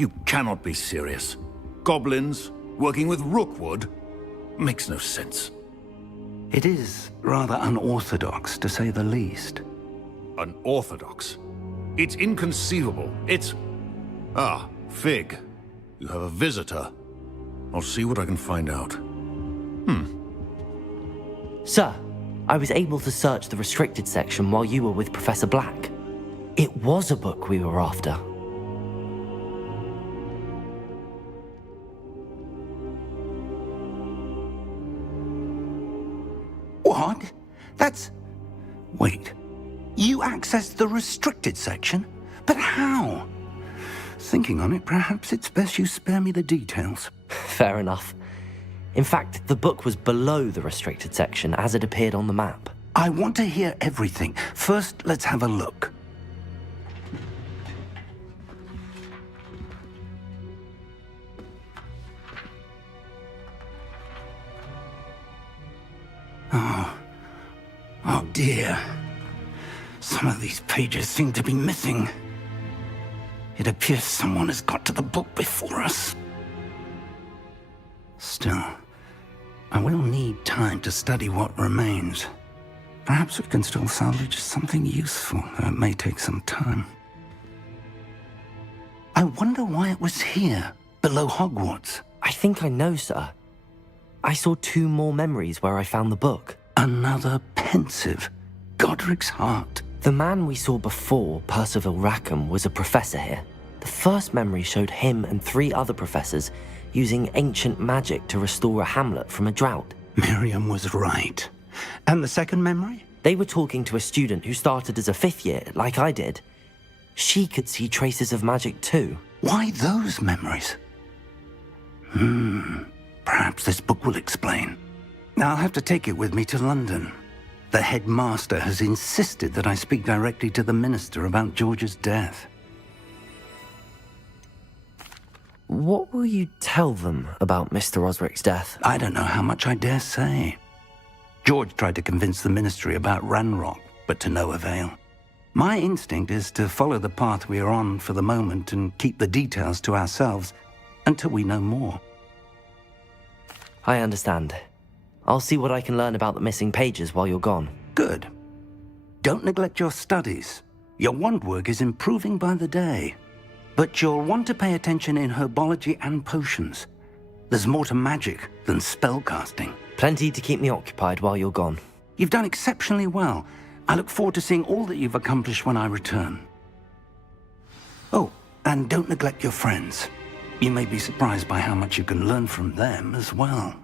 You cannot be serious. Goblins working with Rookwood? Makes no sense. It is rather unorthodox, to say the least. Unorthodox? It's inconceivable. It's... Ah, Fig. You have a visitor. I'll see what I can find out. Sir, I was able to search the restricted section while you were with Professor Black. It was a book we were after. What? That's... Wait. You accessed the restricted section? But how? Thinking on it, perhaps it's best you spare me the details. Fair enough. In fact, the book was below the restricted section as it appeared on the map. I want to hear everything. First, let's have a look. Oh dear. Some of these pages seem to be missing. It appears someone has got to the book before us. Still, I will need time to study what remains. Perhaps we can still salvage something useful, though it may take some time. I wonder why it was here, below Hogwarts. I think I know, sir. I saw 2 more memories where I found the book. Another pensive, Godric's heart. The man we saw before, Percival Rackham, was a professor here. The first memory showed him and 3 other professors using ancient magic to restore a hamlet from a drought. Miriam was right. And the second memory? They were talking to a student who started as a 5th year, like I did. She could see traces of magic too. Why those memories? Perhaps this book will explain. Now I'll have to take it with me to London. The headmaster has insisted that I speak directly to the minister about George's death. What will you tell them about Mr. Osric's death? I don't know how much I dare say. George tried to convince the ministry about Ranrock, but to no avail. My instinct is to follow the path we are on for the moment and keep the details to ourselves until we know more. I understand. I'll see what I can learn about the missing pages while you're gone. Good. Don't neglect your studies. Your wand work is improving by the day. But you'll want to pay attention in herbology and potions. There's more to magic than spellcasting. Plenty to keep me occupied while you're gone. You've done exceptionally well. I look forward to seeing all that you've accomplished when I return. Oh, and don't neglect your friends. You may be surprised by how much you can learn from them as well.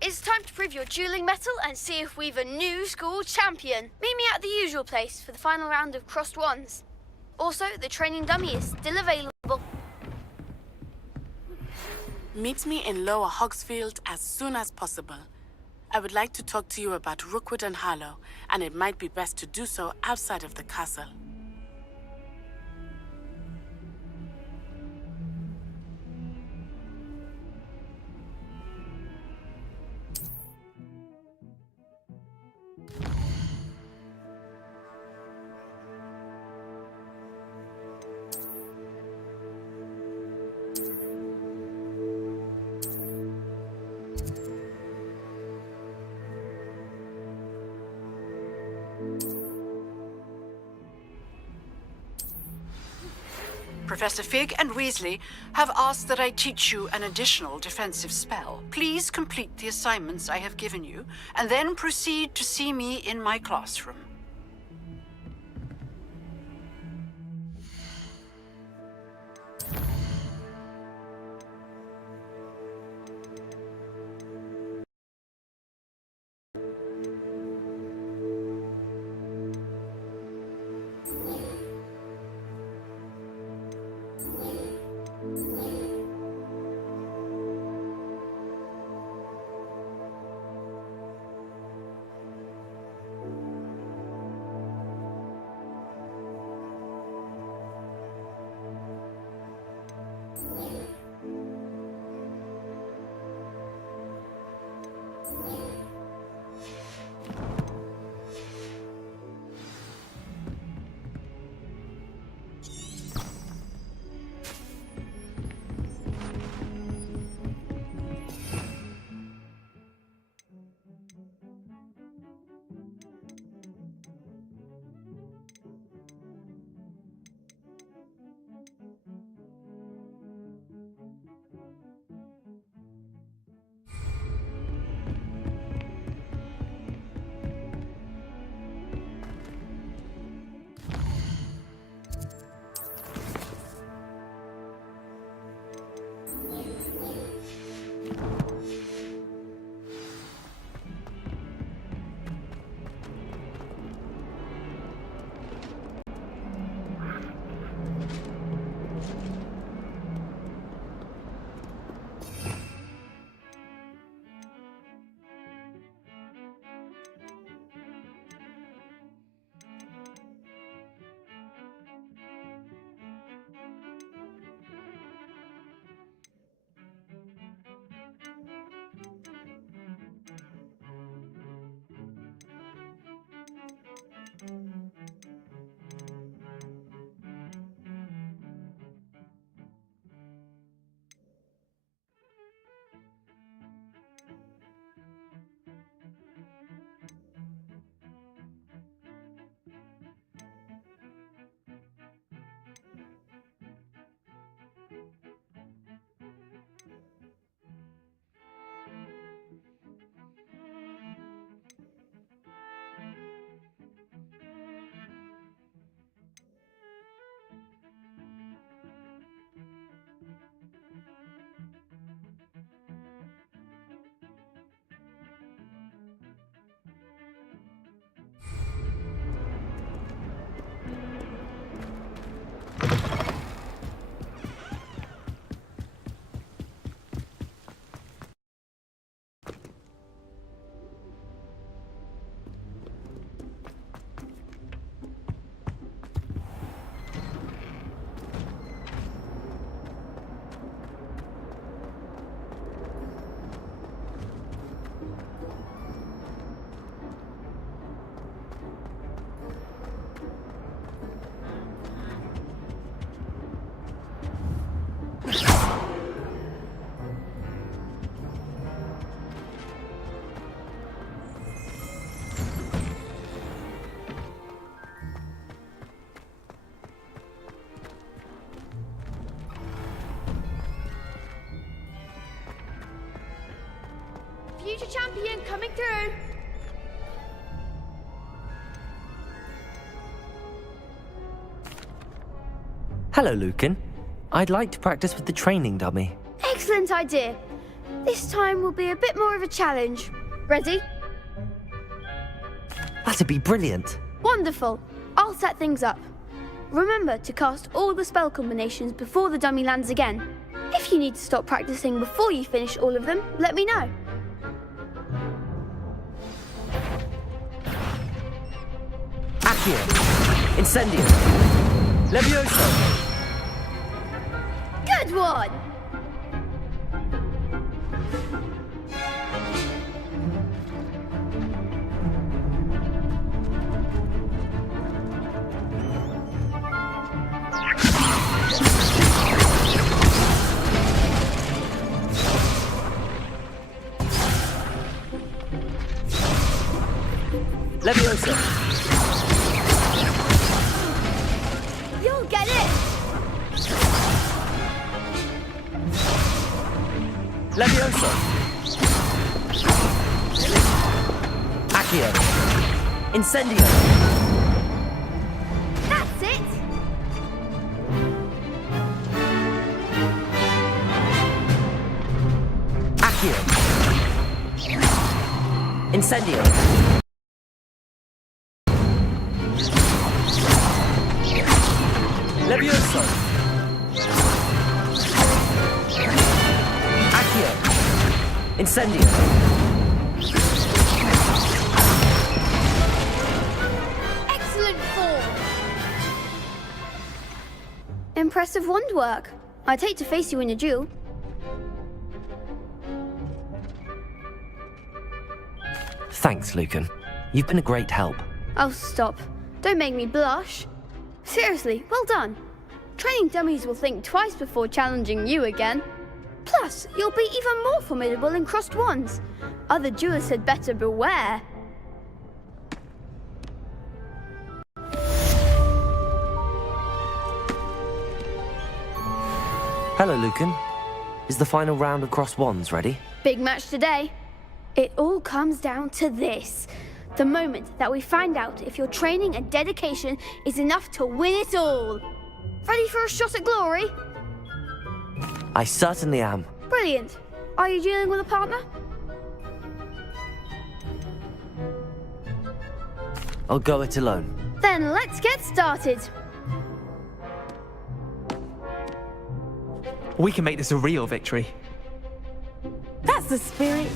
It's time to prove your dueling mettle and see if we've a new school champion. Meet me at the usual place for the final round of crossed wands. Also, the training dummy is still available. Meet me in Lower Hogsfield as soon as possible. I would like to talk to you about Rookwood and Harlow, and it might be best to do so outside of the castle. Professor Fig and Weasley have asked that I teach you an additional defensive spell. Please complete the assignments I have given you, and then proceed to see me in my classroom. Future champion coming through. Hello, Lucan. I'd like to practice with the training dummy. Excellent idea. This time will be a bit more of a challenge. Ready? That'd be brilliant. Wonderful. I'll set things up. Remember to cast all the spell combinations before the dummy lands again. If you need to stop practicing before you finish all of them, let me know. Accio. Incendio. Levioso. Good one! Levioso. You'll get it! Levioso. Accio. Incendio. That's it! Accio. Incendio. Levioso. Accio. Incendio. Excellent form! Impressive wand work. I'd hate to face you in a duel. Thanks, Lucan. You've been a great help. Oh, stop. Don't make me blush. Seriously, well done. Training dummies will think twice before challenging you again. Plus, you'll be even more formidable in crossed wands. Other duelists had better beware. Hello, Lucan. Is the final round of crossed wands ready? Big match today. It all comes down to this. The moment that we find out if your training and dedication is enough to win it all. Ready for a shot at glory? I certainly am. Brilliant. Are you dealing with a partner? I'll go it alone. Then let's get started. We can make this a real victory. That's the spirit.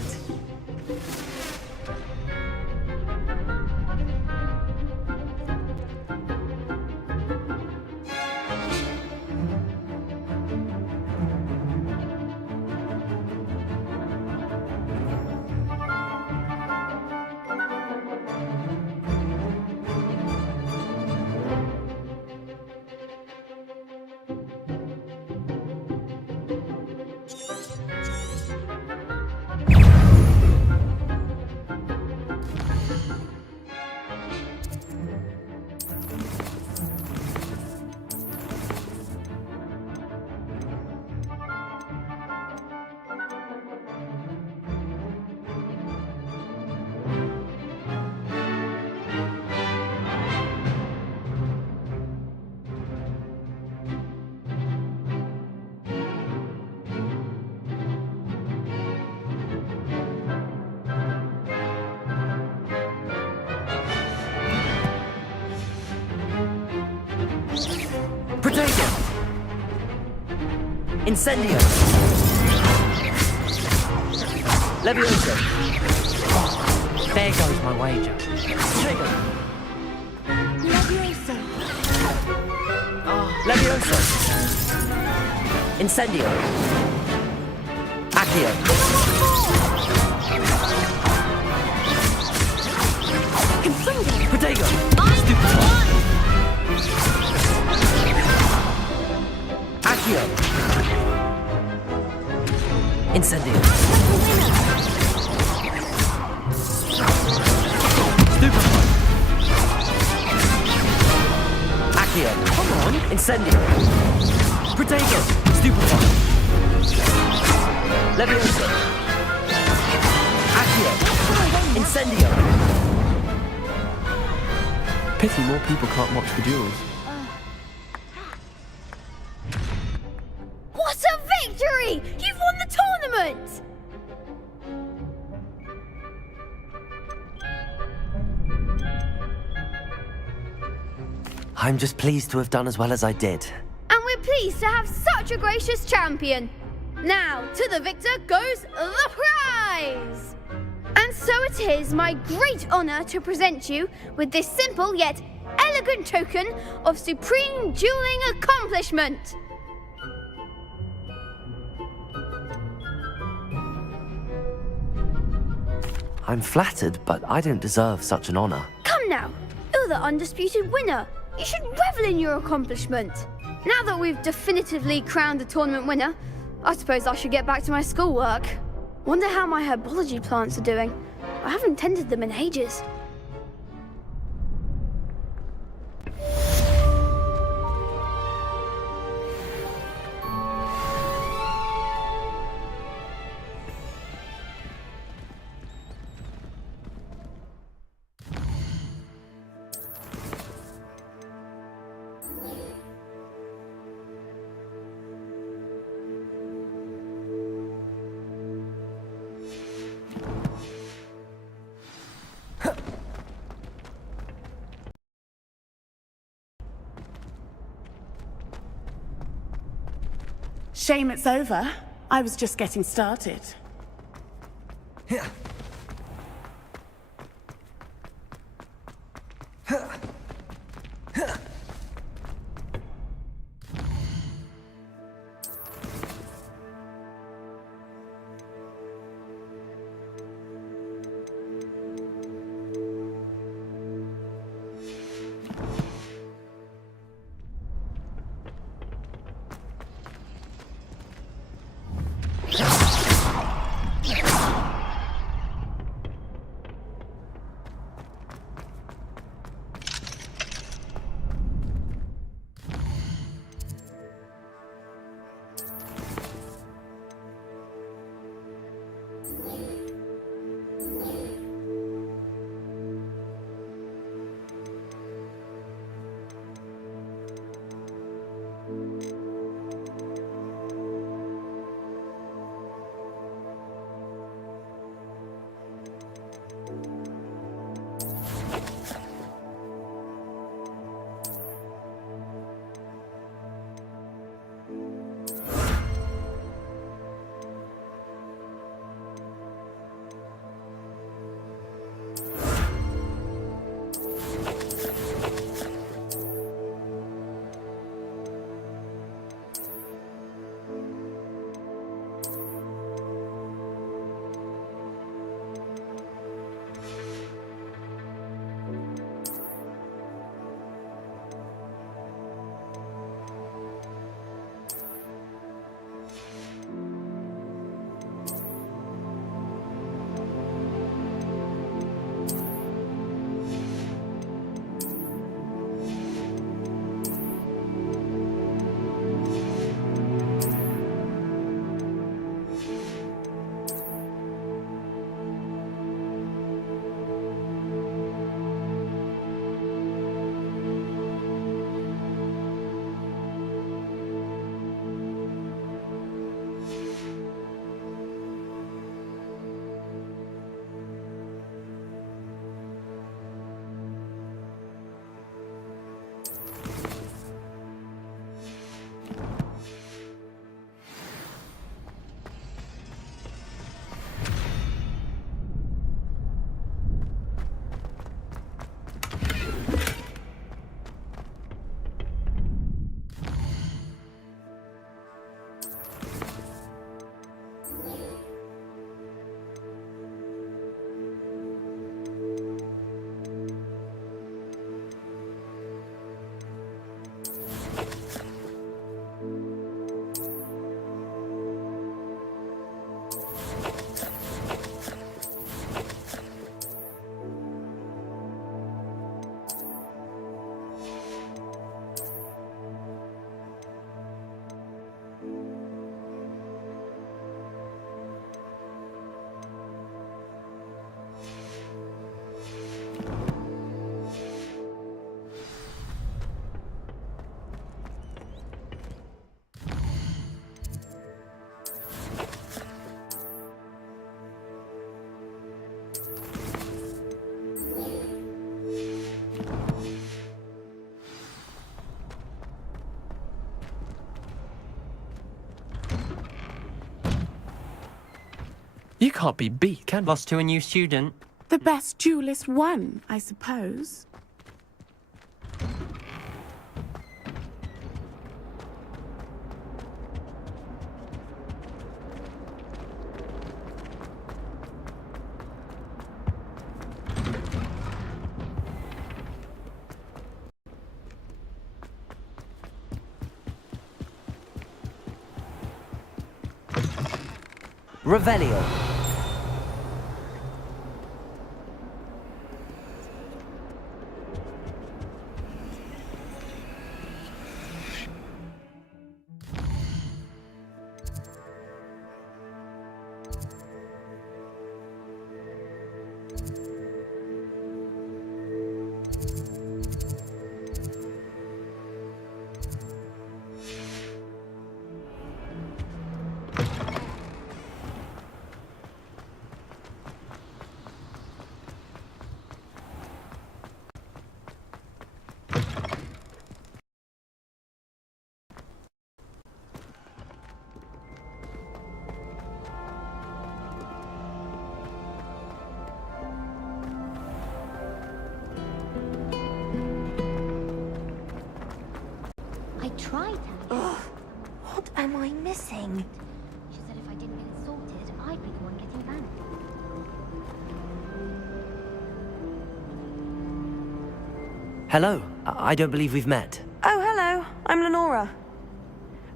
Incendio! Levioso! There goes my wager. Levioso. Levioso! Incendio! Accio! Protego! Accio! Incendio! Stupefy! Accio! Come on! Incendio! Protego! Stupefy! Levioso! Accio! Incendio! Pity more people can't watch the duels. What a victory! You've won the tournament! I'm just pleased to have done as well as I did. And we're pleased to have such a gracious champion. Now, to the victor goes the prize! And so it is my great honor to present you with this simple yet elegant token of supreme dueling accomplishment. I'm flattered, but I don't deserve such an honor. Come now, you're the undisputed winner. You should revel in your accomplishment. Now that we've definitively crowned the tournament winner, I suppose I should get back to my schoolwork. Wonder how my herbology plants are doing. I haven't tended them in ages. Shame it's over. I was just getting started. can't be beat, can Lost to a new student. The best duelist won, I suppose. Revelio. I tried to. What am I missing? She said if I didn't get it sorted, I'd be the one getting banned. Hello. I don't believe we've met. Oh, hello. I'm Lenora.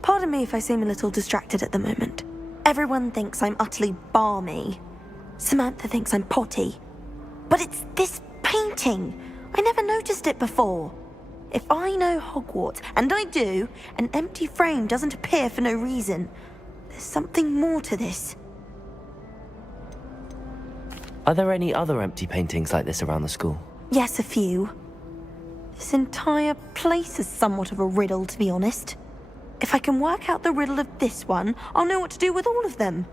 Pardon me if I seem a little distracted at the moment. Everyone thinks I'm utterly balmy. Samantha thinks I'm potty. But it's this painting. I never noticed it before. If I know Hogwarts, and I do, an empty frame doesn't appear for no reason. There's something more to this. Are there any other empty paintings like this around the school? Yes, a few. This entire place is somewhat of a riddle, to be honest. If I can work out the riddle of this one, I'll know what to do with all of them.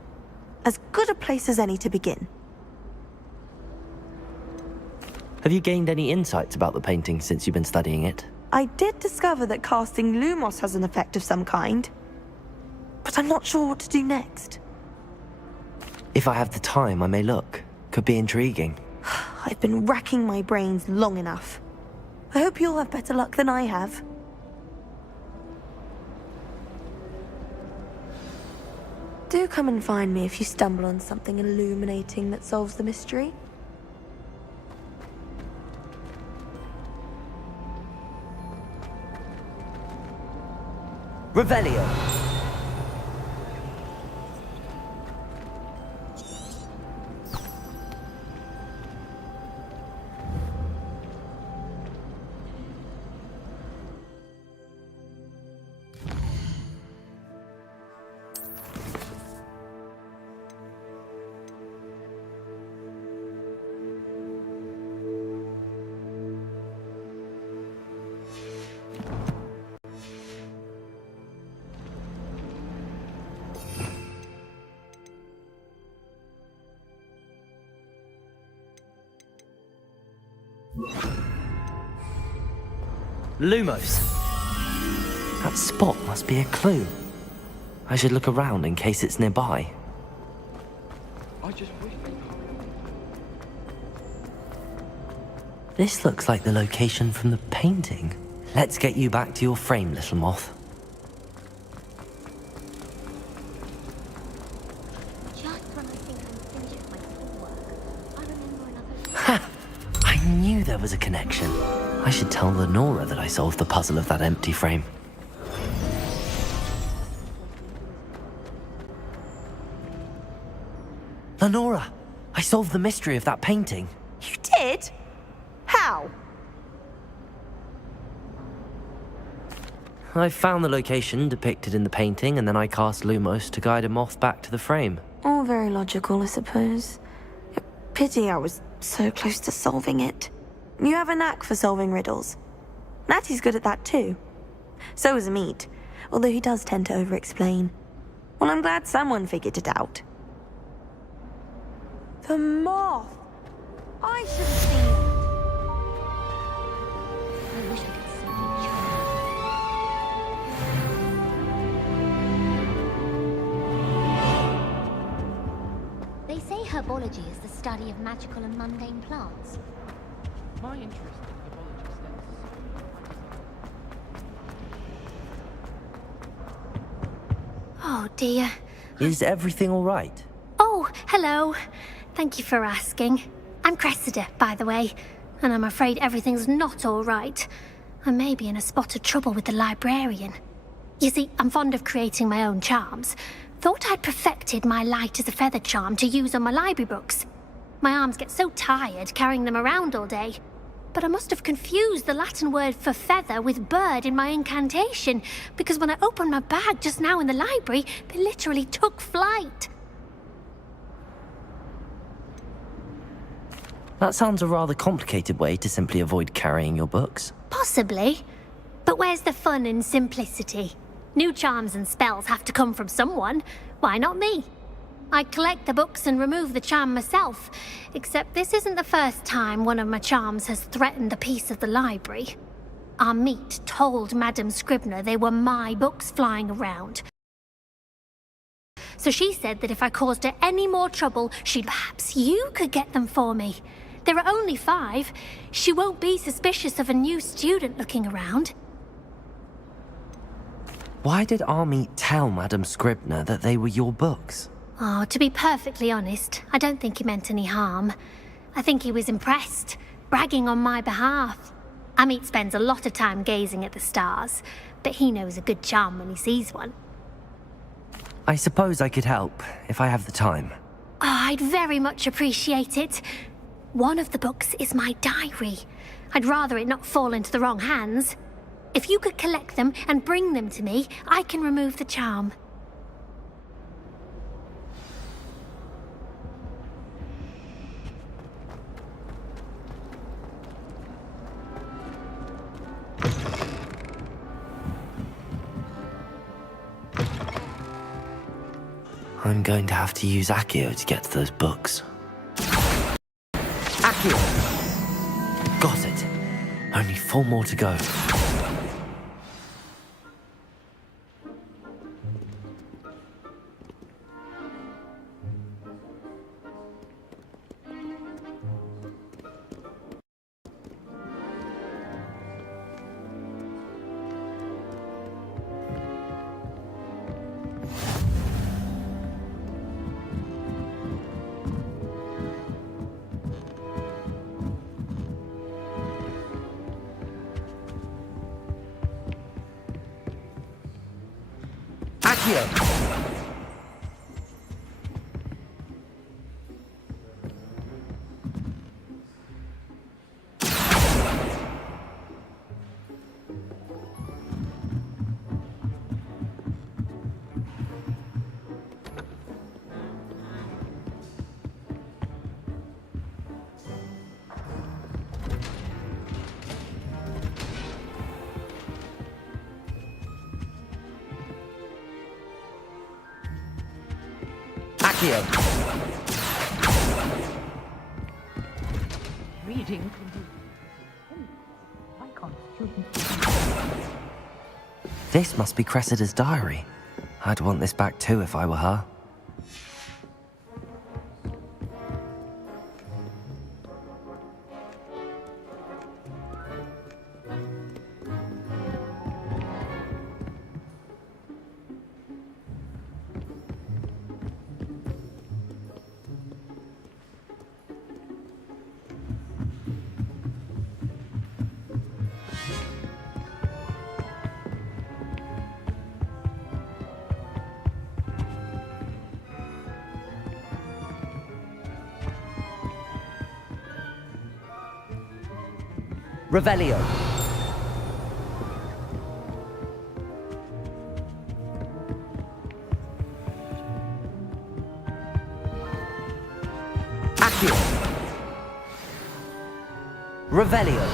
As good a place as any to begin. Have you gained any insights about the painting since you've been studying it? I did discover that casting Lumos has an effect of some kind, but I'm not sure what to do next. If I have the time, I may look. Could be intriguing. I've been racking my brains long enough. I hope you'll have better luck than I have. Do come and find me if you stumble on something illuminating that solves the mystery. Revelio. Lumos. That spot must be a clue. I should look around in case it's nearby. This looks like the location from the painting. Let's get you back to your frame, little moth. Just when I think I'm finished with my schoolwork, I remember another. Ha! I knew there was a connection. I should tell Lenora that I solved the puzzle of that empty frame. Lenora! I solved the mystery of that painting. You did? How? I found the location depicted in the painting, and then I cast Lumos to guide a moth back to the frame. All very logical, I suppose. Pity I was so close to solving it. You have a knack for solving riddles. Natty's good at that too. So is Meat, although he does tend to over-explain. Well, I'm glad someone figured it out. The moth! I should have seen it. I wish I could see each other. They say Herbology is the study of magical and mundane plants. My interest in herbology stems. Oh dear. Is everything all right? Oh, hello. Thank you for asking. I'm Cressida, by the way, and I'm afraid everything's not all right. I may be in a spot of trouble with the librarian. You see, I'm fond of creating my own charms. Thought I'd perfected my light as a feather charm to use on my library books. My arms get so tired carrying them around all day. But I must have confused the Latin word for feather with bird in my incantation, because when I opened my bag just now in the library, they literally took flight. That sounds a rather complicated way to simply avoid carrying your books. Possibly. But where's the fun in simplicity? New charms and spells have to come from someone. Why not me? I collect the books and remove the charm myself, except this isn't the first time one of my charms has threatened the peace of the library. Our meet told Madame Scribner they were my books flying around. So she said that if I caused her any more trouble, perhaps you could get them for me. There are only 5. She won't be suspicious of a new student looking around. Why did Army tell Madame Scribner that they were your books? Oh, to be perfectly honest, I don't think he meant any harm. I think he was impressed, bragging on my behalf. Amit spends a lot of time gazing at the stars, but he knows a good charm when he sees one. I suppose I could help, if I have the time. Oh, I'd very much appreciate it. One of the books is my diary. I'd rather it not fall into the wrong hands. If you could collect them and bring them to me, I can remove the charm. I'm going to have to use Accio to get to those books. Accio! Got it. Only 4 more to go. Accio! Accio! Reading can be... Why can't students... This must be Cressida's diary. I'd want this back too if I were her. Revelio. Accio. Revelio.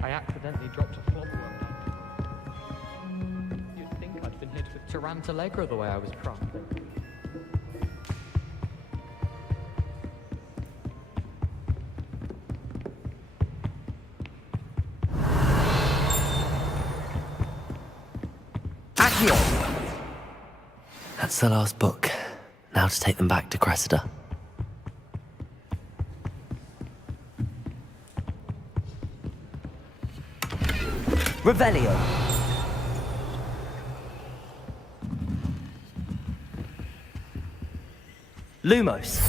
I accidentally dropped a flop one. You'd think I'd been hit with Tarantallegra the way I was crafting. That's the last book. Now to take them back to Cressida. Revelio. Lumos.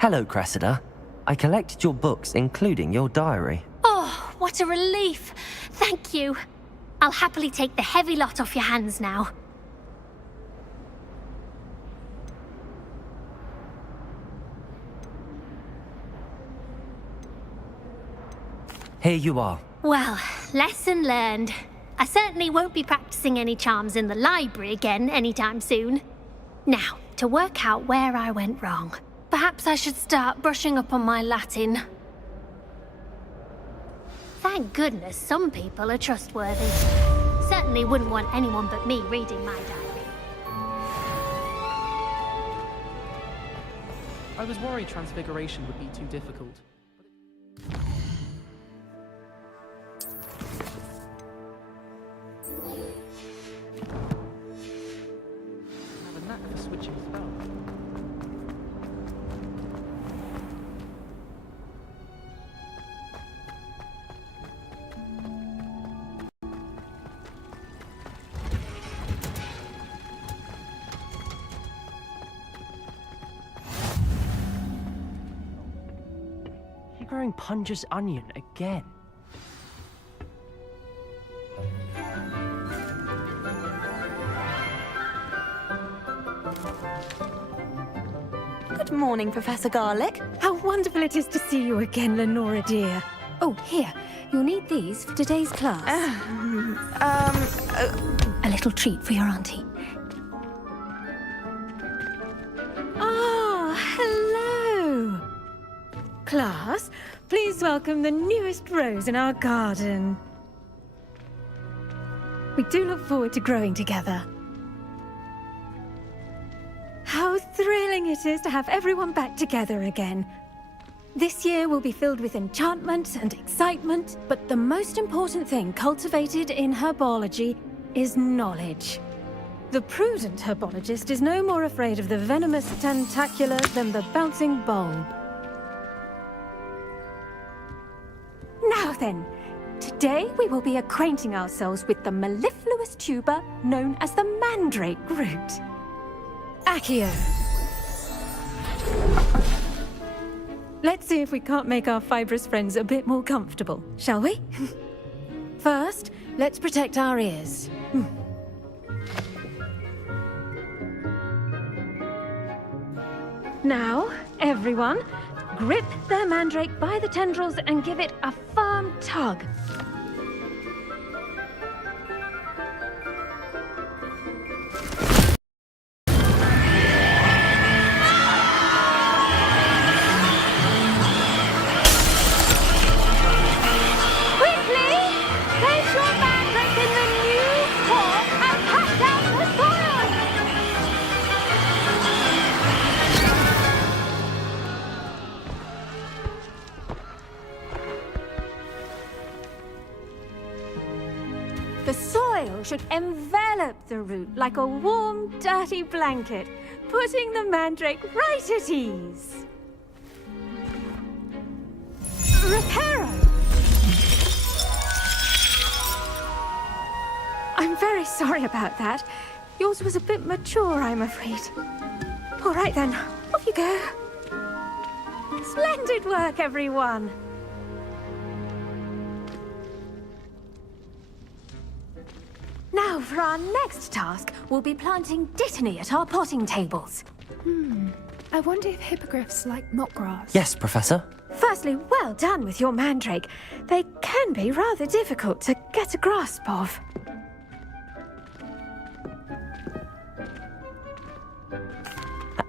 Hello, Cressida. I collected your books, including your diary. Oh, what a relief. Thank you. I'll happily take the heavy lot off your hands now. Here you are. Well, lesson learned. I certainly won't be practicing any charms in the library again anytime soon. Now, to work out where I went wrong. Perhaps I should start brushing up on my Latin. Thank goodness some people are trustworthy. Certainly wouldn't want anyone but me reading my diary. I was worried Transfiguration would be too difficult. I have a knack for switching spells. Growing Punja's onion again. Good morning, Professor Garlick. How wonderful it is to see you again, Lenora dear. Oh, here. You'll need these for today's class. A little treat for your auntie. Ah, hello. Class, please welcome the newest rose in our garden. We do look forward to growing together. How thrilling it is to have everyone back together again. This year will be filled with enchantment and excitement, but the most important thing cultivated in herbology is knowledge. The prudent herbologist is no more afraid of the venomous tentacular than the bouncing bulb. Now then, today we will be acquainting ourselves with the mellifluous tuber known as the mandrake root. Accio. Let's see if we can't make our fibrous friends a bit more comfortable, shall we? First, let's protect our ears. Now, everyone, grip their mandrake by the tendrils and give it a firm tug. The soil should envelop the root like a warm, dirty blanket, putting the mandrake right at ease. Reparo! very sorry about that. Yours was a bit mature, I'm afraid. All right then, off you go. Splendid work, everyone. Now, for our next task, we'll be planting dittany at our potting tables. I wonder if hippogriffs like knotgrass. Yes, Professor. Firstly, well done with your mandrake. They can be rather difficult to get a grasp of.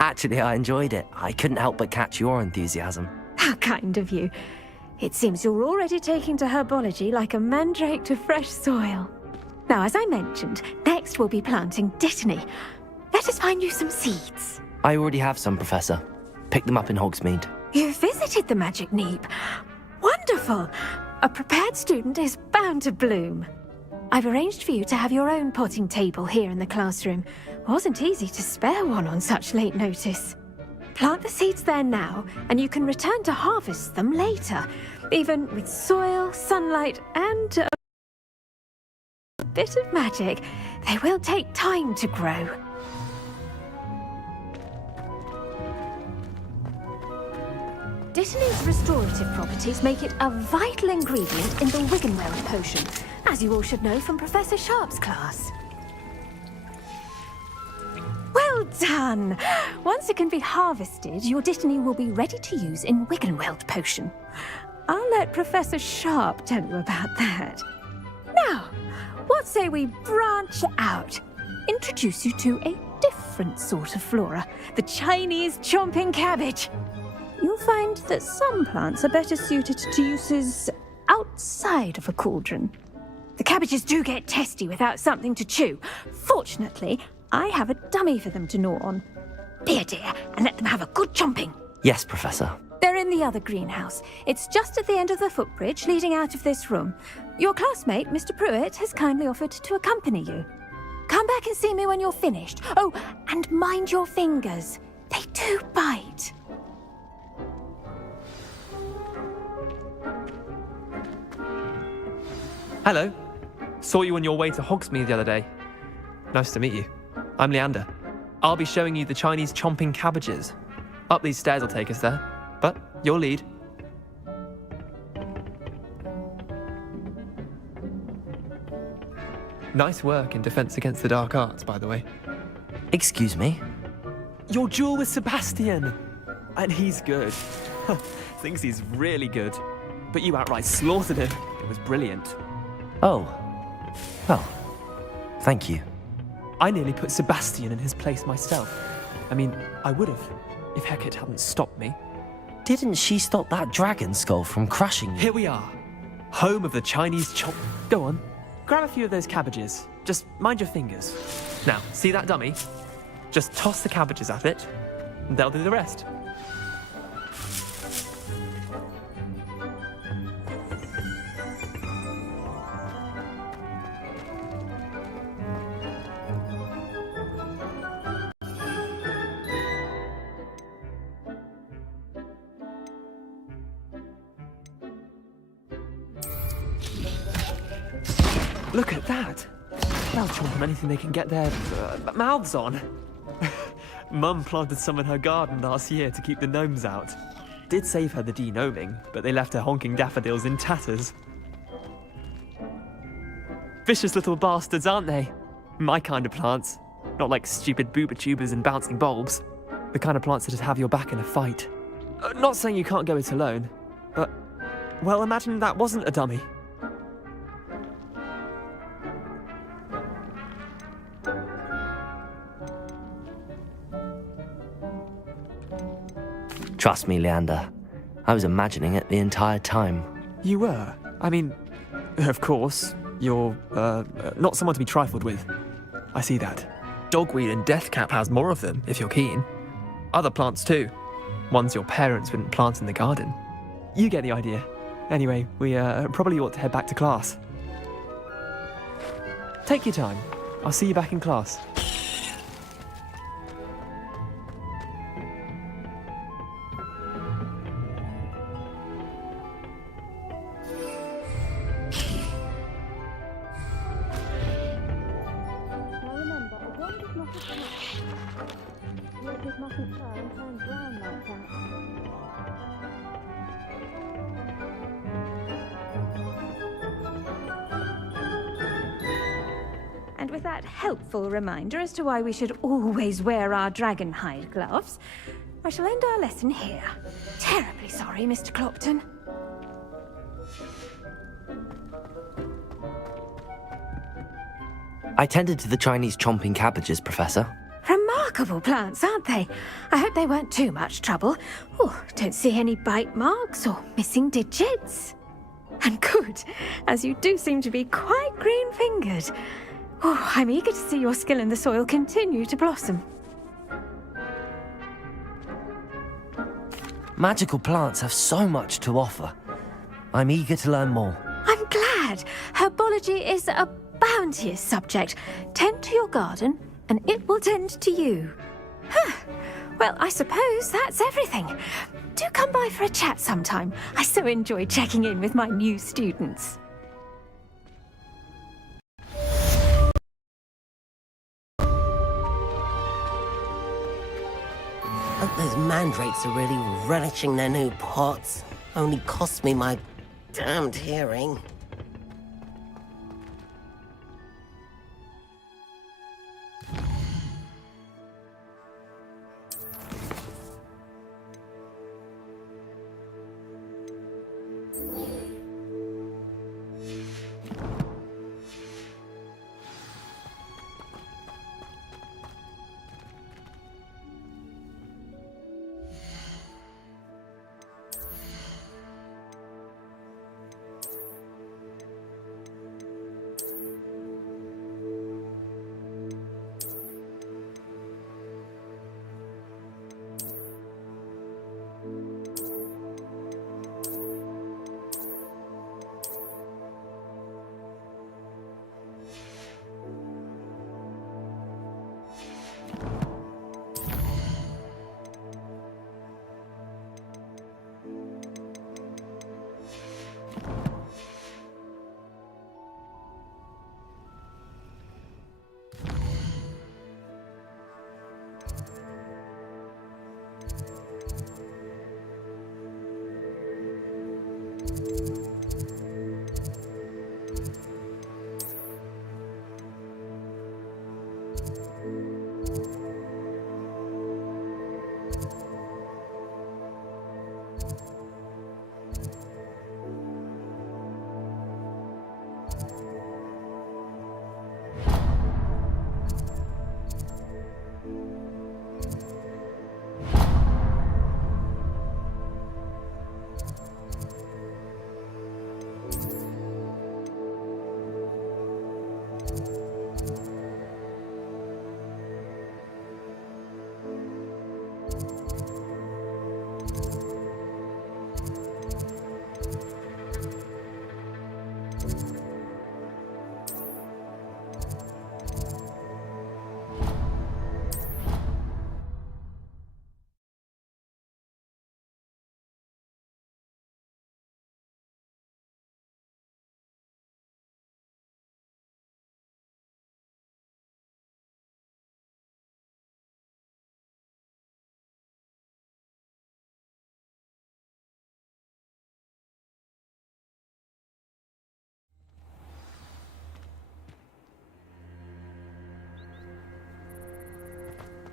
Actually, I enjoyed it. I couldn't help but catch your enthusiasm. How kind of you. It seems you're already taking to herbology like a mandrake to fresh soil. Now, as I mentioned, next we'll be planting dittany. Let us find you some seeds. I already have some, Professor. Picked them up in Hogsmeade. You visited the Magic Neep. Wonderful! A prepared student is bound to bloom. I've arranged for you to have your own potting table here in the classroom. Wasn't easy to spare one on such late notice. Plant the seeds there now, and you can return to harvest them later, even with soil, sunlight, and a bit of magic. They will take time to grow. Dittany's restorative properties make it a vital ingredient in the Wiggenweld potion, as you all should know from Professor Sharp's class. Well done! Once it can be harvested, your dittany will be ready to use in Wiggenweld potion. I'll let Professor Sharp tell you about that. Now, what say we branch out? Introduce you to a different sort of flora, the Chinese chomping cabbage. You'll find that some plants are better suited to uses outside of a cauldron. The cabbages do get testy without something to chew. Fortunately, I have a dummy for them to gnaw on. Be a dear and let them have a good chomping. Yes, Professor. They're in the other greenhouse. It's just at the end of the footbridge leading out of this room. Your classmate, Mr. Pruitt, has kindly offered to accompany you. Come back and see me when you're finished. Oh, and mind your fingers. They do bite. Hello. Saw you on your way to Hogsmeade the other day. Nice to meet you. I'm Leander. I'll be showing you the Chinese chomping cabbages. Up these stairs will take us there, but your lead. Nice work in Defense Against the Dark Arts, by the way. Excuse me? Your duel with Sebastian! And he's good. Thinks he's really good. But you outright slaughtered him. It was brilliant. Oh. Well, thank you. I nearly put Sebastian in his place myself. I mean, I would have, if Hecate hadn't stopped me. Didn't she stop that dragon skull from crushing you? Here we are. Home of the Chinese chomp. Go on. Grab a few of those cabbages. Just mind your fingers. Now, see that dummy? Just toss the cabbages at it, and they'll do the rest. Look at that! They'll chomp on anything they can get their mouths on. Mum planted some in her garden last year to keep the gnomes out. Did save her the de-gnoming, but they left her honking daffodils in tatters. Vicious little bastards, aren't they? My kind of plants. Not like stupid booba tubers and bouncing bulbs. The kind of plants that'd have your back in a fight. Not saying you can't go it alone, but, well, imagine that wasn't a dummy. Trust me, Leander. I was imagining it the entire time. You were? I mean, of course, you're, not someone to be trifled with. I see that. Dogweed and deathcap has more of them, if you're keen. Other plants too. Ones your parents wouldn't plant in the garden. You get the idea. Anyway, we, probably ought to head back to class. Take your time. I'll see you back in class. And with that helpful reminder as to why we should always wear our dragon hide gloves, I shall end our lesson here. Terribly sorry, Mr. Clopton. I tended to the Chinese chomping cabbages, Professor. Remarkable plants, aren't they? I hope they weren't too much trouble. Oh, don't see any bite marks or missing digits. And good, as you do seem to be quite green-fingered. Oh, I'm eager to see your skill in the soil continue to blossom. Magical plants have so much to offer. I'm eager to learn more. I'm glad. Herbology is a bounteous subject. Tend to your garden, and it will tend to you. Huh. Well, I suppose that's everything. Do come by for a chat sometime. I so enjoy checking in with my new students. Hope those mandrakes are really relishing their new pots. Only cost me my damned hearing.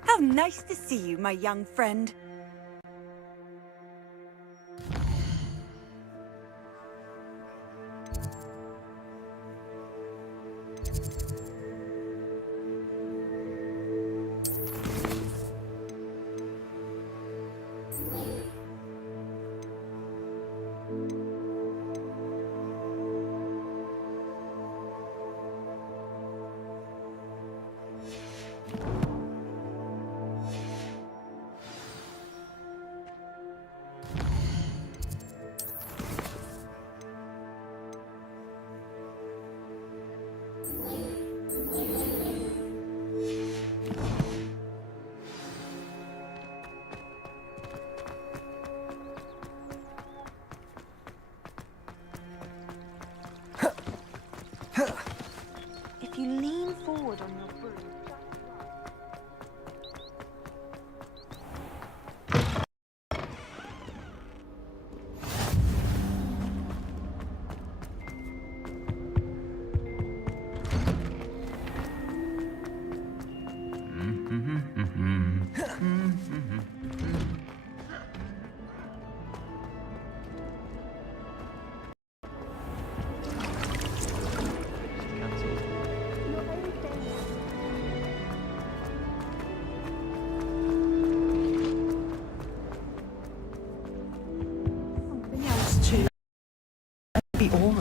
How nice to see you, my young friend. If you lean forward on your broom...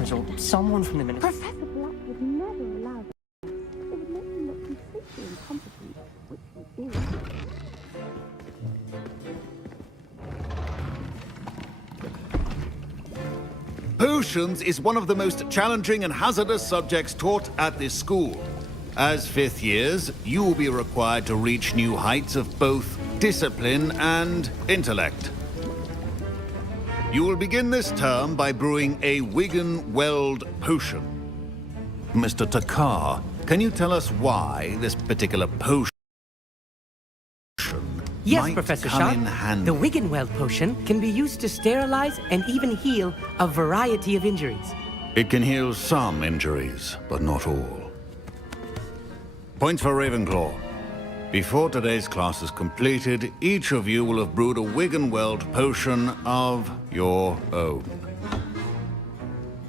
Hogwarts or someone from the ministry. Professor Black would never allow that. It would make him look completely incompetent, which he is. Potions is one of the most challenging and hazardous subjects taught at this school. As fifth years, you will be required to reach new heights of both discipline and intellect. You will begin this term by brewing a Wigan-Weld potion. Mr. Takar, can you tell us why this particular potion Yes, might Professor come Sharp. in handy? The Wigan-Weld potion can be used to sterilize and even heal a variety of injuries. It can heal some injuries, but not all. Points for Ravenclaw. Before today's class is completed, each of you will have brewed a Wigan-Weld potion of your own.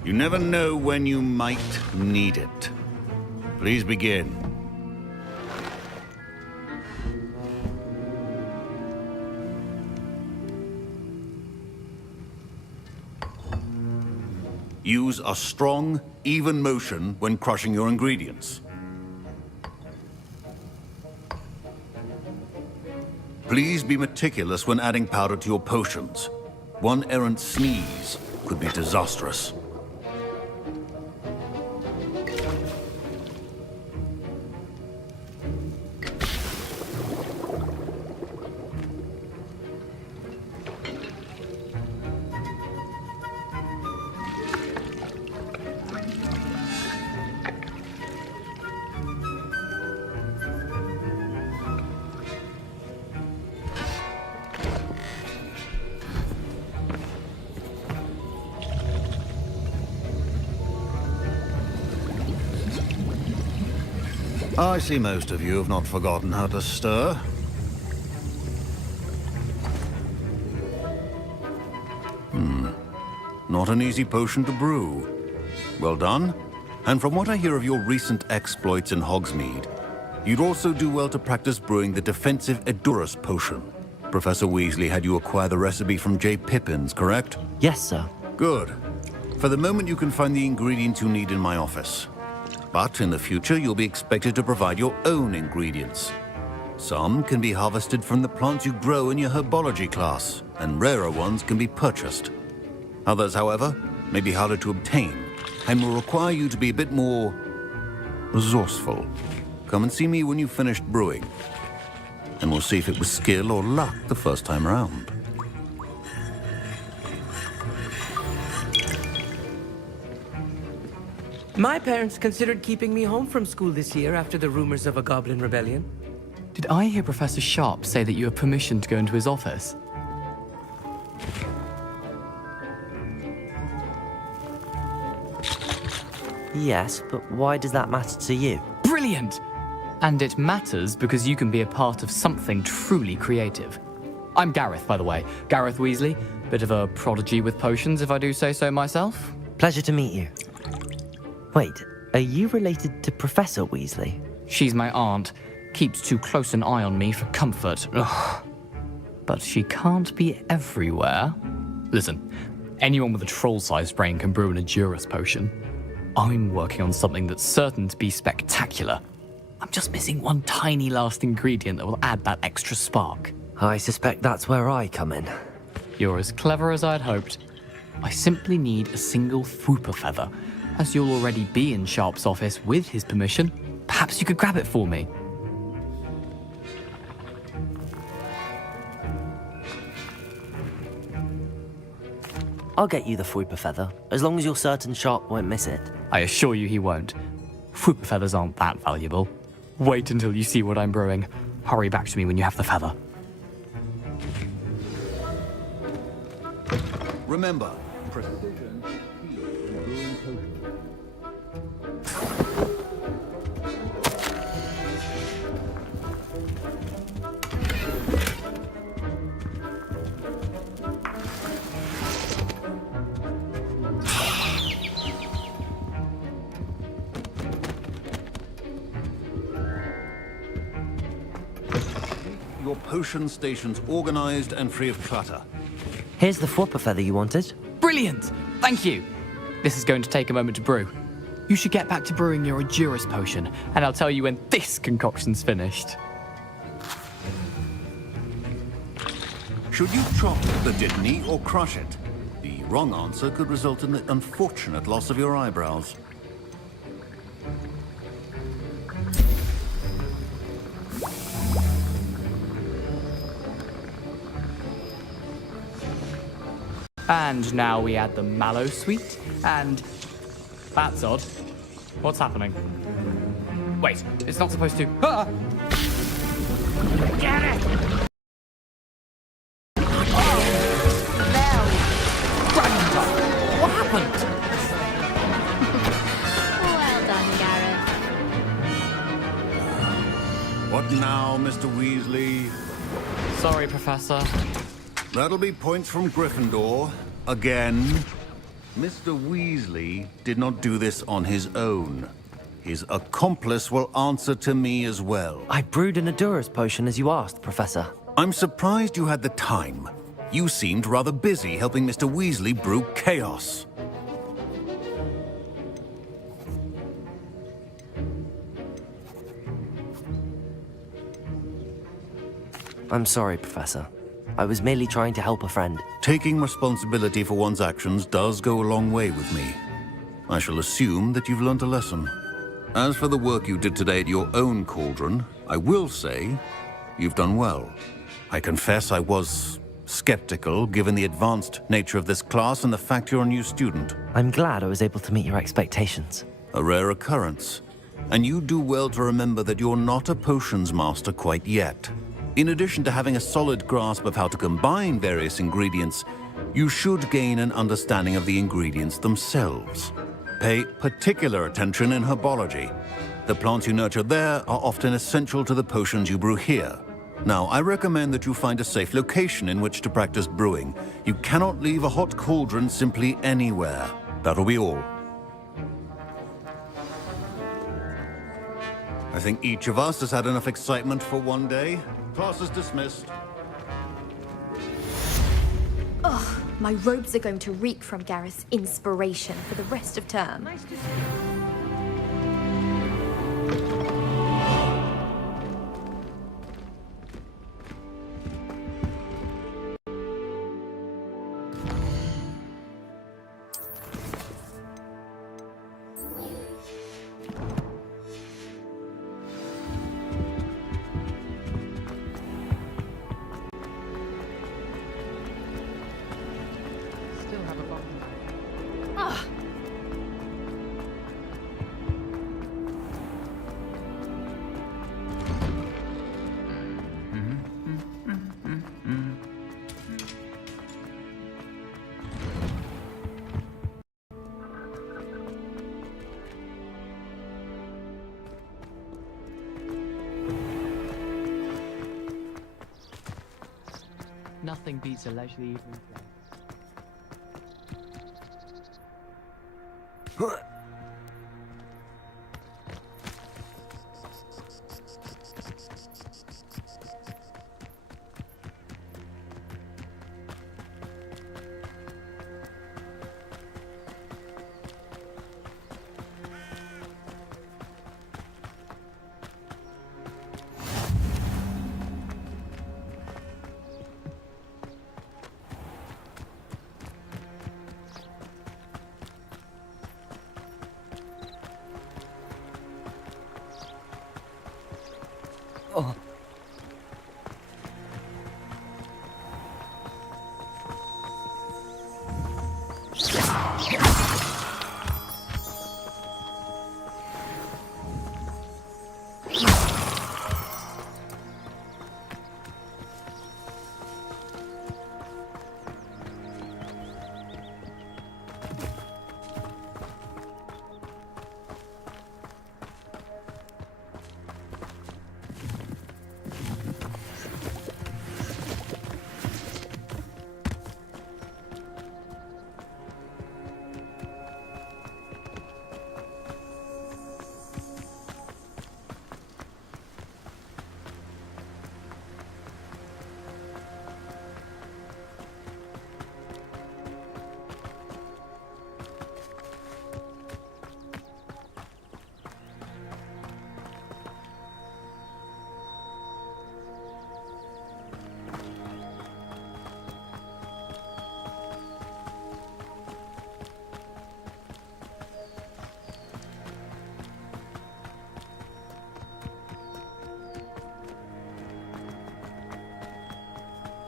You never know when you might need it. Please begin. Use a strong, even motion when crushing your ingredients. Please be meticulous when adding powder to your potions. One errant sneeze could be disastrous. I see most of you have not forgotten how to stir. Not an easy potion to brew. Well done. And from what I hear of your recent exploits in Hogsmeade, you'd also do well to practice brewing the defensive Edurus potion. Professor Weasley had you acquire the recipe from J. Pippins, correct? Yes, sir. Good. For the moment, you can find the ingredients you need in my office. But in the future, you'll be expected to provide your own ingredients. Some can be harvested from the plants you grow in your herbology class, and rarer ones can be purchased. Others, however, may be harder to obtain, and will require you to be a bit more resourceful. Come and see me when you've finished brewing, and we'll see if it was skill or luck the first time around. My parents considered keeping me home from school this year after the rumors of a goblin rebellion. Did I hear Professor Sharp say that you have permission to go into his office? Yes, but why does that matter to you? Brilliant! And it matters because you can be a part of something truly creative. I'm Gareth, by the way. Gareth Weasley. Bit of a prodigy with potions, if I do say so myself. Pleasure to meet you. Wait, are you related to Professor Weasley? She's my aunt. Keeps too close an eye on me for comfort. Ugh. But she can't be everywhere. Listen, anyone with a troll-sized brain can brew an Edurus potion. I'm working on something that's certain to be spectacular. I'm just missing one tiny last ingredient that will add that extra spark. I suspect that's where I come in. You're as clever as I'd hoped. I simply need a single Fwooper feather. As you'll already be in Sharp's office with his permission, perhaps you could grab it for me. I'll get you the Fwooper feather, as long as you're certain Sharp won't miss it. I assure you he won't. Fwooper feathers aren't that valuable. Wait until you see what I'm brewing. Hurry back to me when you have the feather. Remember, precision is key in brewing potions. Your potion stations organized and free of clutter. Here's the Fwooper feather you wanted. Brilliant! Thank you! This is going to take a moment to brew. You should get back to brewing your Endurance potion, and I'll tell you when this concoction's finished. Should you chop the Dittany or crush it? The wrong answer could result in the unfortunate loss of your eyebrows. And now we add the mallow sweet, and... That's odd. What's happening? Wait, it's not supposed to... Ah! Get it! What happened? Well done, Gareth. What now, Mr. Weasley? Sorry, Professor. That'll be points from Gryffindor. Again. Mr. Weasley did not do this on his own. His accomplice will answer to me as well. I brewed an Endurance potion as you asked, Professor. I'm surprised you had the time. You seemed rather busy helping Mr. Weasley brew chaos. I'm sorry, Professor. I was merely trying to help a friend. Taking responsibility for one's actions does go a long way with me. I shall assume that you've learnt a lesson. As for the work you did today at your own cauldron, I will say you've done well. I confess I was skeptical, given the advanced nature of this class and the fact you're a new student. I'm glad I was able to meet your expectations. A rare occurrence. And you do well to remember that you're not a potions master quite yet. In addition to having a solid grasp of how to combine various ingredients, you should gain an understanding of the ingredients themselves. Pay particular attention in herbology. The plants you nurture there are often essential to the potions you brew here. Now, I recommend that you find a safe location in which to practice brewing. You cannot leave a hot cauldron simply anywhere. That'll be all. I think each of us has had enough excitement for one day. Class is dismissed. Ugh, my robes are going to reek from Gareth's inspiration for the rest of term. Nothing beats a leisurely evening play.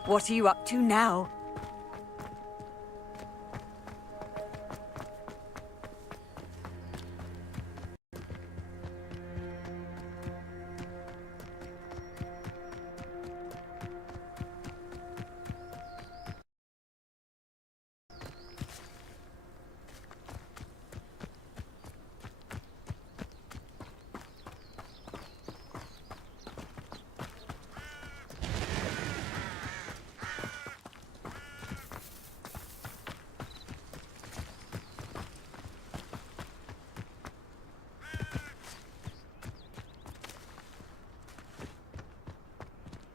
What are you up to now?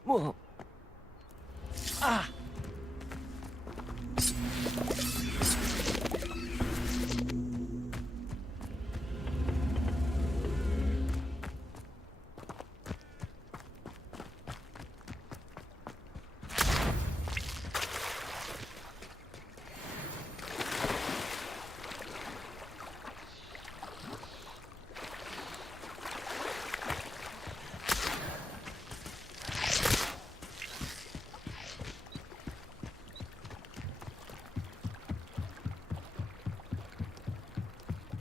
Whoa. Ah!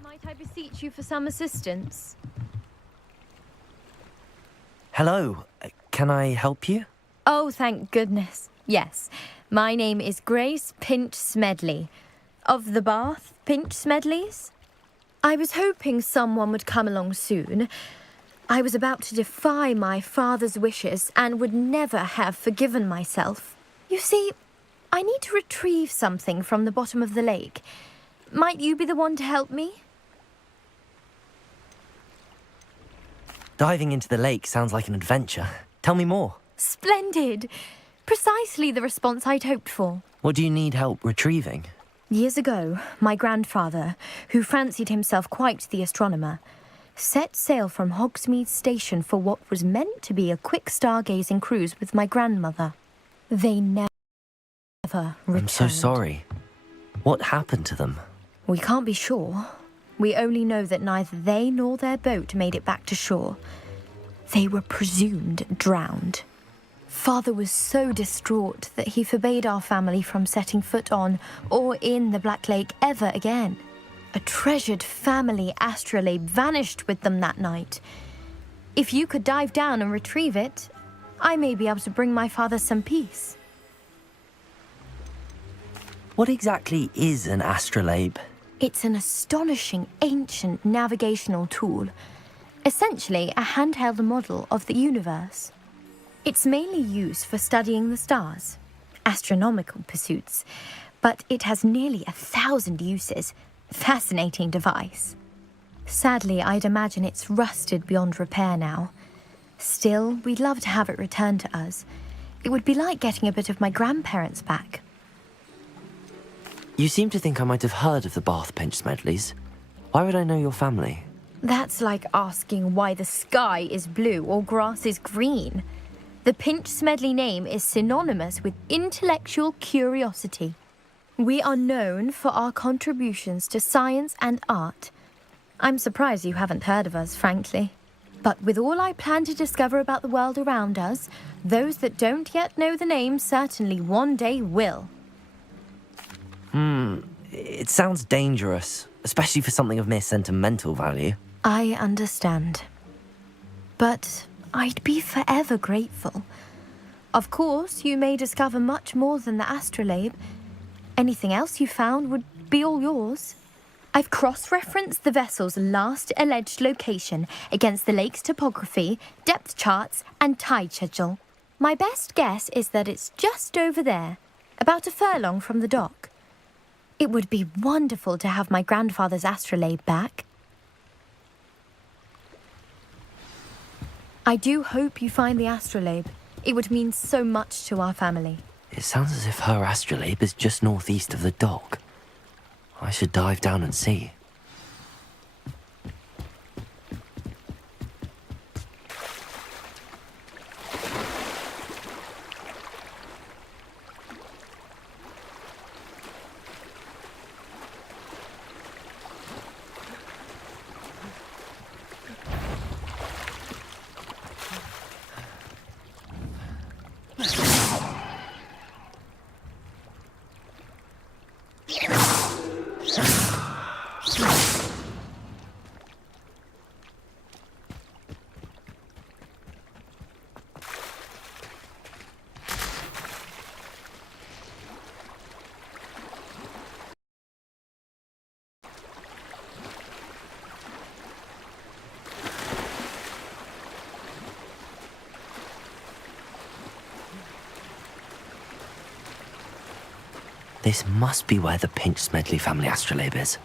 Might I beseech you for some assistance? Hello. Can I help you? Oh, thank goodness. Yes. My name is Grace Pinch Smedley. Of the Bath Pinch Smedleys? I was hoping someone would come along soon. I was about to defy my father's wishes and would never have forgiven myself. You see, I need to retrieve something from the bottom of the lake. Might you be the one to help me? Diving into the lake sounds like an adventure. Tell me more. Splendid! Precisely the response I'd hoped for. What do you need help retrieving? Years ago, my grandfather, who fancied himself quite the astronomer, set sail from Hogsmeade Station for what was meant to be a quick stargazing cruise with my grandmother. They never returned. I'm so sorry. What happened to them? We can't be sure. We only know that neither they nor their boat made it back to shore. They were presumed drowned. Father was so distraught that he forbade our family from setting foot on or in the Black Lake ever again. A treasured family astrolabe vanished with them that night. If you could dive down and retrieve it, I may be able to bring my father some peace. What exactly is an astrolabe? It's an astonishing ancient navigational tool, essentially a handheld model of the universe. It's mainly used for studying the stars, astronomical pursuits, but it has nearly 1,000 uses. Fascinating device. Sadly, I'd imagine it's rusted beyond repair now. Still, we'd love to have it returned to us. It would be like getting a bit of my grandparents back. You seem to think I might have heard of the Bath Pinch Smedleys. Why would I know your family? That's like asking why the sky is blue or grass is green. The Pinch Smedley name is synonymous with intellectual curiosity. We are known for our contributions to science and art. I'm surprised you haven't heard of us, frankly. But with all I plan to discover about the world around us, those that don't yet know the name certainly one day will. It sounds dangerous, especially for something of mere sentimental value. I understand. But I'd be forever grateful. Of course, you may discover much more than the astrolabe. Anything else you found would be all yours. I've cross-referenced the vessel's last alleged location against the lake's topography, depth charts, and tide schedule. My best guess is that it's just over there, about a furlong from the dock. It would be wonderful to have my grandfather's astrolabe back. I do hope you find the astrolabe. It would mean so much to our family. It sounds as if her astrolabe is just northeast of the dock. I should dive down and see. This must be where the Pinch Smedley family astrolabe is.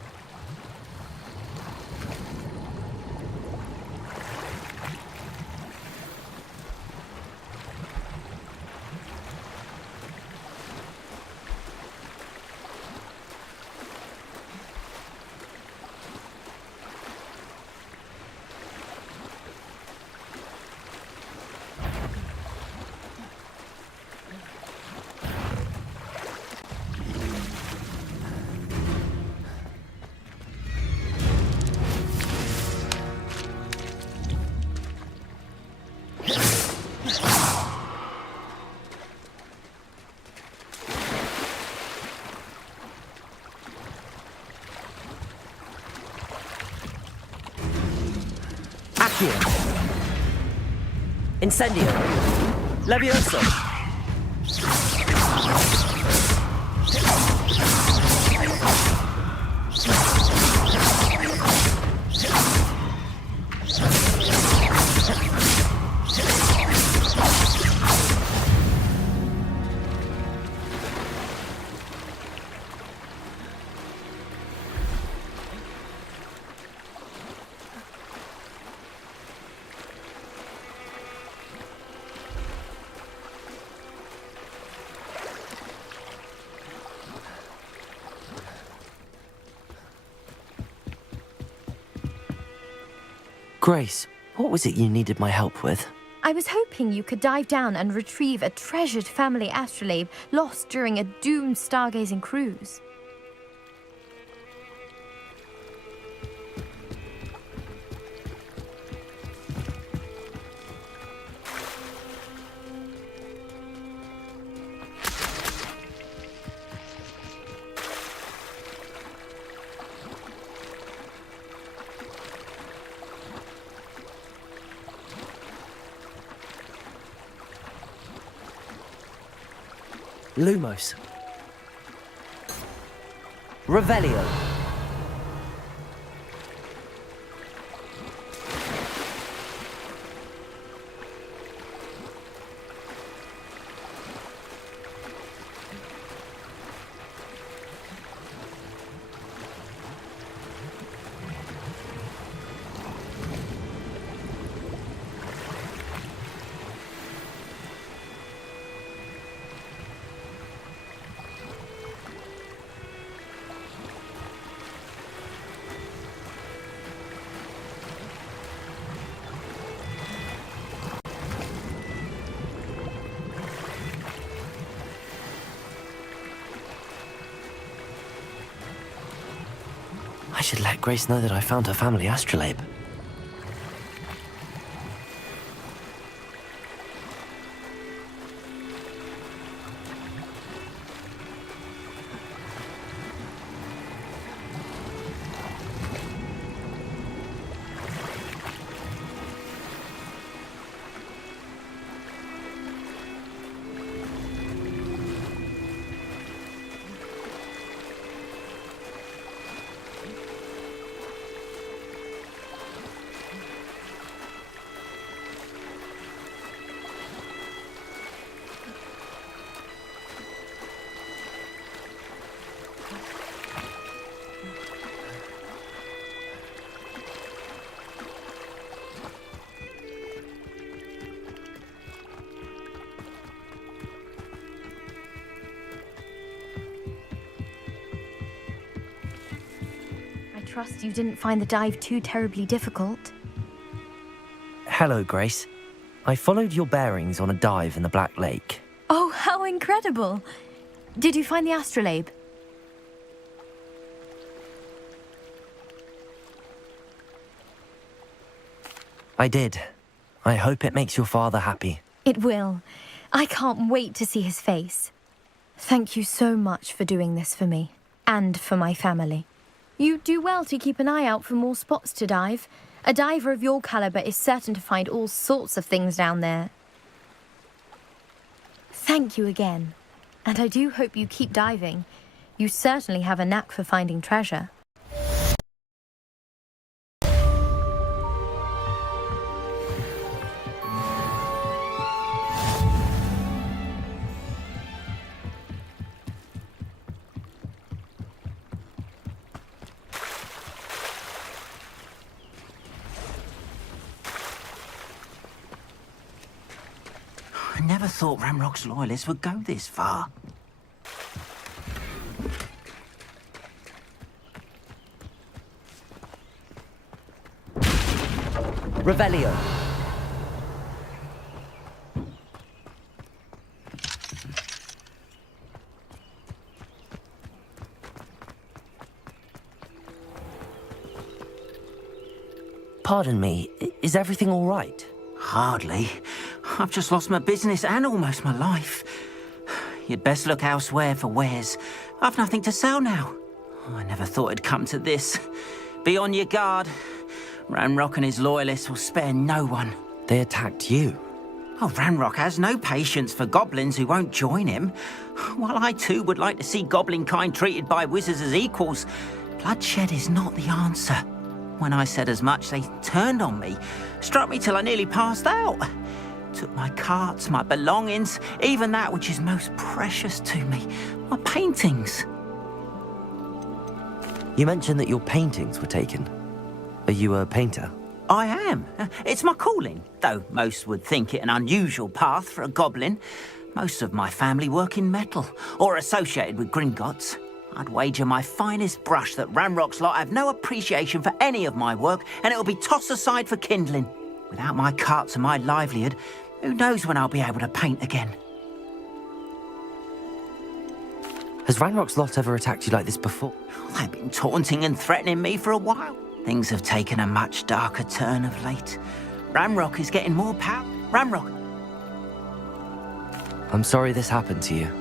Accio. Incendio. Levioso. Grace, what was it you needed my help with? I was hoping you could dive down and retrieve a treasured family astrolabe lost during a doomed stargazing cruise. Lumos. Revelio. I should let Grace know that I found her family astrolabe. I trust you didn't find the dive too terribly difficult. Hello, Grace. I followed your bearings on a dive in the Black Lake. Oh, how incredible! Did you find the astrolabe? I did. I hope it makes your father happy. It will. I can't wait to see his face. Thank you so much for doing this for me, and for my family. You do well to keep an eye out for more spots to dive. A diver of your caliber is certain to find all sorts of things down there. Thank you again. And I do hope you keep diving. You certainly have a knack for finding treasure. never thought Ranrock's loyalists would go this far. Revelio. Pardon me, is everything all right? Hardly. I've just lost my business and almost my life. You'd best look elsewhere for wares. I've nothing to sell now. I never thought it'd come to this. Be on your guard. Ranrock and his loyalists will spare no one. They attacked you? Oh, Ranrock has no patience for goblins who won't join him. While I too would like to see goblin kind treated by wizards as equals, bloodshed is not the answer. When I said as much, they turned on me, struck me till I nearly passed out. Took my carts, my belongings, even that which is most precious to me, my paintings. You mentioned that your paintings were taken. Are you a painter? I am. It's my calling, though most would think it an unusual path for a goblin. Most of my family work in metal, or associated with Gringotts. I'd wager my finest brush that Ranrock's lot have no appreciation for any of my work, and it'll be tossed aside for kindling. Without my carts and my livelihood, who knows when I'll be able to paint again? Has Ranrock's lot ever attacked you like this before? They've been taunting and threatening me for a while. Things have taken a much darker turn of late. Ranrock is getting more power. Ranrock! I'm sorry this happened to you.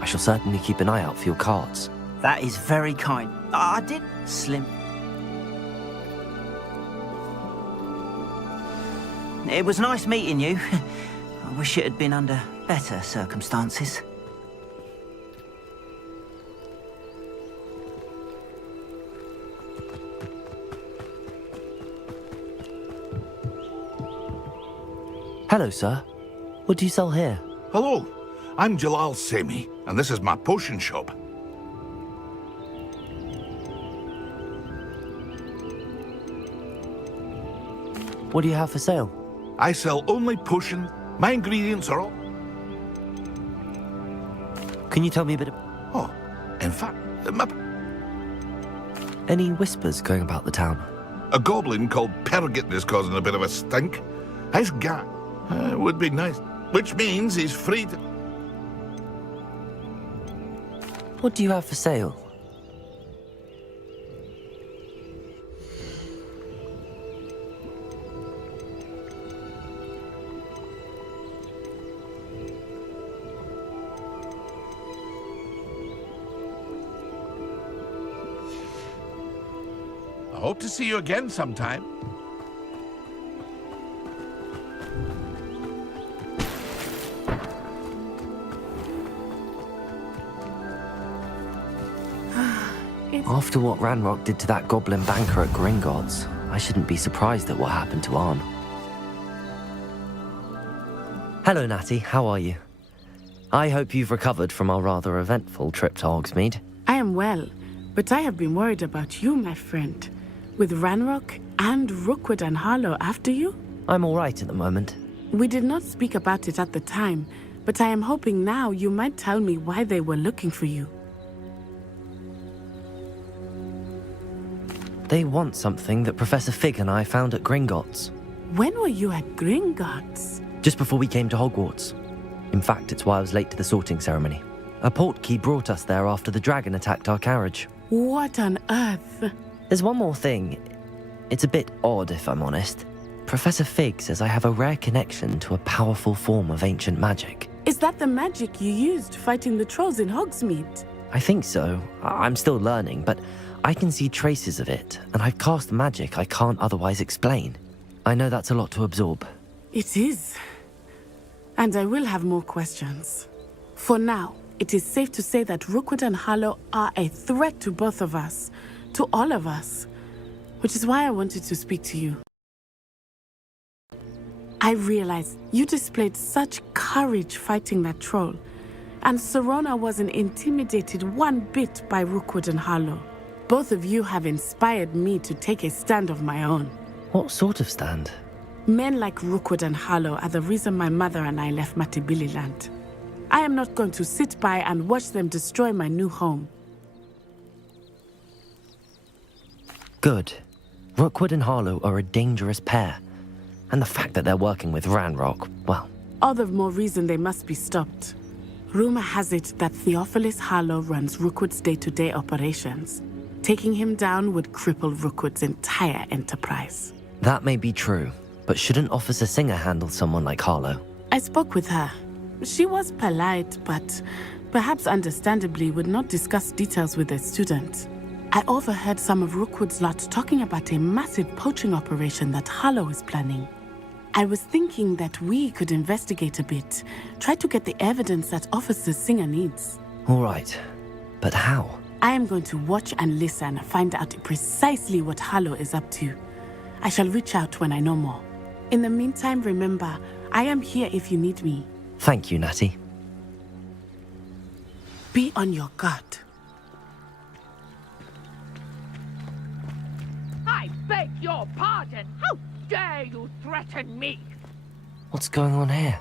I shall certainly keep an eye out for your carts. That is very kind. I did Slim. It was nice meeting you. I wish it had been under better circumstances. Hello, sir. What do you sell here? Hello, I'm Jalal Semi, and this is my potion shop. What do you have for sale? I sell only potion. My ingredients are all... Can you tell me a bit of... Oh, in fact, Any whispers going about the town? a goblin called Pergit is causing a bit of a stink. Nice guy. Would be nice. Which means he's free to... What do you have for sale? I hope to see you again sometime. After what Ranrock did to that goblin banker at Gringotts, I shouldn't be surprised at what happened to Arn. Hello, Natty. How are you? I hope you've recovered from our rather eventful trip to Hogsmeade. I am well, but I have been worried about you, my friend. With Ranrock and Rookwood and Harlow after you? I'm all right at the moment. We did not speak about it at the time, but I am hoping now you might tell me why they were looking for you. They want something that Professor Fig and I found at Gringotts. When were you at Gringotts? Just before we came to Hogwarts. In fact, it's why I was late to the sorting ceremony. A portkey brought us there after the dragon attacked our carriage. What on earth? There's one more thing. It's a bit odd, if I'm honest. Professor Fig says I have a rare connection to a powerful form of ancient magic. Is that the magic you used fighting the trolls in Hogsmeade? I think so. I'm still learning, but I can see traces of it, and I've cast magic I can't otherwise explain. I know that's a lot to absorb. It is. And I will have more questions. For now, it is safe to say that Rookwood and Harlow are a threat to both of us, to all of us, which is why I wanted to speak to you. I realize you displayed such courage fighting that troll, and Serona wasn't intimidated one bit by Rookwood and Harlow. Both of you have inspired me to take a stand of my own. What sort of stand? Men like Rookwood and Harlow are the reason my mother and I left Matibili-land. I am not going to sit by and watch them destroy my new home. Good. Rookwood and Harlow are a dangerous pair. And the fact that they're working with Ranrock, well... All the more reason they must be stopped. Rumor has it that Theophilus Harlow runs Rookwood's day-to-day operations. Taking him down would cripple Rookwood's entire enterprise. That may be true, but shouldn't Officer Singer handle someone like Harlow? I spoke with her. She was polite, but perhaps understandably would not discuss details with a student. I overheard some of Rookwood's lot talking about a massive poaching operation that Harlow is planning. I was thinking that we could investigate a bit, try to get the evidence that Officer Singer needs. All right, but how? I am going to watch and listen, find out precisely what Harlow is up to. I shall reach out when I know more. In the meantime, remember, I am here if you need me. Thank you, Natty. Be on your guard. I beg your pardon. How dare you threaten me? What's going on here?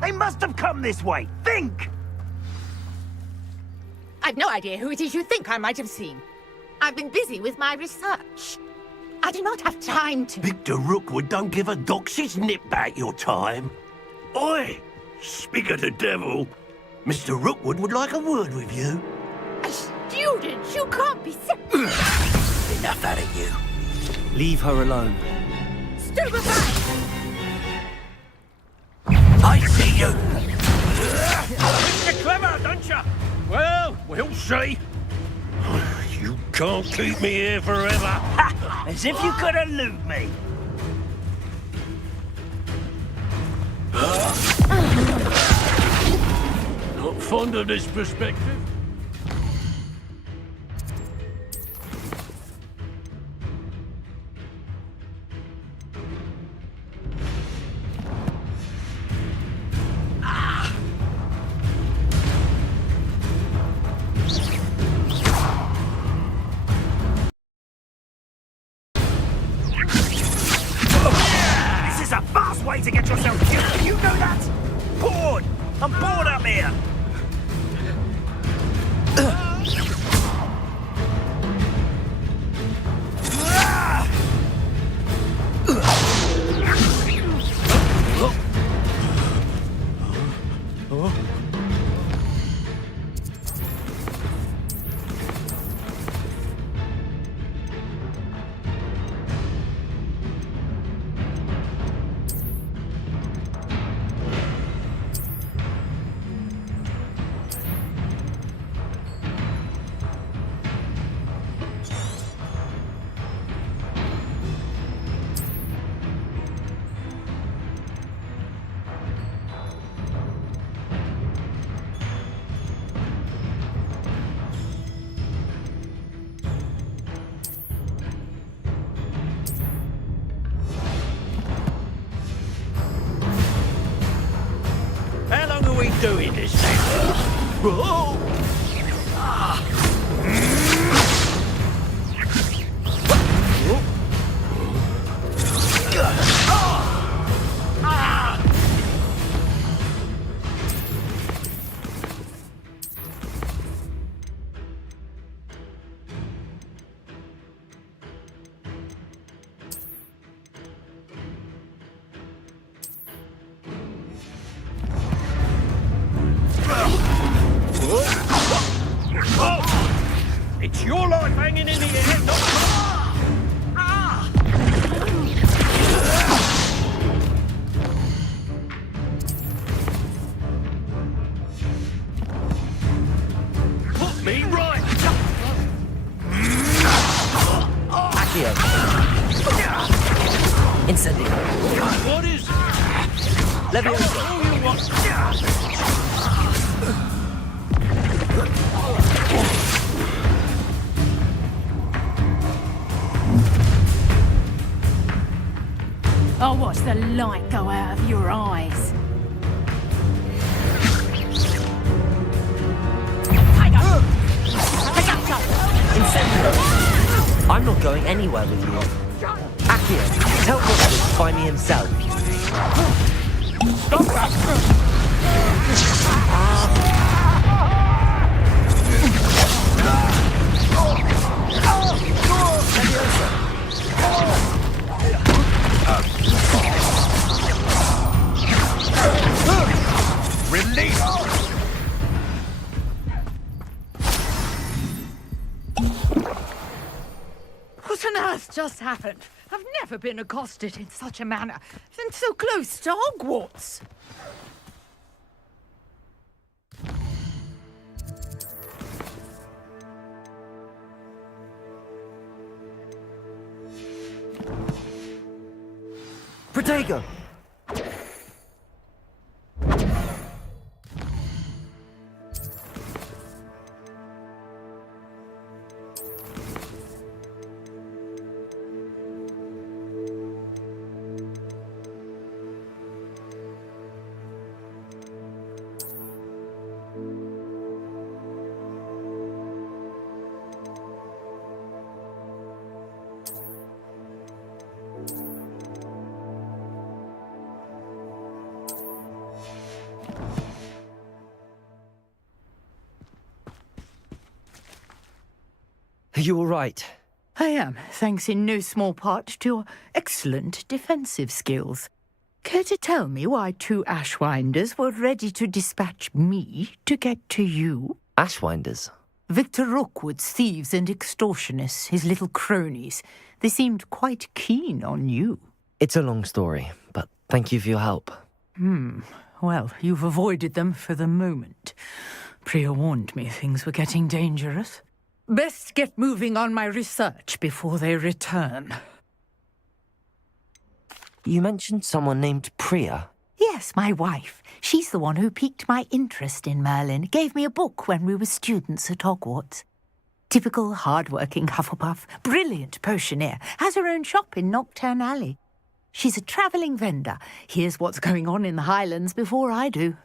They must have come this way. Think! I've no idea who it is you think I might have seen. I've been busy with my research. I do not have time to... Victor Rookwood don't give a doxy's nip back your time. Oi! Speak of the devil. Mr. Rookwood would like a word with you. A student? You can't be serious. Enough out of you. Leave her alone. Stupefy! I see you! You're clever, don't you? Well, we'll see. You can't keep me here forever. As if you could elude me. Not fond of this perspective. To get yourself killed. You know that? Bored! I'm bored up here! doing this thing? It's your life hanging in the air, Put me right! Accio. Incendio. What is it? Levioso. I'll watch the light go out of your eyes. I'm not going anywhere with you. Accio, tell Rookwood to find me himself. Stop that! Release! What on earth just happened? I've never been accosted in such a manner, and so close to Hogwarts. Protego! Are you all right? I am, thanks in no small part to your excellent defensive skills. Care to tell me why two Ashwinders were ready to dispatch me to get to you? Ashwinders? Victor Rookwood's thieves and extortionists, his little cronies. They seemed quite keen on you. It's a long story, but thank you for your help. Well, you've avoided them for the moment. Priya warned me things were getting dangerous. Best get moving on my research before they return. You mentioned someone named Priya. Yes, my wife. She's the one who piqued my interest in Merlin. Gave me a book when we were students at Hogwarts. Typical hard-working Hufflepuff, brilliant potioneer, has her own shop in Knockturn Alley. She's a travelling vendor. Hears what's going on in the Highlands before I do.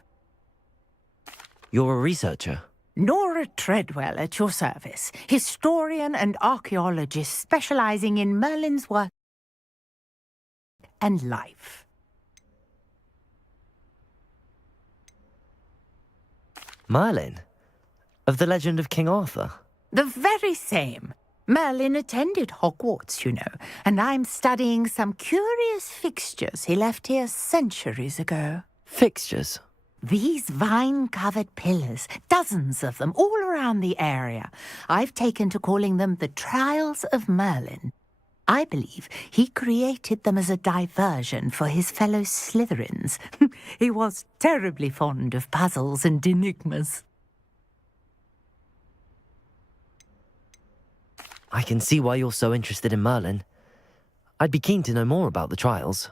You're a researcher? Nora Treadwell at your service, historian and archaeologist specialising in Merlin's work and life. Merlin? Of the legend of King Arthur? The very same. Merlin attended Hogwarts, you know, and I'm studying some curious fixtures he left here centuries ago. Fixtures? These vine-covered pillars, dozens of them, all around the area. I've taken to calling them the Trials of Merlin. I believe he created them as a diversion for his fellow Slytherins. He was terribly fond of puzzles and enigmas. I can see why you're so interested in Merlin. I'd be keen to know more about the trials.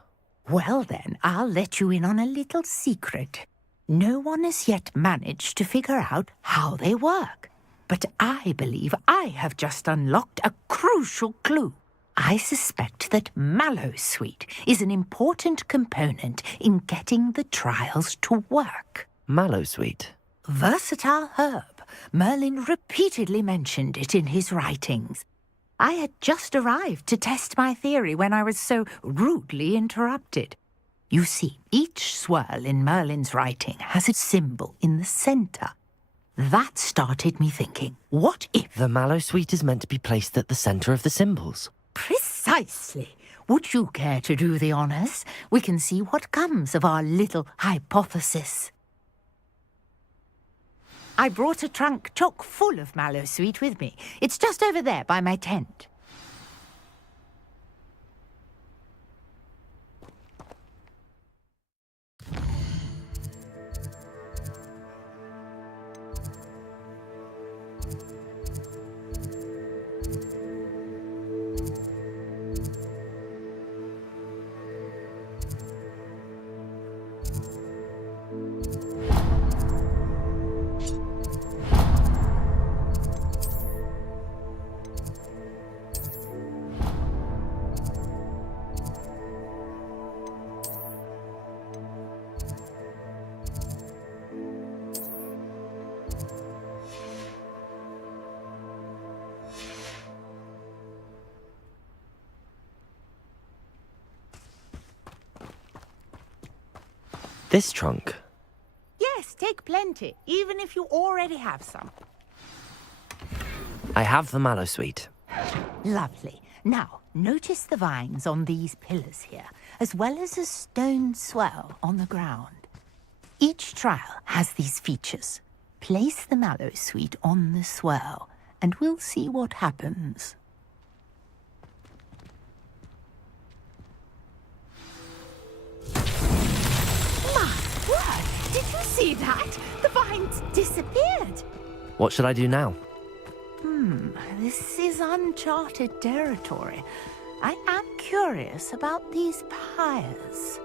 Well then, I'll let you in on a little secret. No one has yet managed to figure out how they work. But I believe I have just unlocked a crucial clue. I suspect that Mallowsweet is an important component in getting the trials to work. Mallowsweet. Versatile herb. Merlin repeatedly mentioned it in his writings. I had just arrived to test my theory when I was so rudely interrupted. You see, each swirl in Merlin's writing has a symbol in the centre. That started me thinking, what if... The Mallowsweet is meant to be placed at the centre of the symbols. Precisely. Would you care to do the honours? We can see what comes of our little hypothesis. I brought a trunk chock full of Mallowsweet with me. It's just over there by my tent. This trunk? Yes, take plenty, even if you already have some. I have the Mallowsweet. Lovely. Now, notice the vines on these pillars here, as well as a stone swell on the ground. Each trial has these features. Place the Mallowsweet on the swell, and we'll see what happens. Did you see that? The vines disappeared. What should I do now? This is uncharted territory. I am curious about these pyres.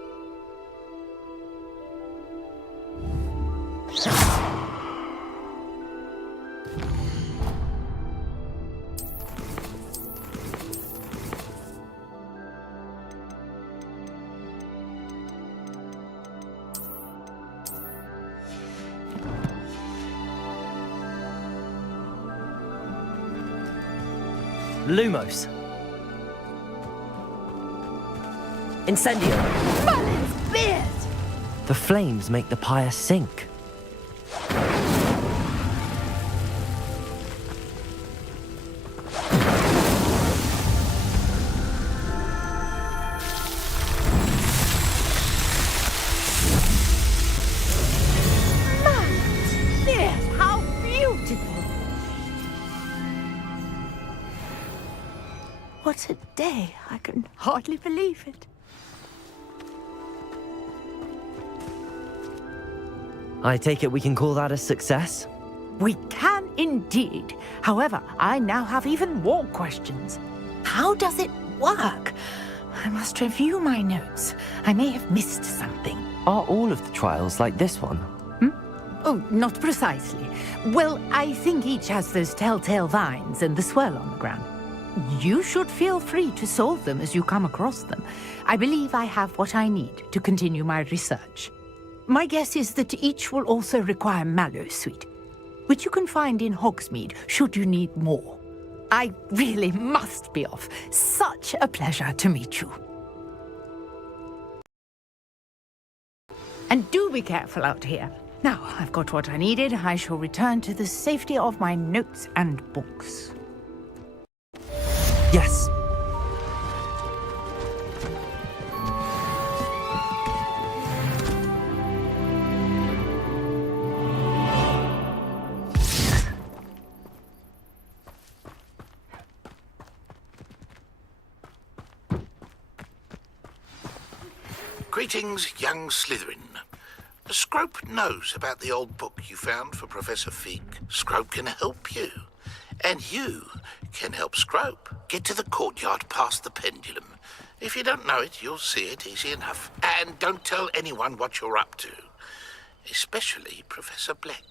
Lumos. Incendio. Merlin's beard! The flames make the pyre sink. Merlin's beard! How beautiful! What a day! I can hardly believe it. I take it we can call that a success? We can indeed. However, I now have even more questions. How does it work? I must review my notes. I may have missed something. Are all of the trials like this one? Oh, not precisely. Well, I think each has those telltale vines and the swirl on the ground. You should feel free to solve them as you come across them. I believe I have what I need to continue my research. My guess is that each will also require Mallowsweet, which you can find in Hogsmeade should you need more. I really must be off. Such a pleasure to meet you. And do be careful out here. Now, I've got what I needed. I shall return to the safety of my notes and books. Yes. Greetings, young Slytherin. Scrope knows about the old book you found for Professor Fig. Scrope can help you. And you can help Scrope get to the courtyard past the pendulum. If you don't know it, you'll see it easy enough. And don't tell anyone what you're up to. Especially Professor Black.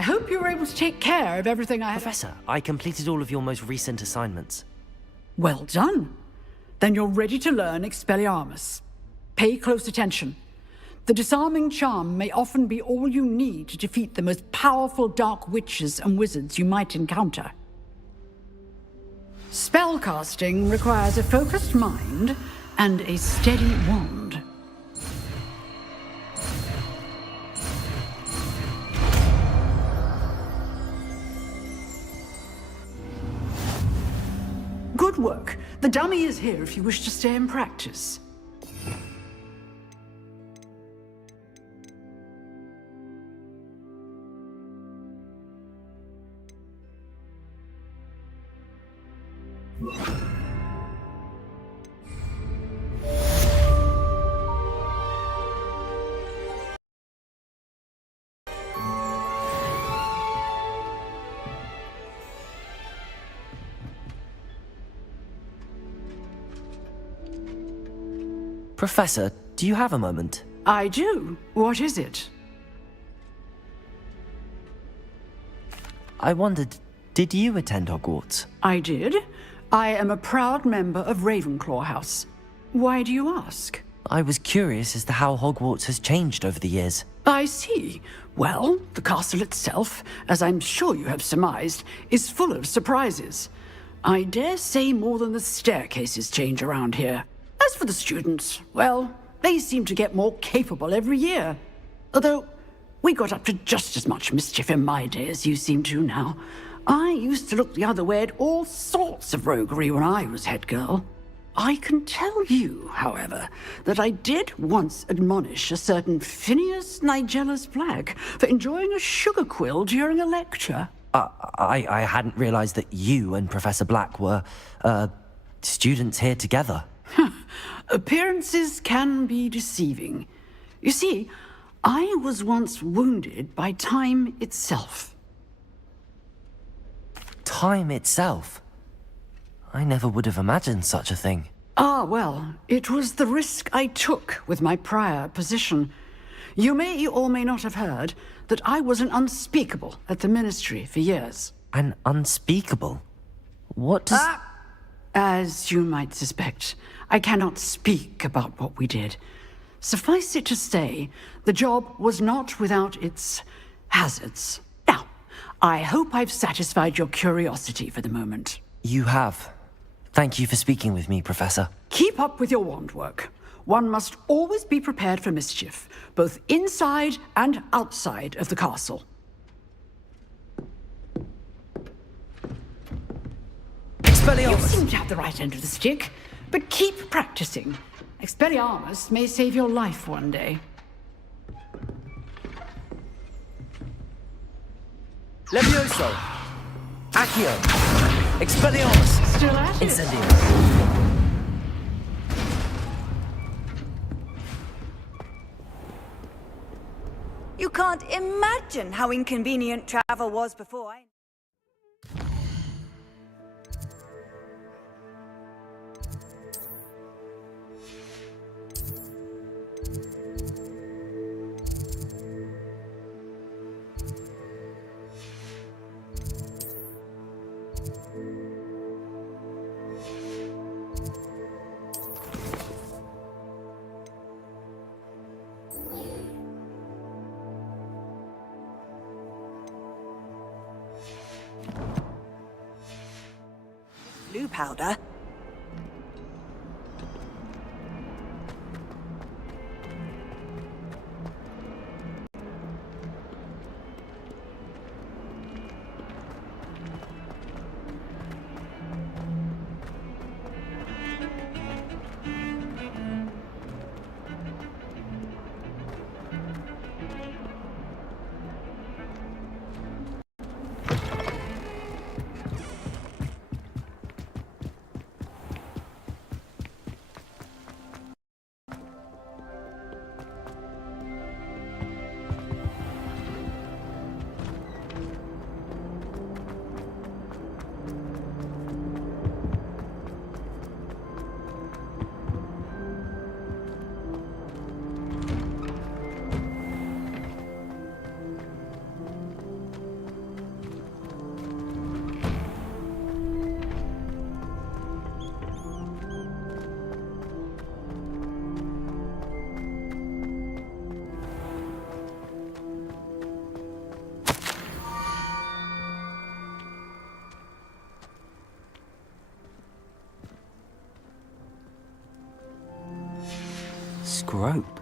I hope you were able to take care of everything I have. Professor, I completed all of your most recent assignments. Well done. Then you're ready to learn Expelliarmus. Pay close attention. The disarming charm may often be all you need to defeat the most powerful dark witches and wizards you might encounter. Spellcasting requires a focused mind and a steady wand. Good work. The dummy is here if you wish to stay and practice. Professor, do you have a moment? I do. What is it? I wondered, did you attend Hogwarts? I did. I am a proud member of Ravenclaw House. Why do you ask? I was curious as to how Hogwarts has changed over the years. I see. Well, the castle itself, as I'm sure you have surmised, is full of surprises. I dare say more than the staircases change around here. As for the students, well, they seem to get more capable every year. Although, we got up to just as much mischief in my day as you seem to now. I used to look the other way at all sorts of roguery when I was head girl. I can tell you, however, that I did once admonish a certain Phineas Nigellus Black for enjoying a sugar quill during a lecture. I hadn't realized that you and Professor Black were, students here together. Appearances can be deceiving. You see, I was once wounded by time itself. Time itself? I never would have imagined such a thing. Ah, well, it was the risk I took with my prior position. You may or may not have heard that I was an unspeakable at the Ministry for years. An unspeakable? What does... As you might suspect, I cannot speak about what we did. Suffice it to say, the job was not without its hazards. Now, I hope I've satisfied your curiosity for the moment. You have. Thank you for speaking with me, Professor. Keep up with your wand work. One must always be prepared for mischief, both inside and outside of the castle. You seem to have the right end of the stick, but keep practicing. Expelliarmus may save your life one day. Levioso! Accio! Expelliarmus! Still at it? Incendio! You can't imagine how inconvenient travel was before I... Blue powder? Scrope?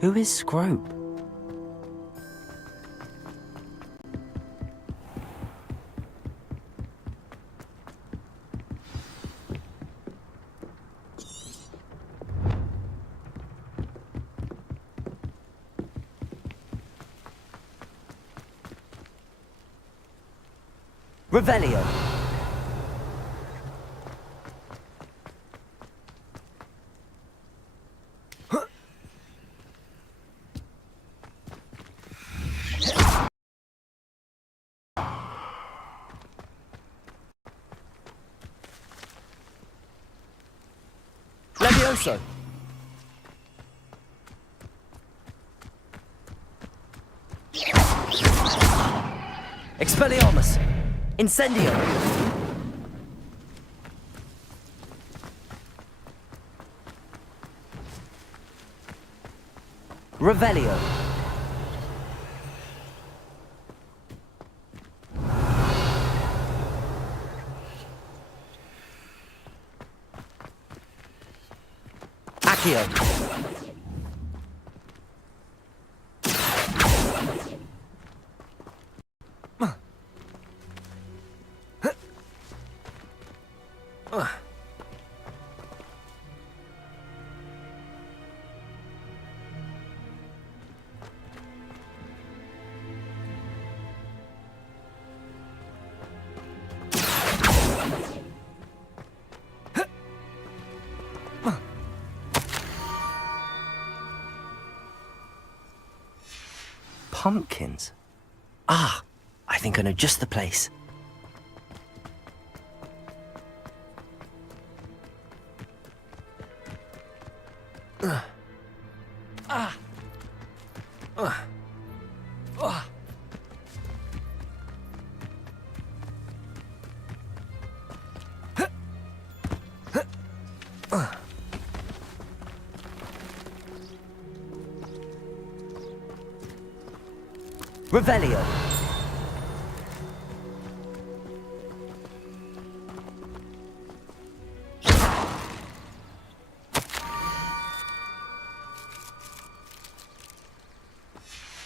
Who is Scrope? Revelio. Levioso. Expelliarmus. Incendio. Revelio. Accio. Pumpkins? Ah, I think I know just the place. Revelio.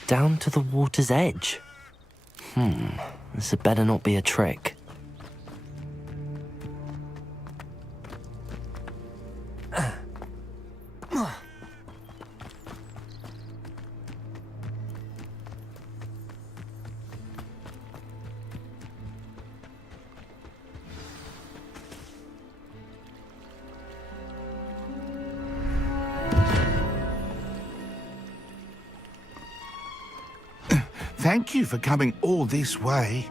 Down to the water's edge. This had better not be a trick. Thank you for coming all this way.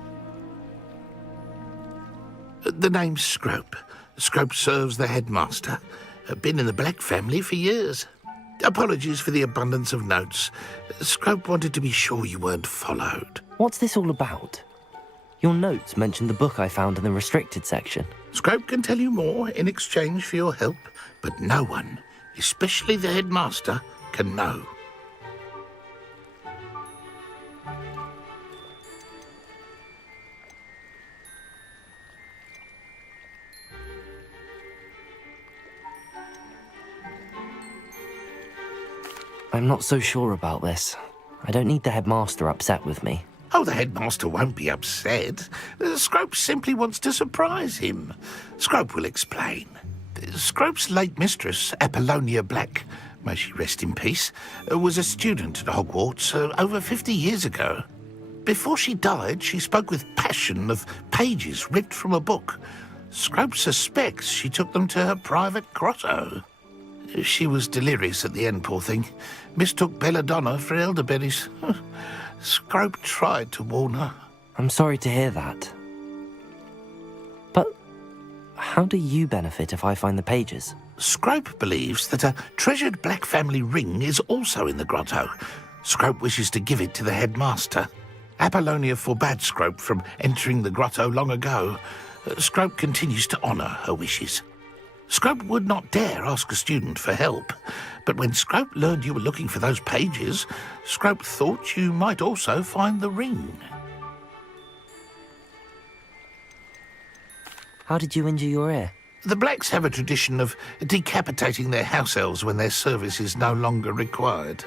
The name's Scrope. Scrope serves the headmaster. Been in the Black family for years. Apologies for the abundance of notes. Scrope wanted to be sure you weren't followed. What's this all about? Your notes mentioned the book I found in the restricted section. Scrope can tell you more in exchange for your help, but no one, especially the headmaster, can know. I'm not so sure about this. I don't need the headmaster upset with me. Oh, the headmaster won't be upset. Scrope simply wants to surprise him. Scrope will explain. Scrope's late mistress, Apollonia Black, may she rest in peace, was a student at Hogwarts over 50 years ago. Before she died, she spoke with passion of pages ripped from a book. Scrope suspects she took them to her private grotto. She was delirious at the end, poor thing. Mistook belladonna for elderberries. Scrope tried to warn her. I'm sorry to hear that. But how do you benefit if I find the pages? Scrope believes that a treasured Black family ring is also in the grotto. Scrope wishes to give it to the headmaster. Apollonia forbade Scrope from entering the grotto long ago. Scrope continues to honour her wishes. Scrope would not dare ask a student for help, but when Scrope learned you were looking for those pages, Scrope thought you might also find the ring. How did you injure your ear? The Blacks have a tradition of decapitating their house elves when their service is no longer required.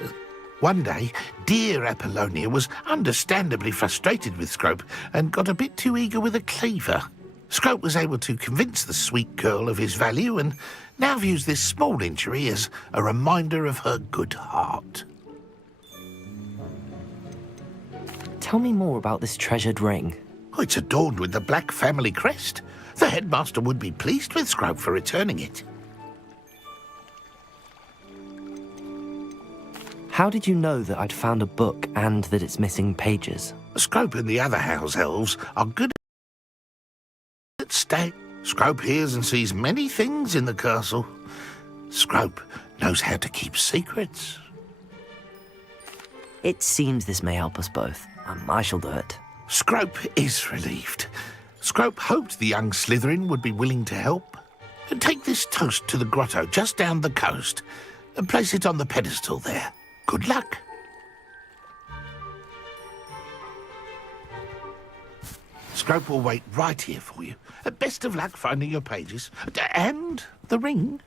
One day, dear Apollonia was understandably frustrated with Scrope and got a bit too eager with a cleaver. Scrope was able to convince the sweet girl of his value and now views this small injury as a reminder of her good heart. Tell me more about this treasured ring. Oh, it's adorned with the Black family crest. The headmaster would be pleased with Scrope for returning it. How did you know that I'd found a book and that it's missing pages? Scrope and the other house elves are good at staying. Scrope hears and sees many things in the castle. Scrope knows how to keep secrets. It seems this may help us both. I shall do it. Scrope is relieved. Scrope hoped the young Slytherin would be willing to help. Take this toast to the grotto just down the coast and place it on the pedestal there. Good luck. Scrope will wait right here for you. Best of luck finding your pages. And the ring.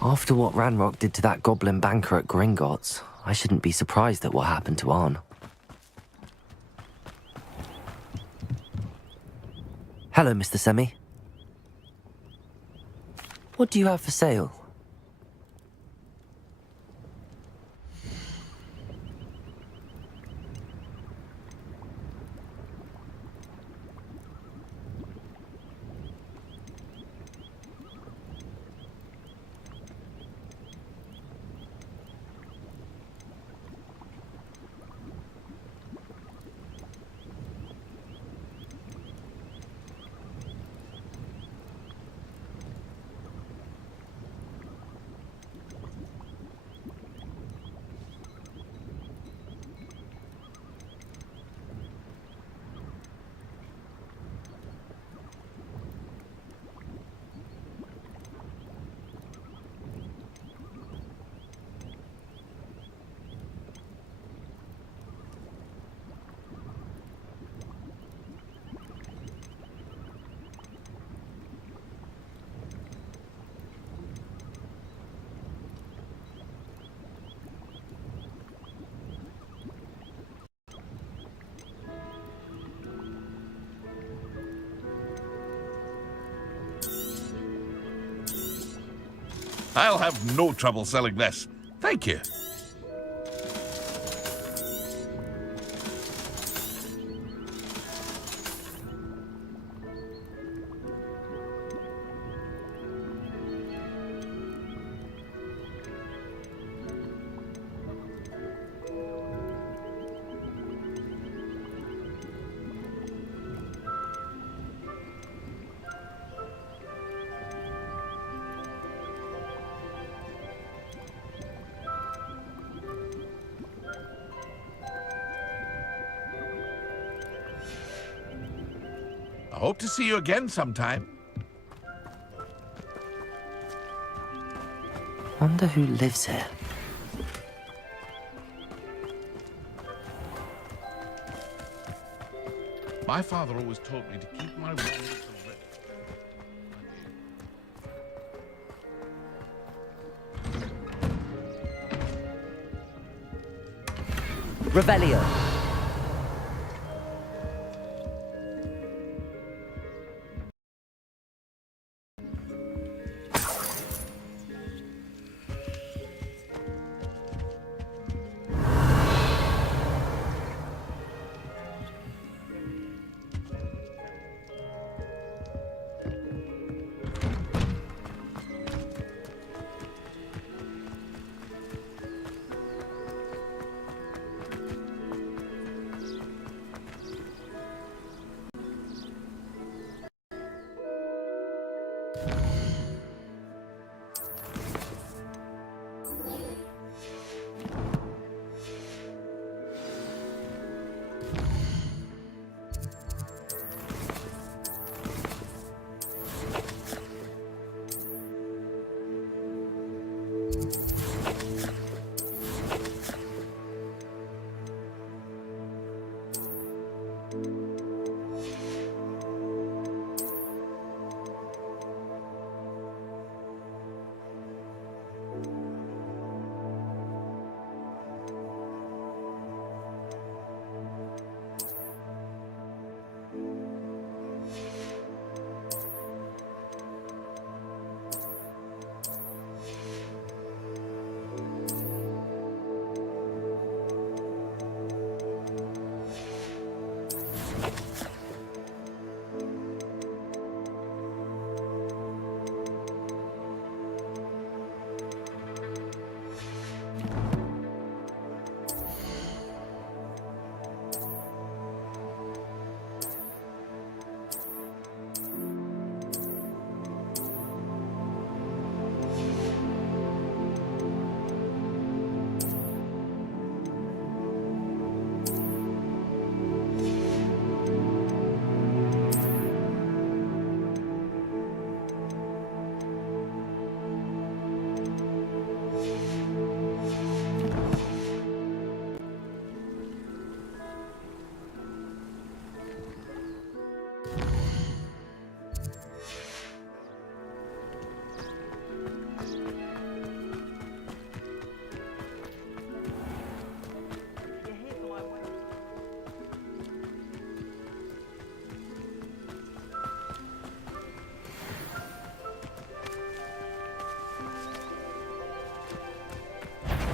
After what Ranrock did to that goblin banker at Gringotts, I shouldn't be surprised at what happened to Arn. Hello, Mr. Semi. What do you have for sale? I'll have no trouble selling this. Thank you. I hope to see you again sometime. Wonder who lives here. My father always taught me to keep my word at the ready. Revelio.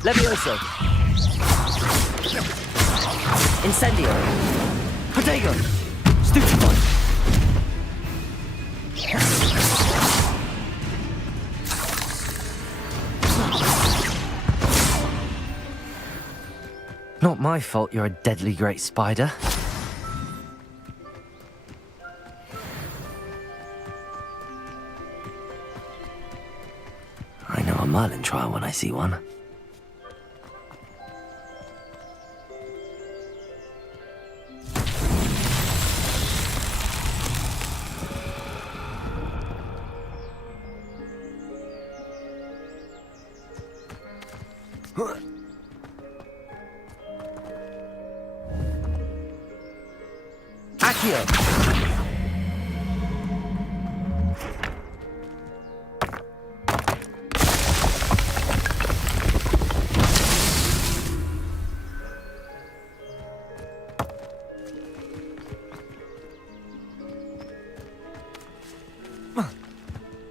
Levioso. Incendio. Protego. Stupefy. Not my fault you're a deadly great spider. I know a Merlin trial when I see one. Accio.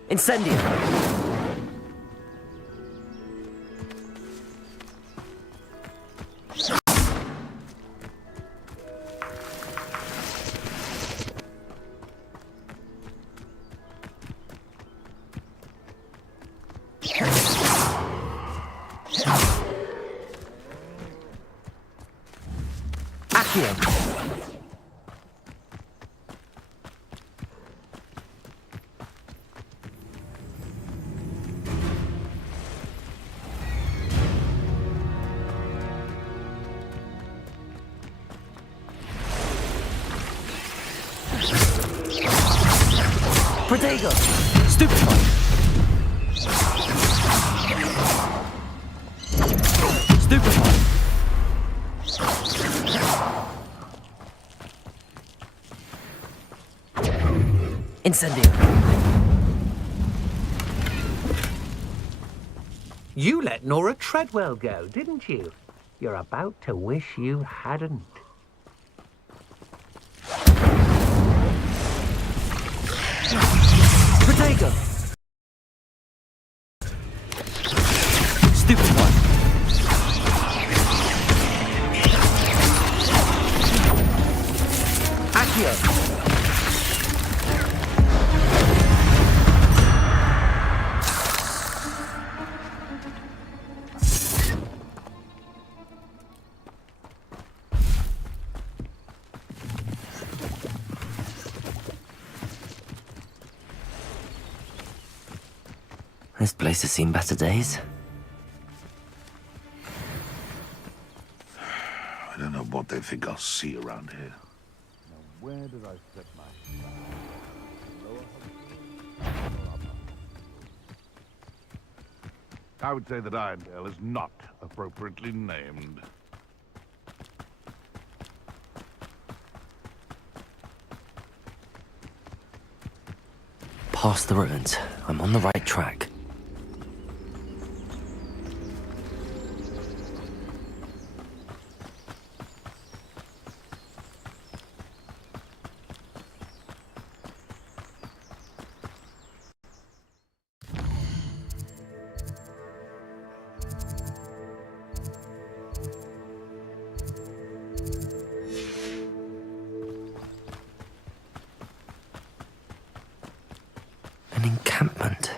Incendio. Accio. Protego! Stupefy! Stupefy! Incendio! You let Nora Treadwell go, didn't you? You're about to wish you hadn't. Protego! Stupefy! Accio! This place has seen better days. I don't know what they think I'll see around here. Where did I set my... I would say that Irondale is not appropriately named. Past the ruins. I'm on the right track. An encampment.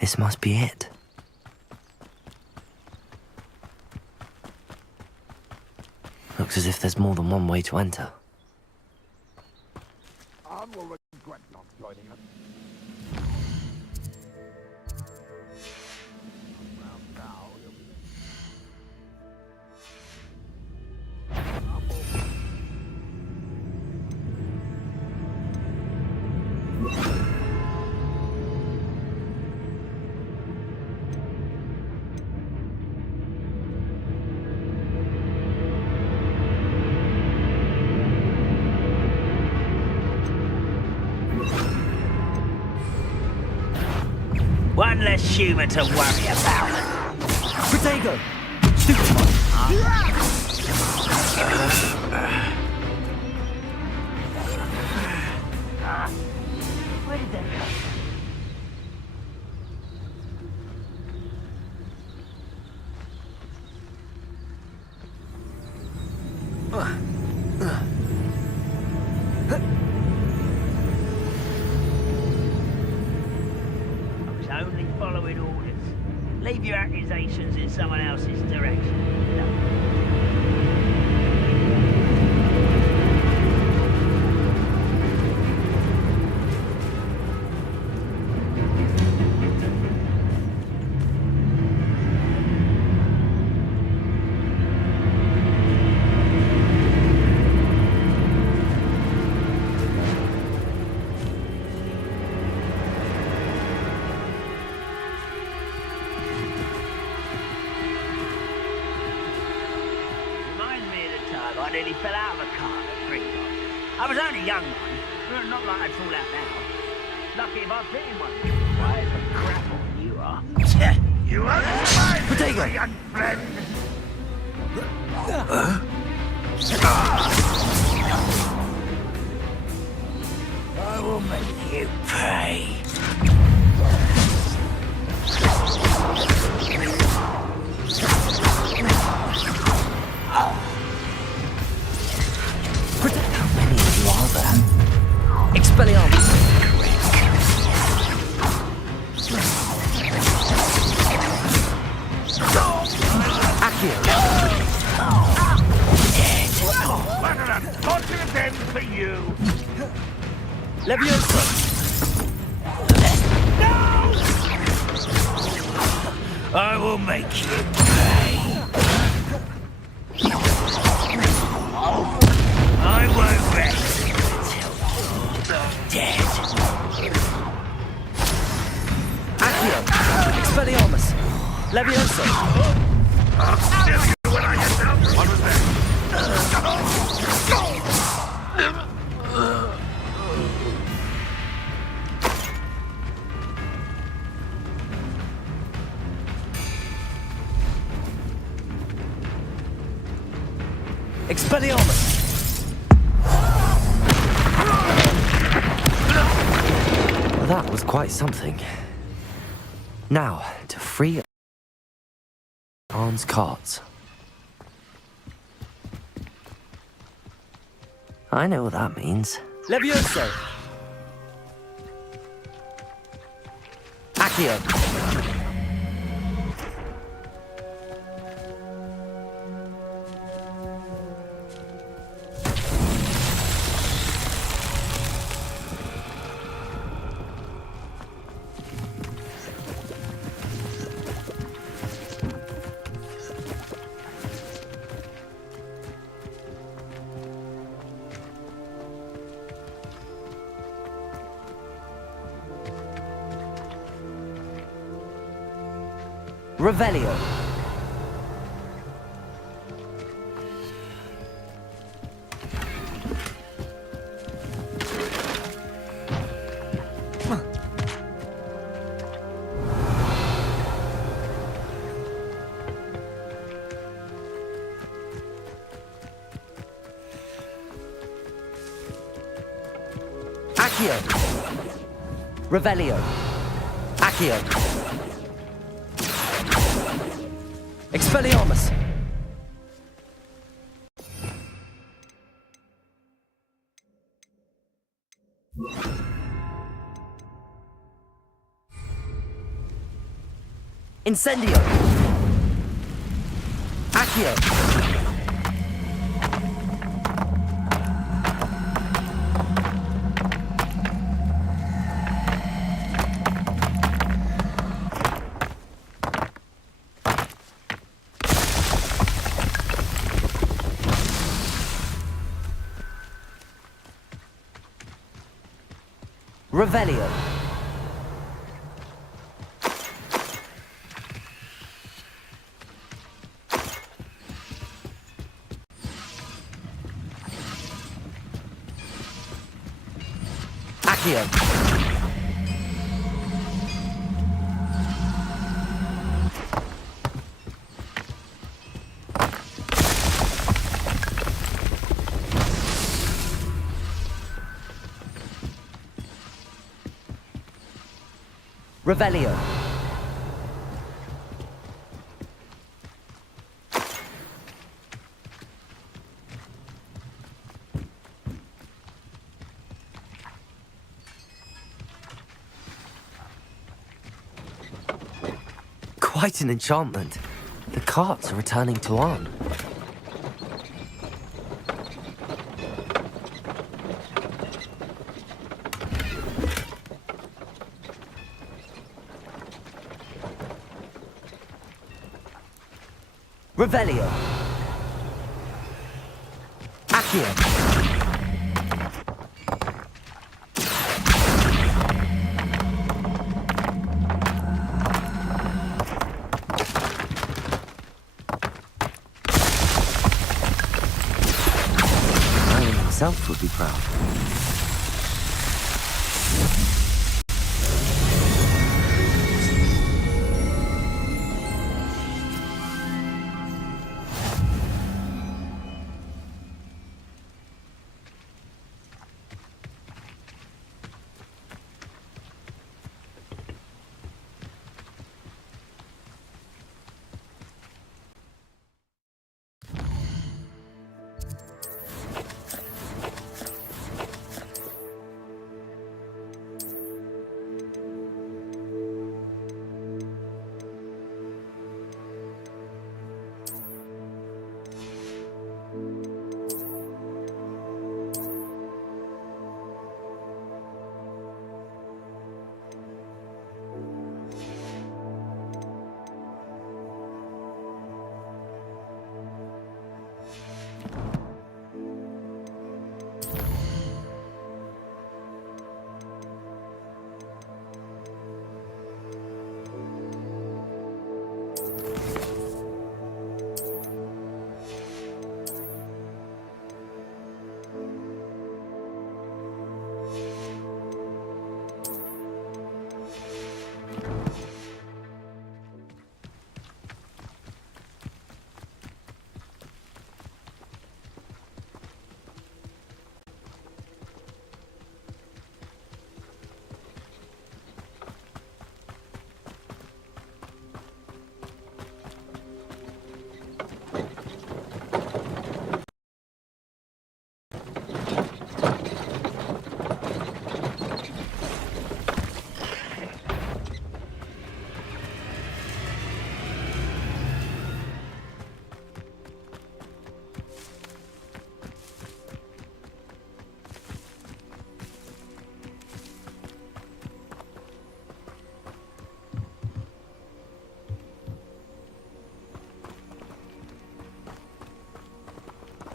This must be it. Looks as if there's more than one way to enter. Anne will regret not joining us. One less human to worry about. Protego! Stupefy! Where did they go? Only following orders. Leave your accusations in someone else's direction. No. I nearly fell out of a car at Gringotts. I was only a young one, not like I'd fall out now. Lucky if I've been one. Why is a crap on you are? You are Protego! young friend. I will make you pay. How many of you are there? Expelliarmus! Accio! What an unfortunate end for you! Leviosa! I will make you pay. I won't rest until you're dead. Levioso! I'll kill you when I get down. What was that? Expelliarmus! That was quite something. Now, to free Arn's carts. I know what that means. Levioso! Accio! Revelio. Accio. Revelio. Accio. Expelliarmus! Incendio! Accio! Revelio. Accio. Revelio. Quite an enchantment. The carts are returning to Arn. Revelio. Accio. Merlin himself would be proud.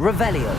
Revelio.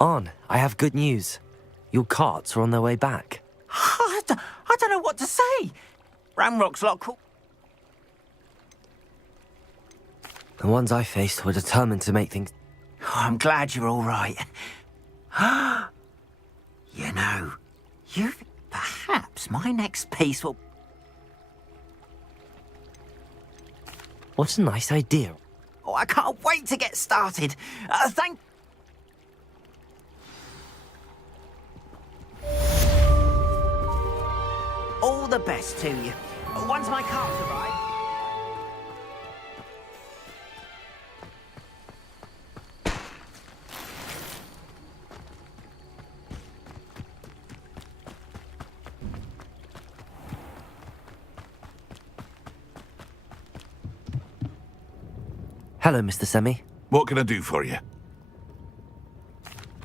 On, I have good news. Your carts are on their way back. I don't know what to say. Ramrock's lot cool. The ones I faced were determined to make things... Oh, I'm glad you're all right. You know, perhaps my next piece will... What a nice idea. Oh, I can't wait to get started. Thank... All the best to you. Once my carts arrive... Hello, Mr. Semi. What can I do for you?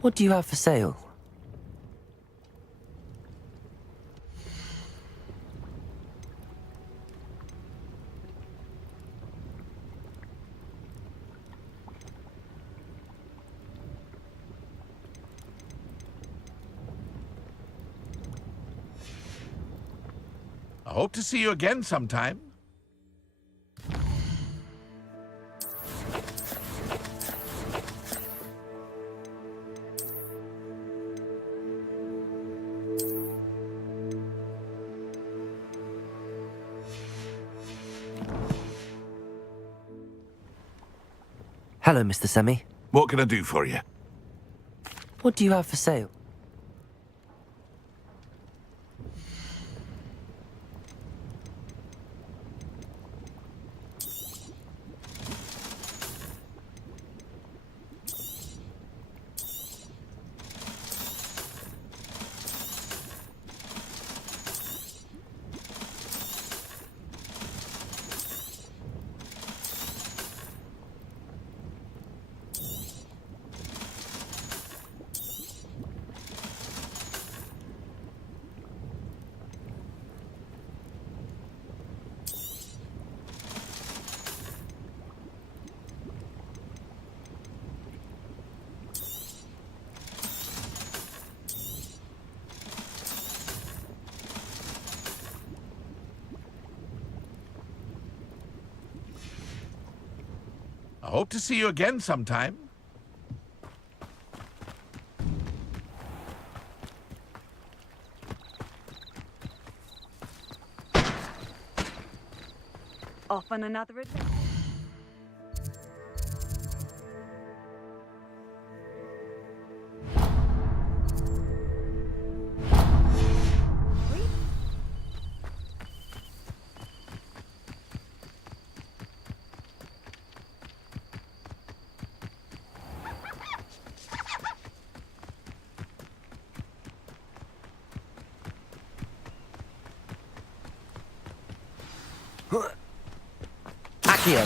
What do you have for sale? I hope to see you again sometime. Hello, Mr. Semi. What can I do for you? What do you have for sale? I hope to see you again sometime. Off on another adventure. Accio.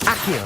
Accio.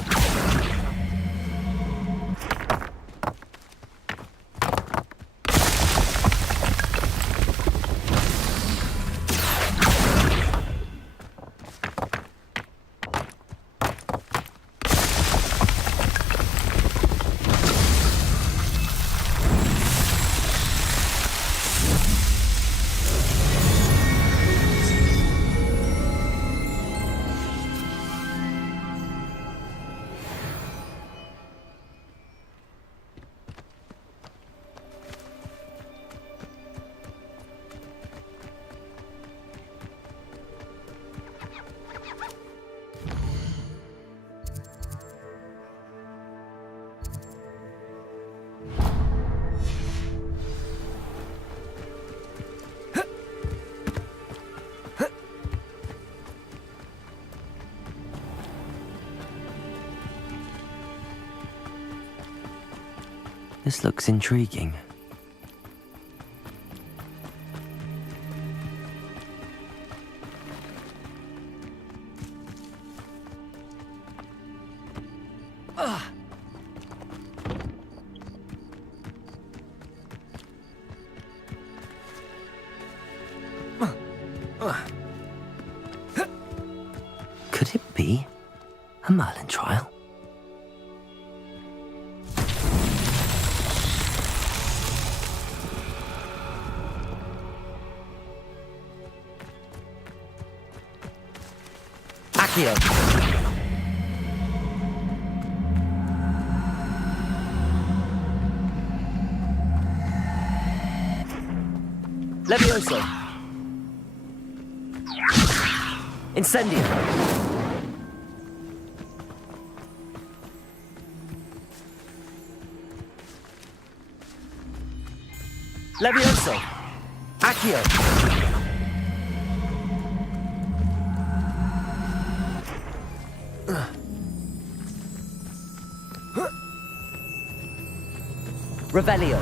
This looks intriguing. Could it be a Merlin trial? Accio! Levioso! Incendio! Levioso! Accio! Revelio!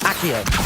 Accio!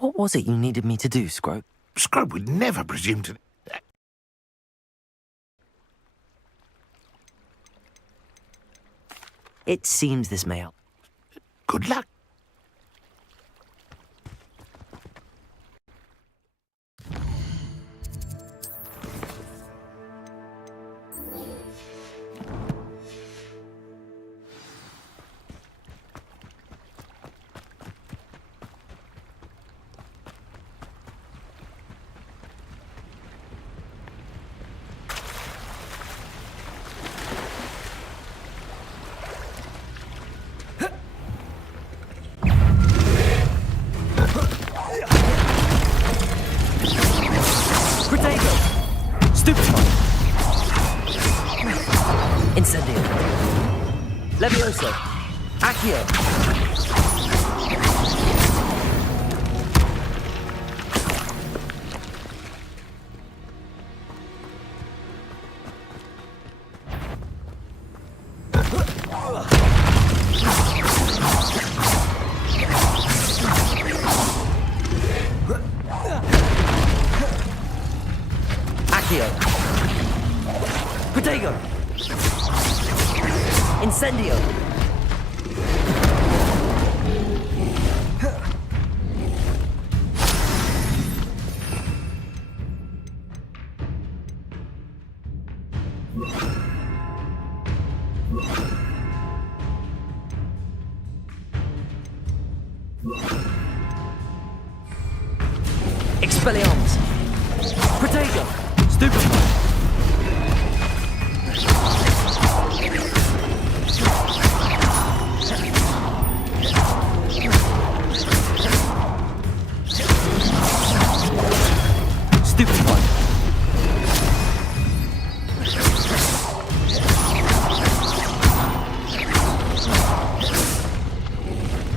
What was it you needed me to do, Scrope? Scrope would never presume to... It seems this may help. Good luck. Incendio. Levioso. Accio. Accio. Protego. Incendio! Expelliarmus! Protego! Stupefy! Stupefy!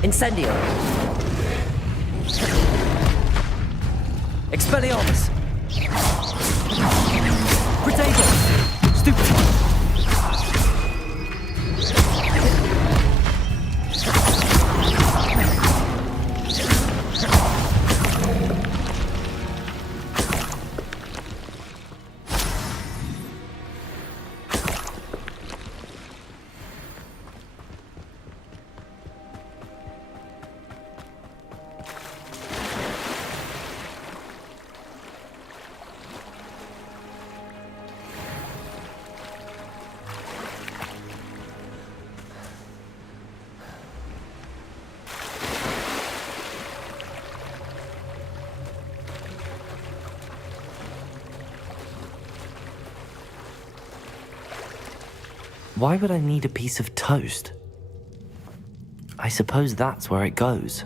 Incendio! Expelliarmus! Protego! Stupefy! Why would I need a piece of toast? I suppose that's where it goes.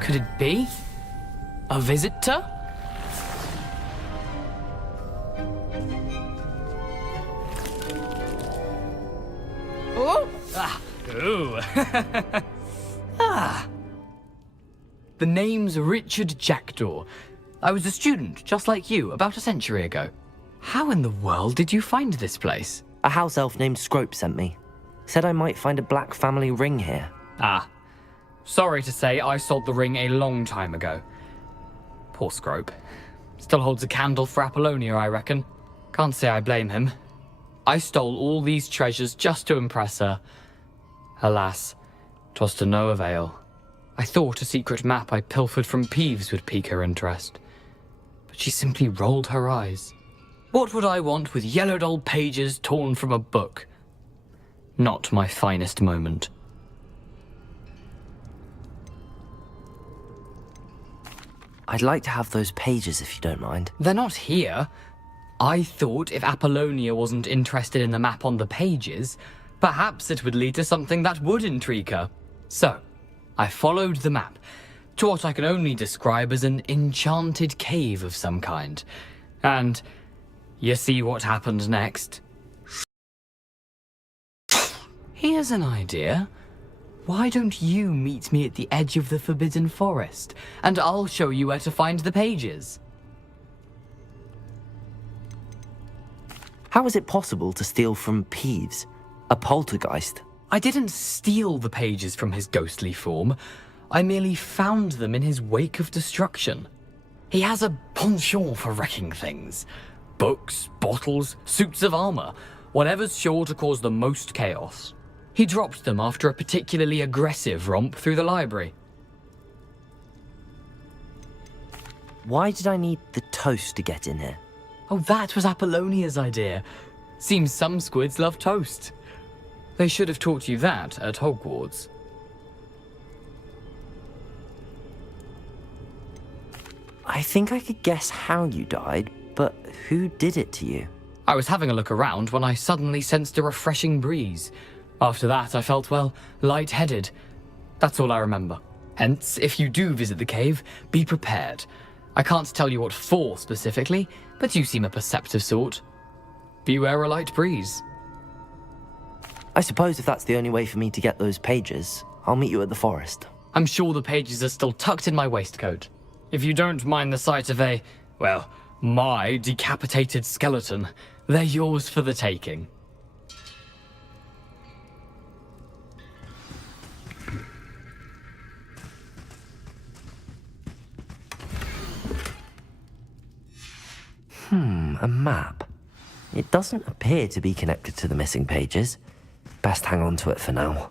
Could it be? A visitor? Oh! Ah! Ooh! Ah! The name's Richard Jackdaw. I was a student, just like you, about a century ago. How in the world did you find this place? A house elf named Scrope sent me. Said I might find a black family ring here. Ah. Sorry to say, I sold the ring a long time ago. Poor Scrope. Still holds a candle for Apollonia, I reckon. Can't say I blame him. I stole all these treasures just to impress her. Alas, 'twas to no avail. I thought a secret map I pilfered from Peeves would pique her interest. But she simply rolled her eyes. What would I want with yellowed old pages torn from a book? Not my finest moment. I'd like to have those pages if you don't mind. They're not here. I thought if Apollonia wasn't interested in the map on the pages, perhaps it would lead to something that would intrigue her. So, I followed the map to what I can only describe as an enchanted cave of some kind. And you see what happened next? Here's an idea. Why don't you meet me at the edge of the Forbidden Forest, and I'll show you where to find the pages? How is it possible to steal from Peeves, a poltergeist? I didn't steal the pages from his ghostly form. I merely found them in his wake of destruction. He has a penchant for wrecking things. Books, bottles, suits of armor, whatever's sure to cause the most chaos. He dropped them after a particularly aggressive romp through the library. Why did I need the toast to get in here? Oh, that was Apollonia's idea. Seems some squids love toast. They should have taught you that at Hogwarts. I think I could guess how you died, but who did it to you? I was having a look around when I suddenly sensed a refreshing breeze. After that, I felt, well, lightheaded. That's all I remember. Hence, if you do visit the cave, be prepared. I can't tell you what for specifically, but you seem a perceptive sort. Beware a light breeze. I suppose if that's the only way for me to get those pages, I'll meet you at the forest. I'm sure the pages are still tucked in my waistcoat. If you don't mind the sight of my decapitated skeleton, they're yours for the taking. A map. It doesn't appear to be connected to the missing pages. Best hang on to it for now.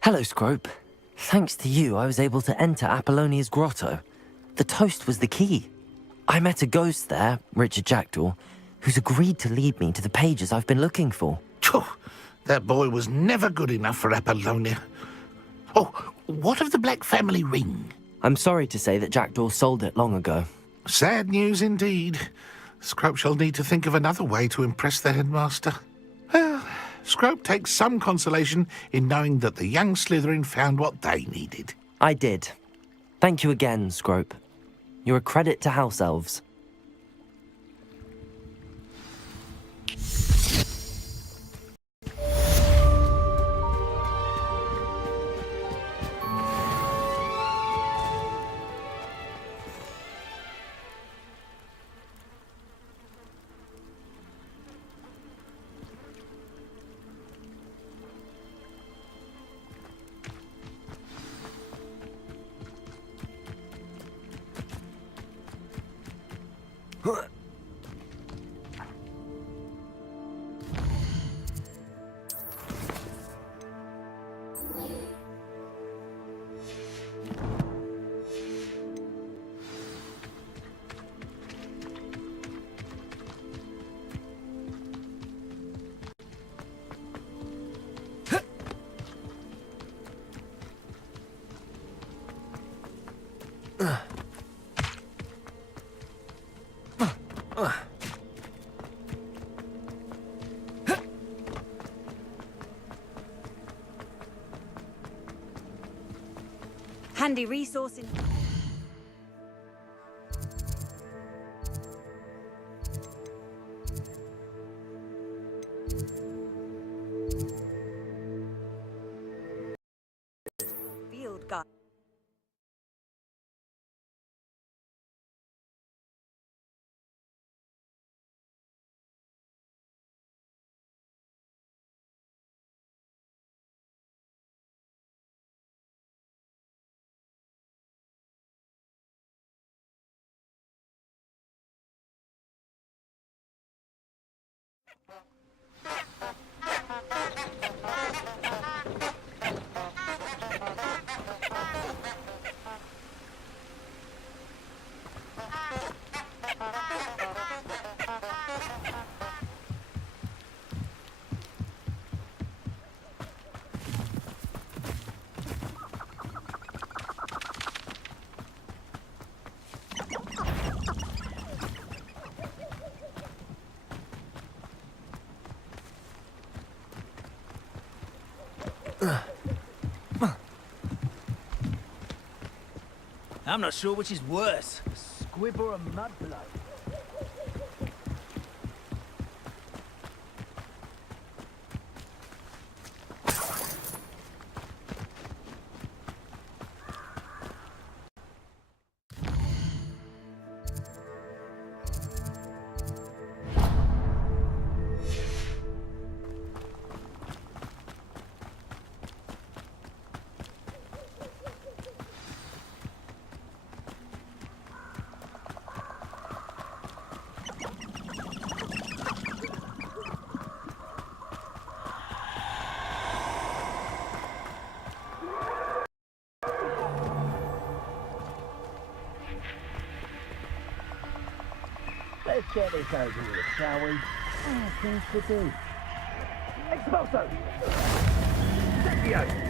Hello, Scrope. Thanks to you, I was able to enter Apollonia's grotto. The toast was the key. I met a ghost there, Richard Jackdaw, who's agreed to lead me to the pages I've been looking for. That boy was never good enough for Apollonia. Oh, what of the Black family ring? I'm sorry to say that Jackdaw sold it long ago. Sad news indeed. Scrope shall need to think of another way to impress the headmaster. Well, Scrope takes some consolation in knowing that the young Slytherin found what they needed. I did. Thank you again, Scrope. You're a credit to House Elves. Handy resource in... Field guide. I'm not sure which is worse, a squib or a mudblood. Let's get this over with, shall we? Things to do. Expulso! Incendio!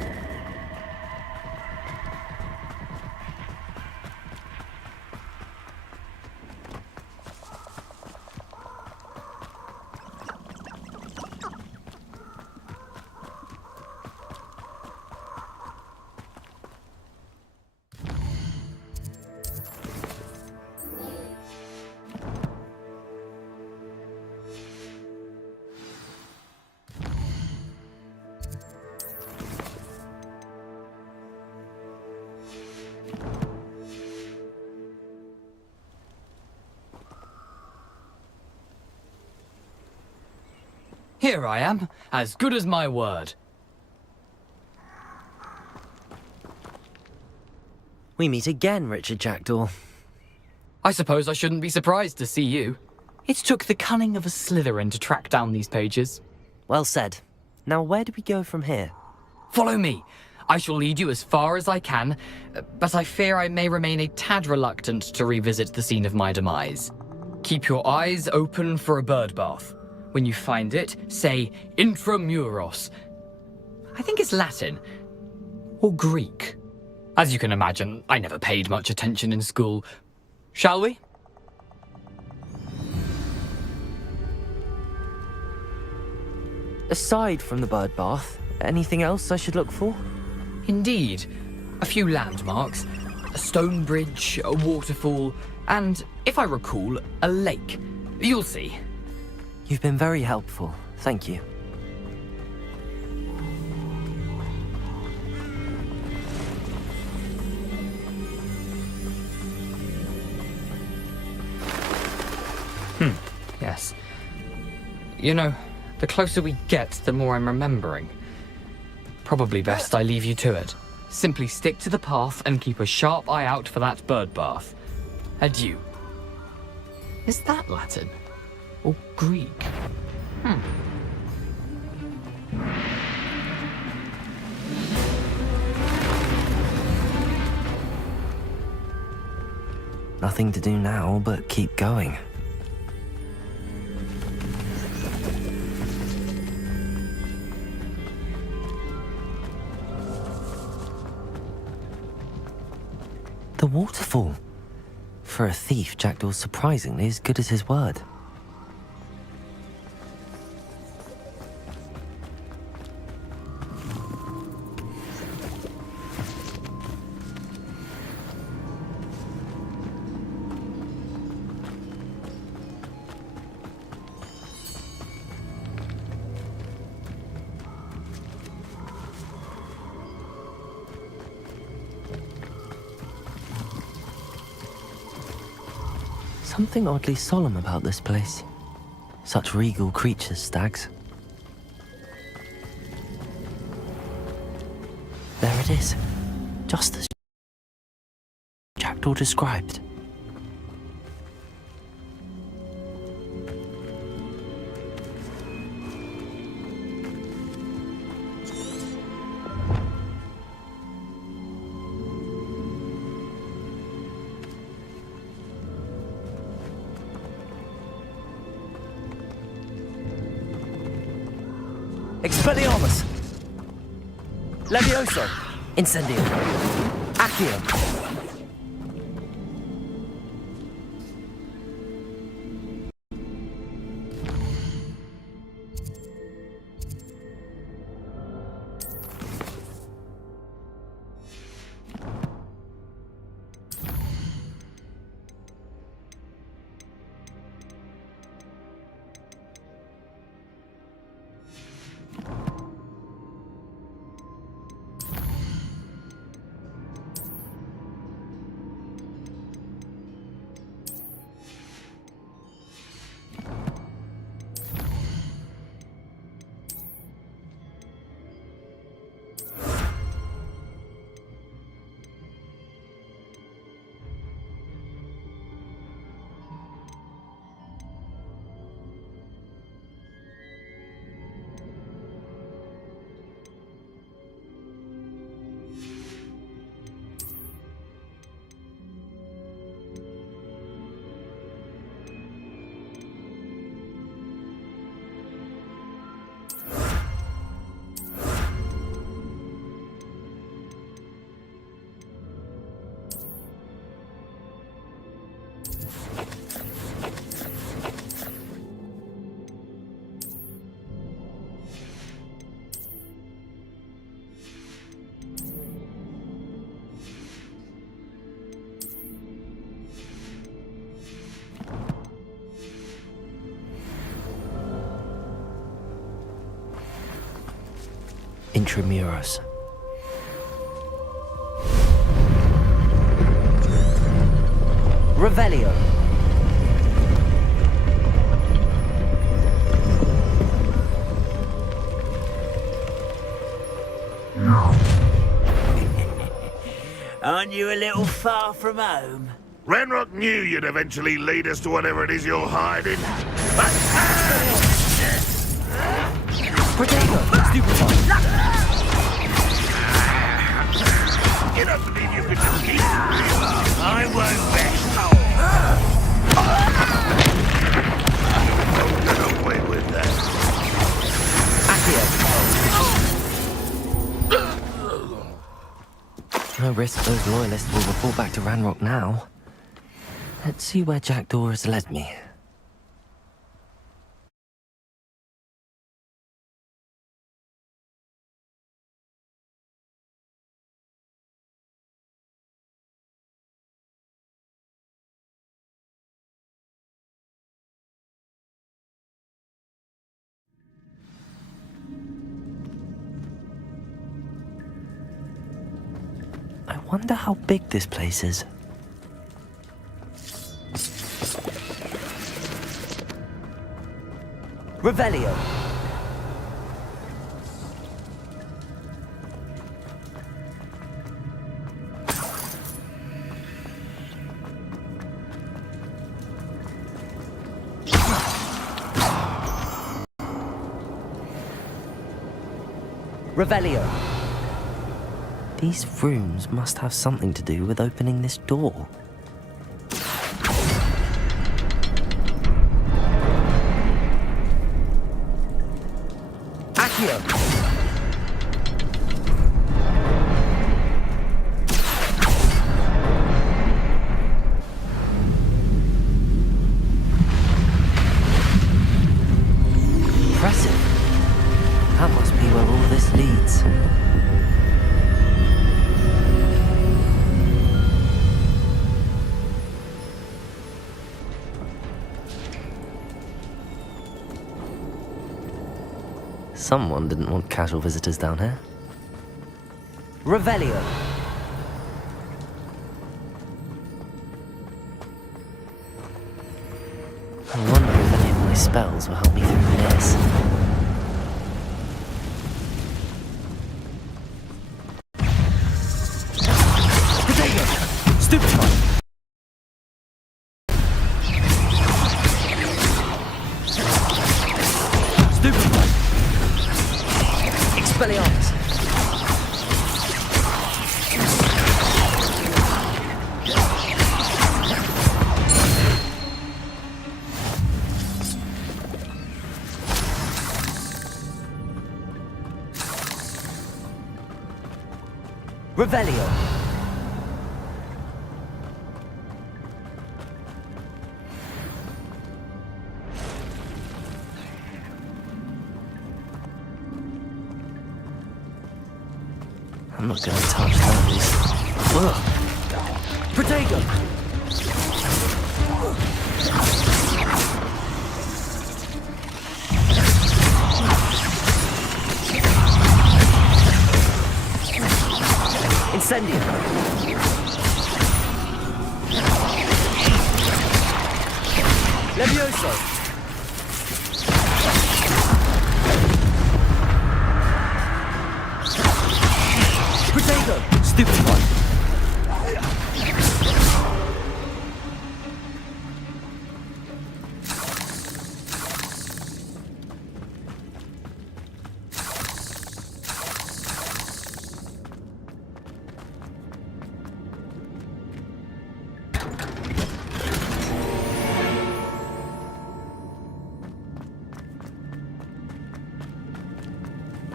Here I am, as good as my word. We meet again, Richard Jackdaw. I suppose I shouldn't be surprised to see you. It took the cunning of a Slytherin to track down these pages. Well said. Now where do we go from here? Follow me. I shall lead you as far as I can, but I fear I may remain a tad reluctant to revisit the scene of my demise. Keep your eyes open for a bird bath. When you find it, say intramuros. I think it's Latin. Or Greek. As you can imagine, I never paid much attention in school. Shall we? Aside from the bird bath, anything else I should look for? Indeed. A few landmarks. A stone bridge, a waterfall, and, if I recall, a lake. You'll see. You've been very helpful. Thank you. Yes. You know, the closer we get, the more I'm remembering. Probably best I leave you to it. Simply stick to the path and keep a sharp eye out for that bird bath. Adieu. Is that Latin? Or Greek? Nothing to do now but keep going. The waterfall. For a thief, Jackdaw's surprisingly as good as his word. Something oddly solemn about this place. Such regal creatures, stags. There it is, just as Jackdaw described. Expelliarmus! Levioso! Incendio! Accio! Intramuros. Revelio. Aren't you a little far from home? Ranrock knew you'd eventually lead us to whatever it is you're hiding. Potato! Stupefy! You don't believe you could defeat me? I won't rest. Don't get away with that. No risk those loyalists will report back to Ranrock now. Let's see where Jackdaw has led me. I wonder how big this place is. Revelio. Revelio. These rooms must have something to do with opening this door. Accio! Impressive. That must be where all this leads. Someone didn't want casual visitors down here. Revelio. I wonder if any of my spells will help me through this. Potato! Stupefy! Stupefy! Expelliarmus! Revelio. I'm not going to touch those. Ugh. Protego! Incendio! Levioso! Potato! Stupid one!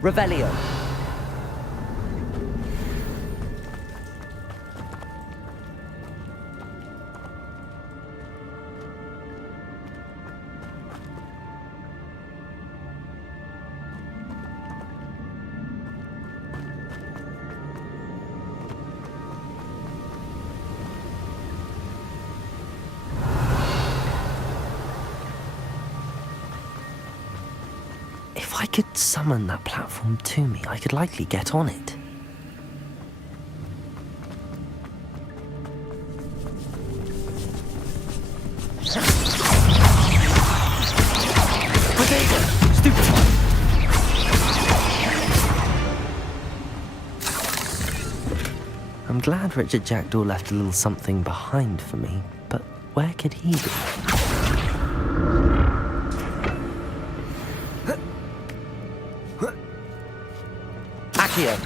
Revelio. If I I could summon that platform to me, I could likely get on it. I'm glad Richard Jackdaw left a little something behind for me, but where could he be? Accio!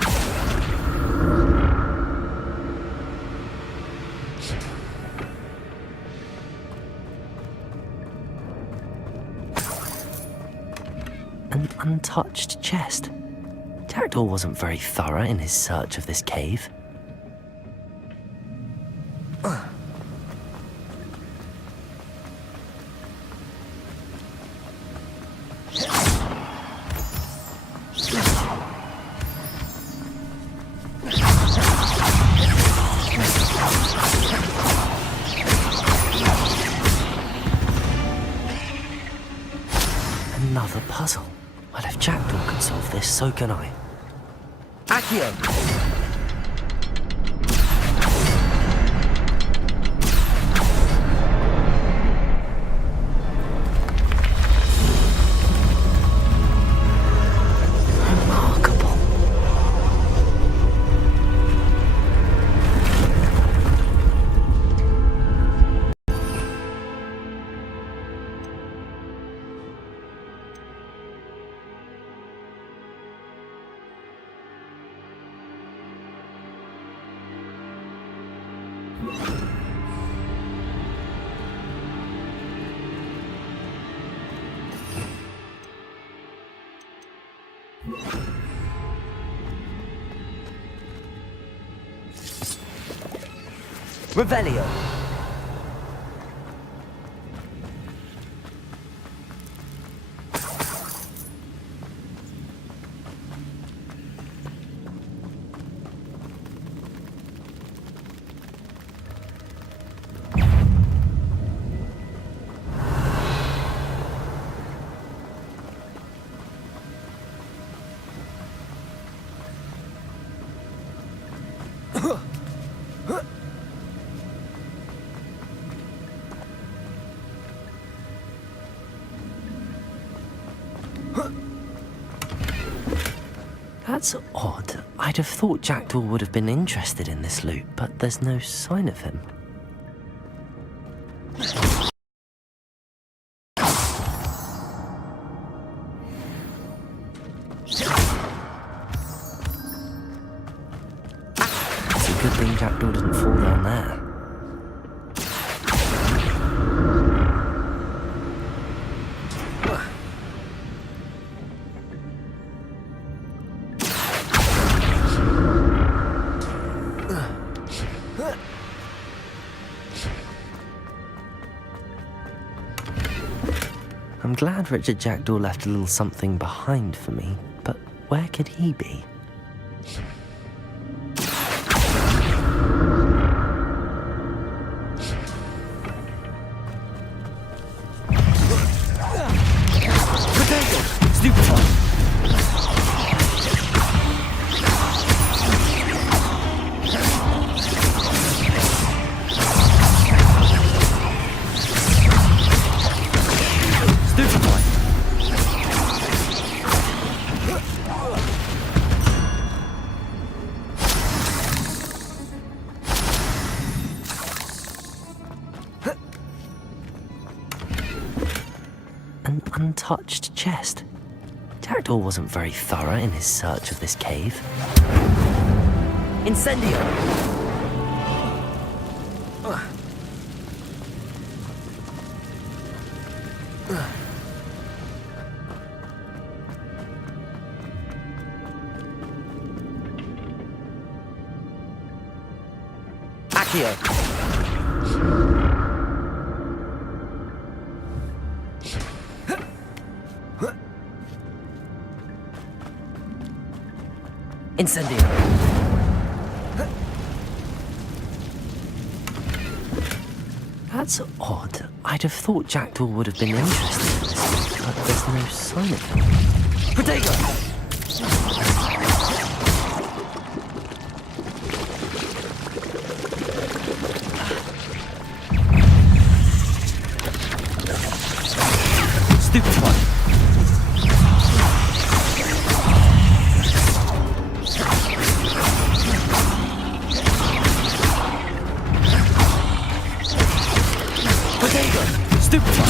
An untouched chest. Jackdaw wasn't very thorough in his search of this cave. Another puzzle. Well, if Jackdaw could solve this, so can I. Accio! Revelio. That's odd. I'd have thought Jackdaw would have been interested in this loot, but there's no sign of him. It's a good thing Jackdaw didn't fall down there. I'm glad Richard Jackdaw left a little something behind for me, but where could he be? An untouched chest. Jackdaw wasn't very thorough in his search of this cave. Incendio! Accio! Incendio! That's odd. I'd have thought Jackdaw would have been interested in this, but there's no sign of him. Protego! Stupefy! Protego! Stupefy!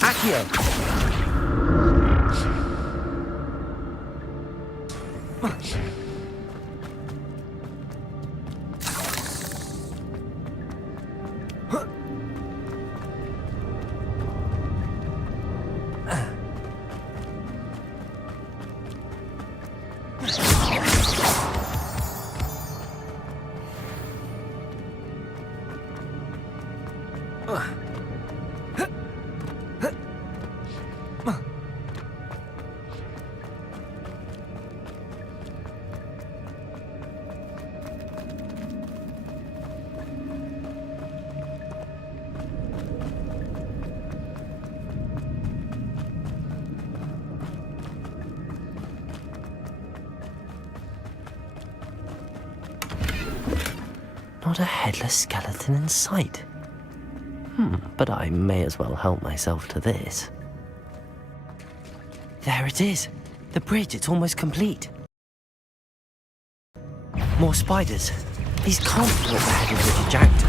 Accio! Not a headless skeleton in sight. But I may as well help myself to this. There it is. The bridge, it's almost complete. More spiders. These can't be what the head of Richard Jackson.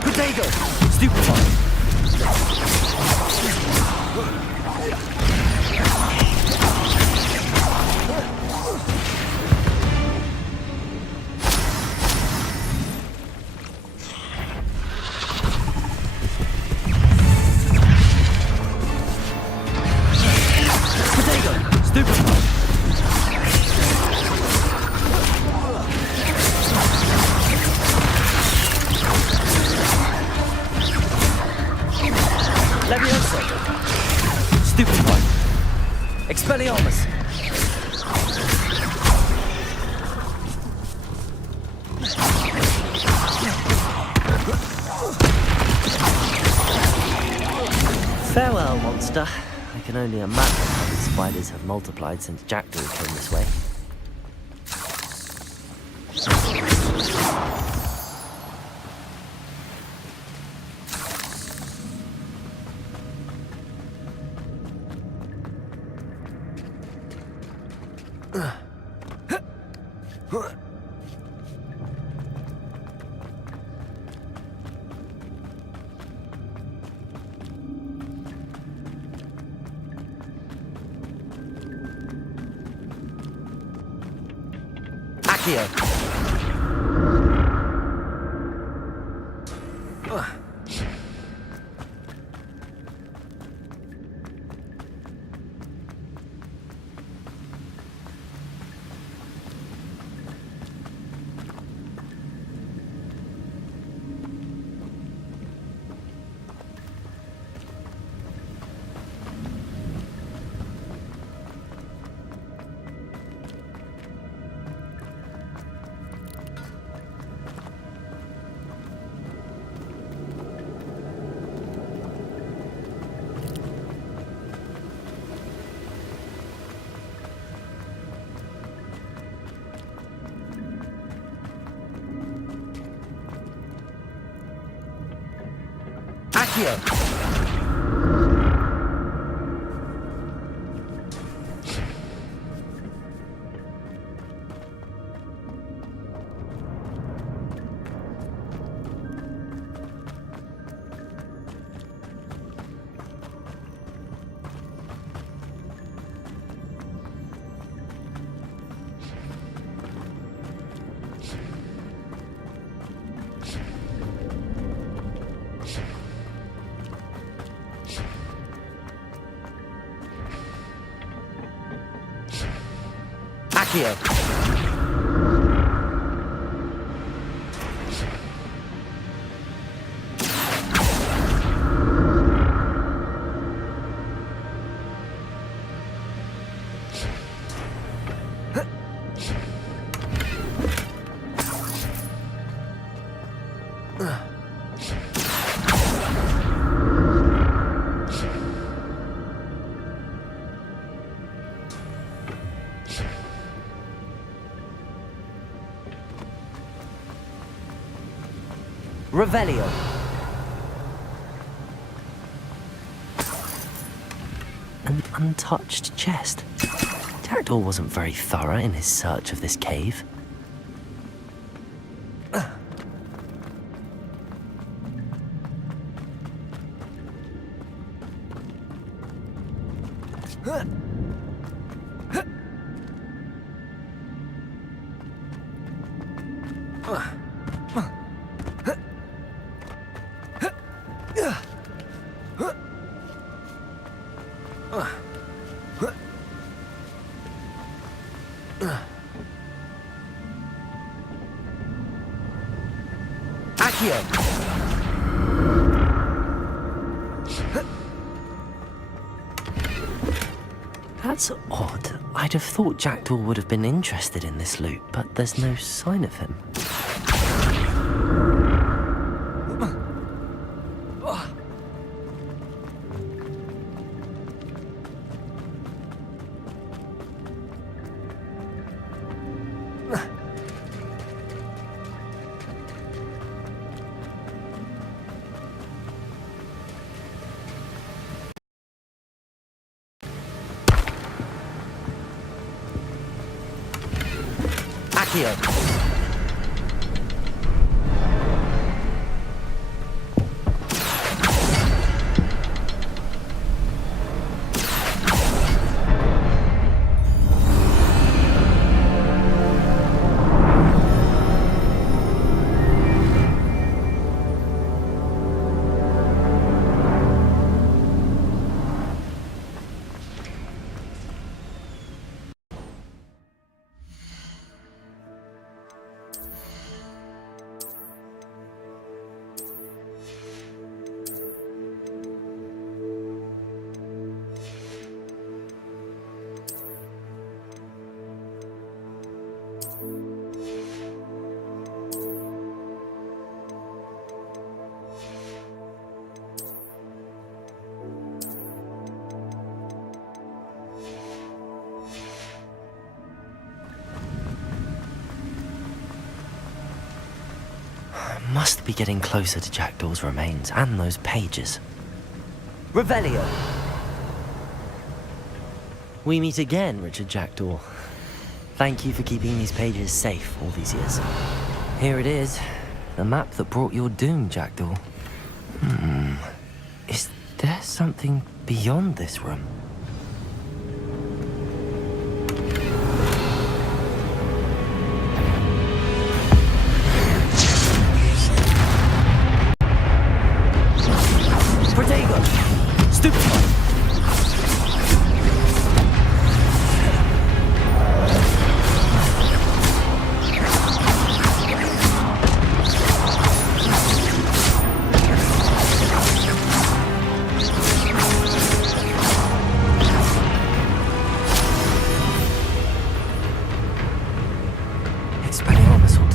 Protego! Stupefy! Expelliarmus! Farewell, monster. I can only imagine how these spiders have multiplied since Jackdaw came this way. Accio! Accio! Accio! Revelio. An untouched chest. Jackdaw wasn't very thorough in his search of this cave. That's odd. I'd have thought Jackdaw would have been interested in this loot, but there's no sign of him. Accio! Must be getting closer to Jackdaw's remains and those pages. Revelio! We meet again, Richard Jackdaw. Thank you for keeping these pages safe all these years. Here it is, the map that brought your doom, Jackdaw. Is there something beyond this room?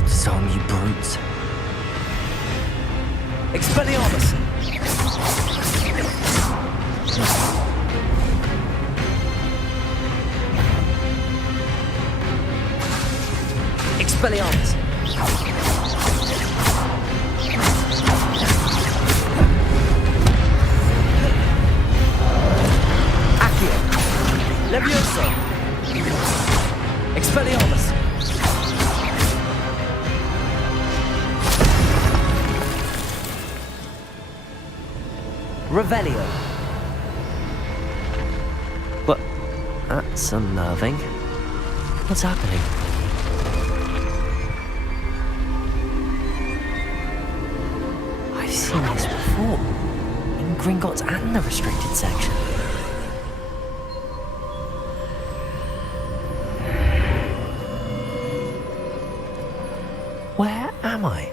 Disarm, you brutes. Expelliarmus! Revelio. What? That's unnerving. What's happening? I've seen this before. In Gringotts and the restricted section. Where am I?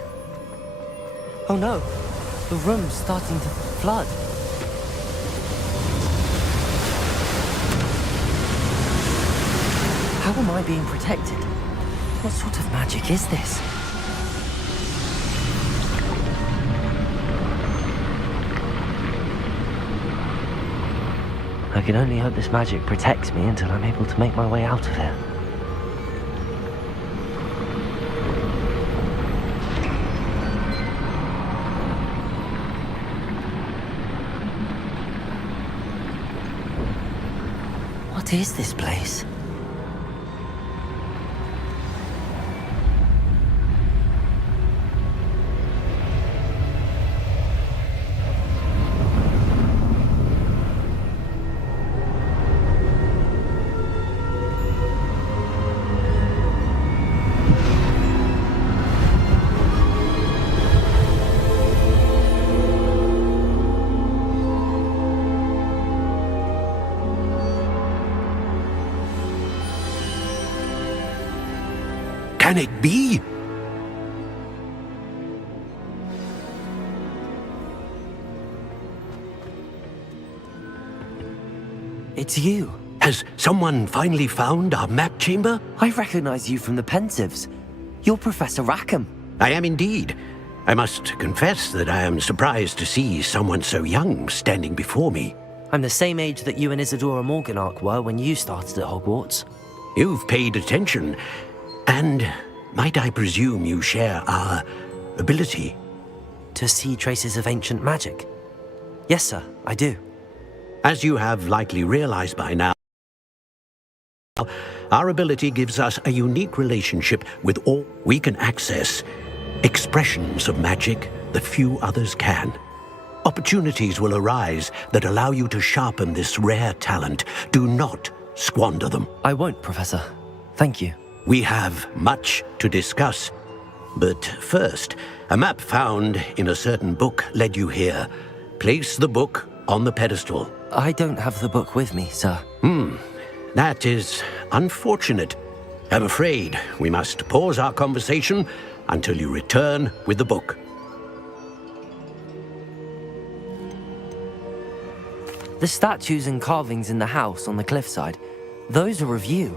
Oh no, the room's starting to flood. How am I being protected? What sort of magic is this? I can only hope this magic protects me until I'm able to make my way out of here. What is this place? Can it be? It's you. Has someone finally found our map chamber? I recognize you from the Pensives. You're Professor Rackham. I am indeed. I must confess that I am surprised to see someone so young standing before me. I'm the same age that you and Isadora Morganach were when you started at Hogwarts. You've paid attention. And might I presume you share our ability? To see traces of ancient magic? Yes, sir, I do. As you have likely realized by now, our ability gives us a unique relationship with all. We can access expressions of magic that few others can. Opportunities will arise that allow you to sharpen this rare talent. Do not squander them. I won't, Professor. Thank you. We have much to discuss. But first, a map found in a certain book led you here. Place the book on the pedestal. I don't have the book with me, sir. That is unfortunate. I'm afraid we must pause our conversation until you return with the book. The statues and carvings in the house on the cliffside, those are of you.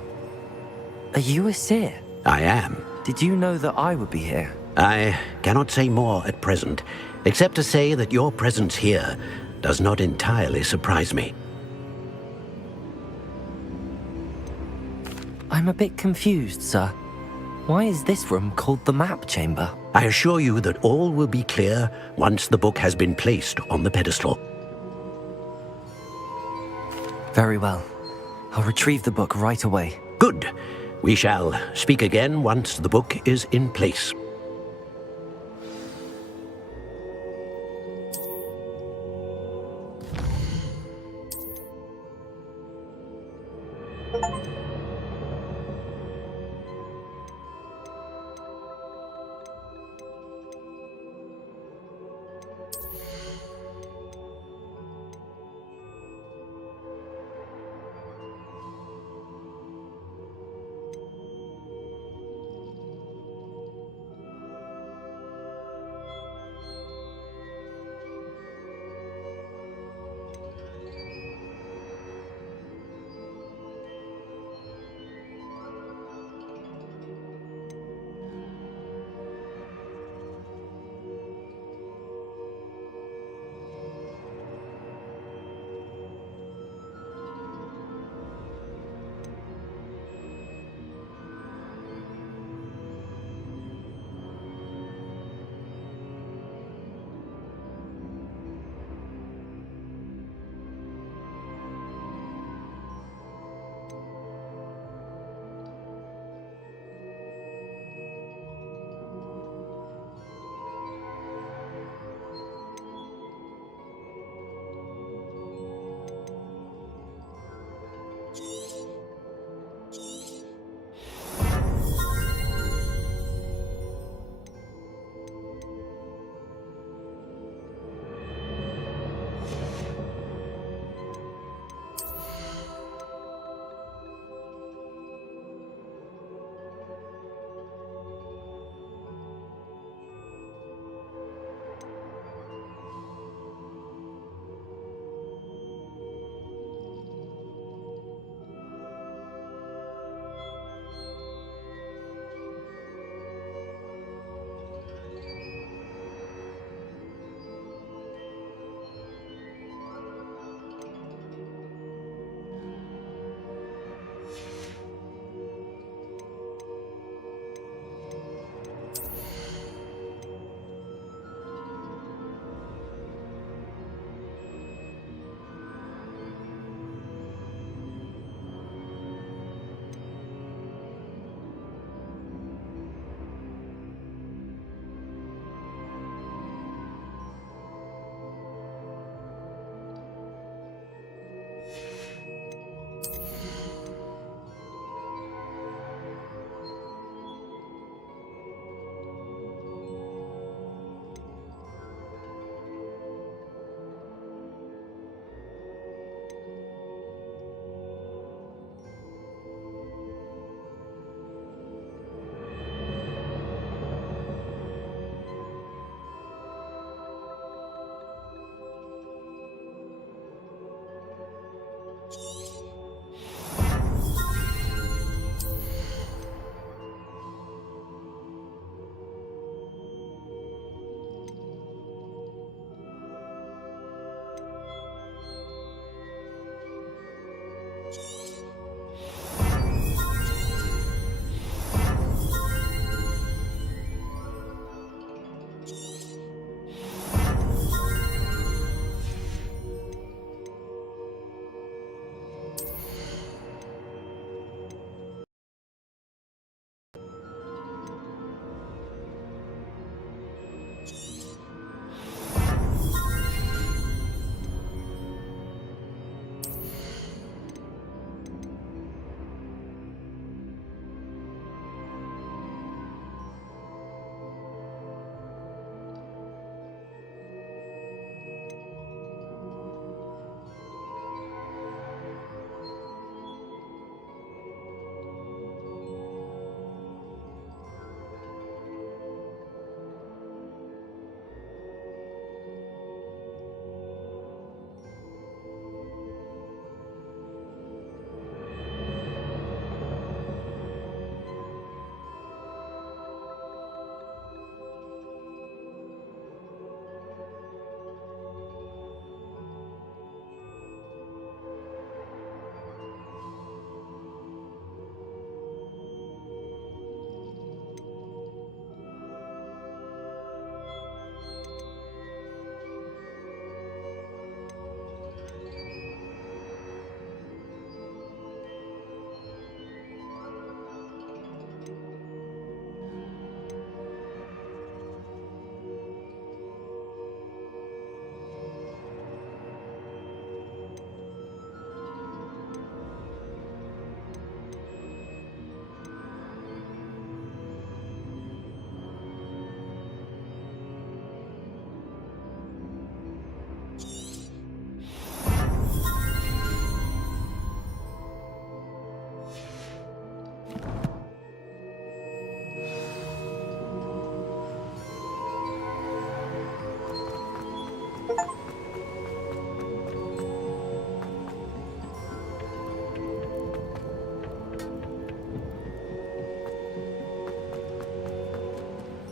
Are you a seer? I am. Did you know that I would be here? I cannot say more at present, except to say that your presence here does not entirely surprise me. I'm a bit confused, sir. Why is this room called the map chamber? I assure you that all will be clear once the book has been placed on the pedestal. Very well. I'll retrieve the book right away. Good. We shall speak again once the book is in place.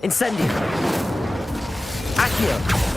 Incendio! Accio!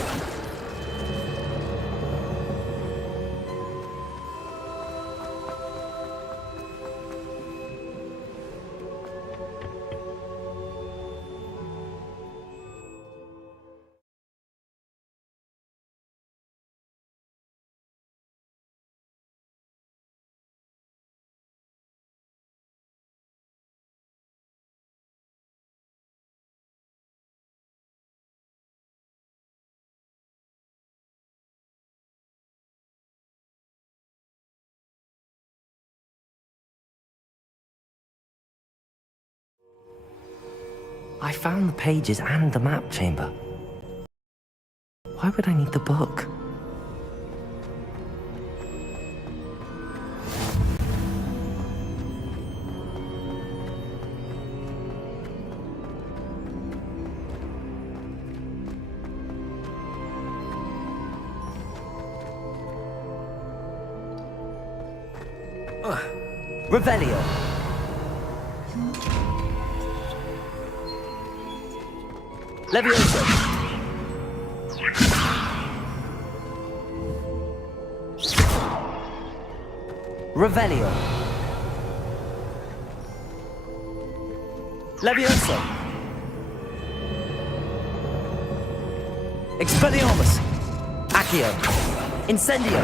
I found the pages and the map chamber. Why would I need the book? Revelio. Levioso. Revelio. Levioso. Expelliarmus. Accio. Incendio.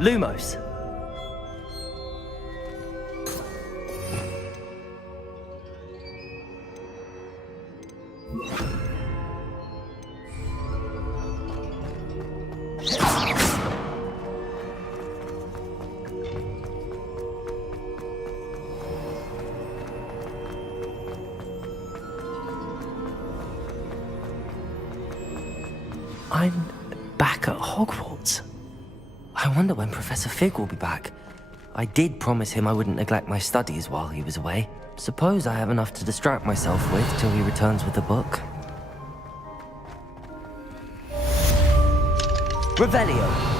Lumos. I'm back at Hogwarts. I wonder when Professor Fig will be back. I did promise him I wouldn't neglect my studies while he was away. Suppose I have enough to distract myself with till he returns with the book. Revelio.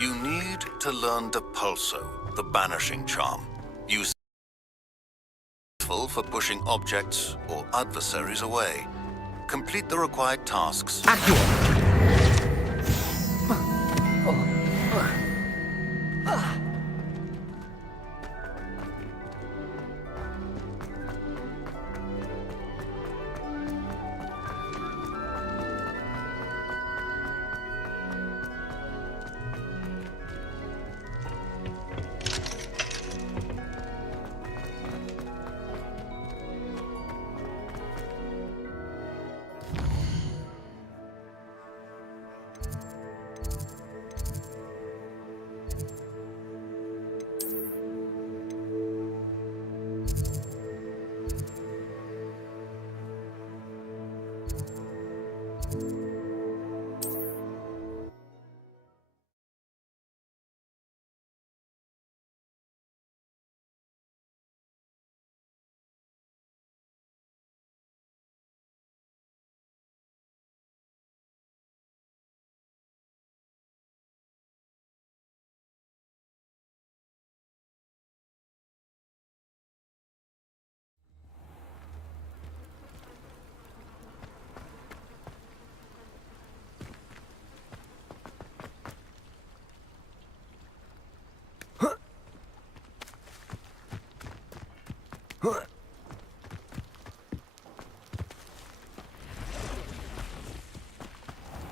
You need to learn Depulso, the banishing charm. Use it for pushing objects or adversaries away. Complete the required tasks.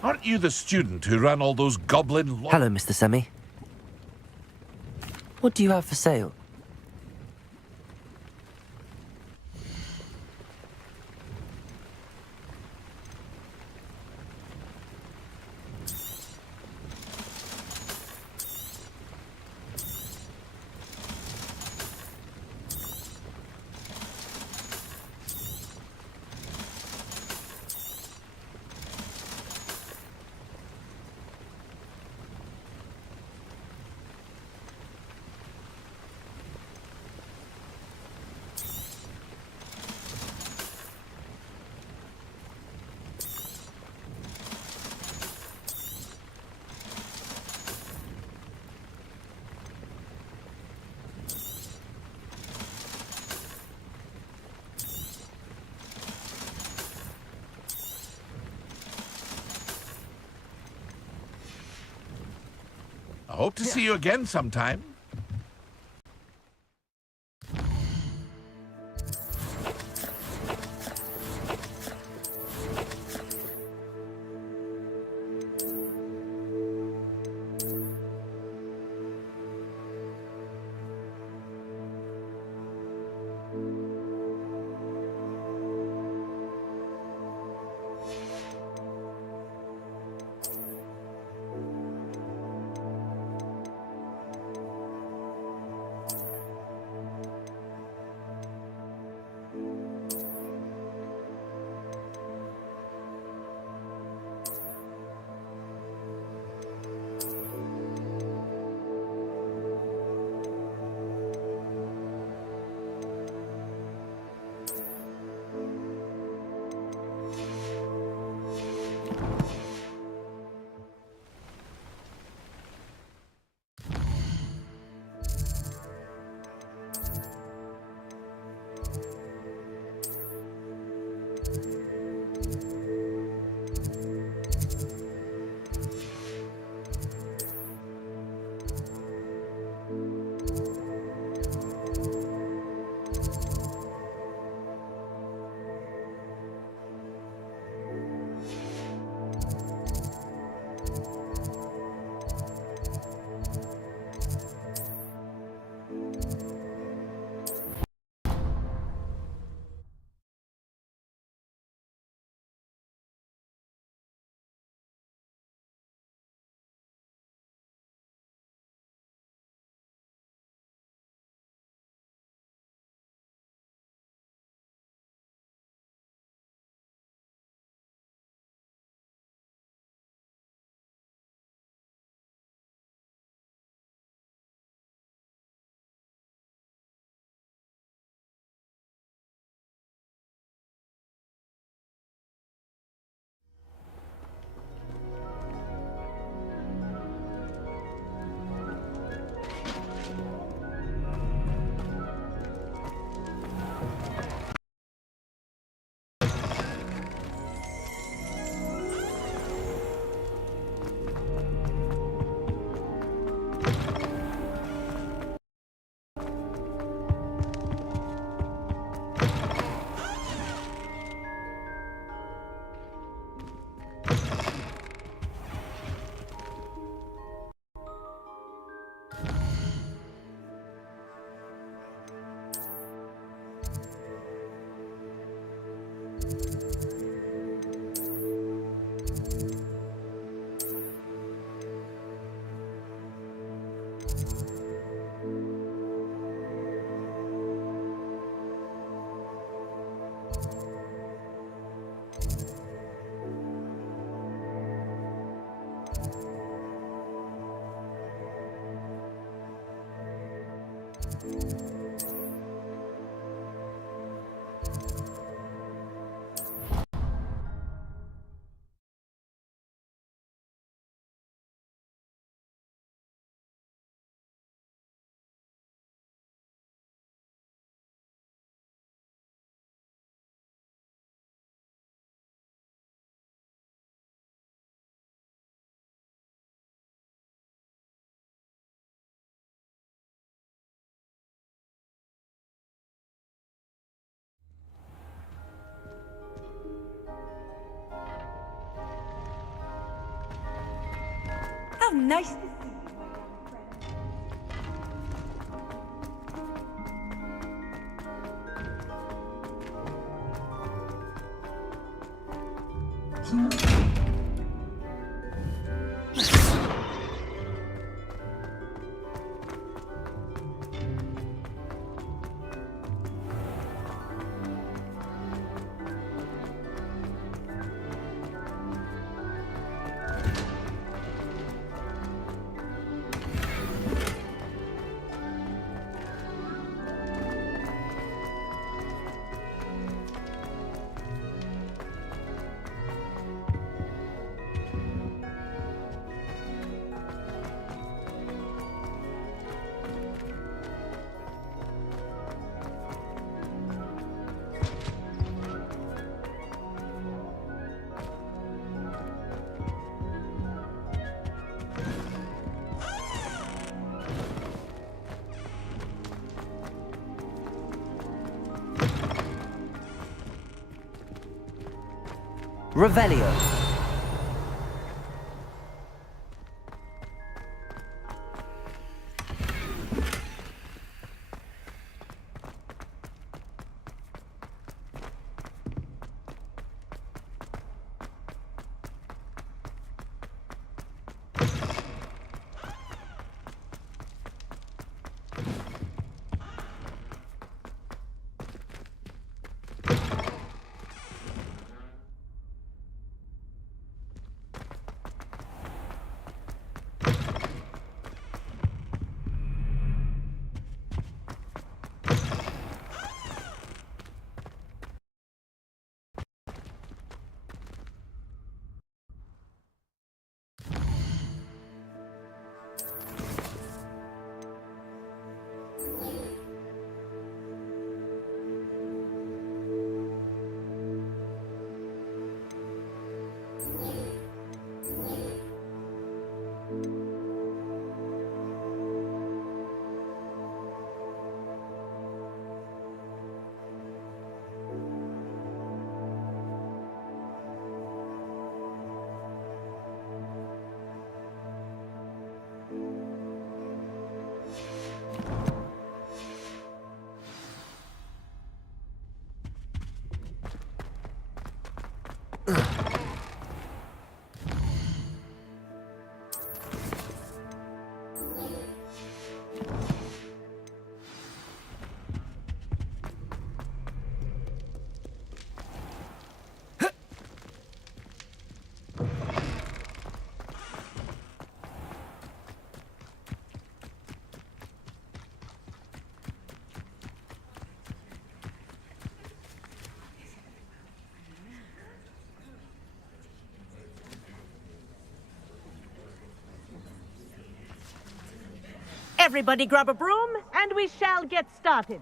Aren't you the student who ran all those goblin... Hello, Mr. Semi. What do you have for sale? Hope to see you again sometime. How nice. Revelio. Everybody grab a broom, and we shall get started.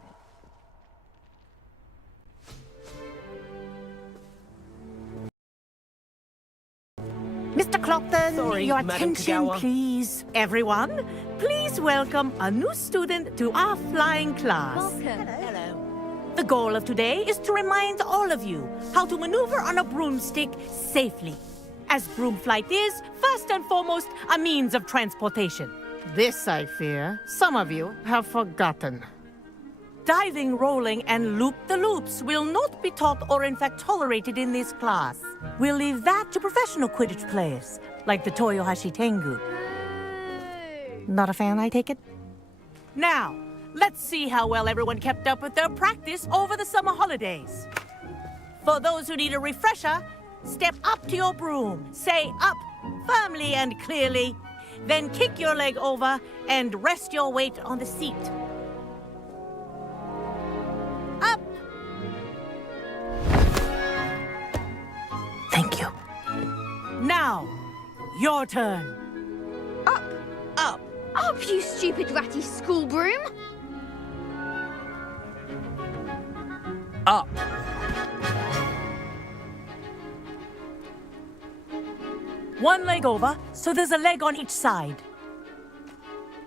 Mr. Clopton, your Madam attention, Kagawa. please. Everyone, please welcome a new student to our flying class. Welcome. Hello. The goal of today is to remind all of you how to maneuver on a broomstick safely. As broom flight is, first and foremost, a means of transportation. This, I fear, some of you have forgotten. Diving, rolling, and loop-the-loops will not be taught or in fact tolerated in this class. We'll leave that to professional Quidditch players, like the Toyohashi Tengu. Not a fan, I take it? Now, let's see how well everyone kept up with their practice over the summer holidays. For those who need a refresher, step up to your broom, say up firmly and clearly, then kick your leg over and rest your weight on the seat. Up! Thank you. Now, your turn. Up! Up! Up, you stupid ratty school broom! Up. One leg over, so there's a leg on each side.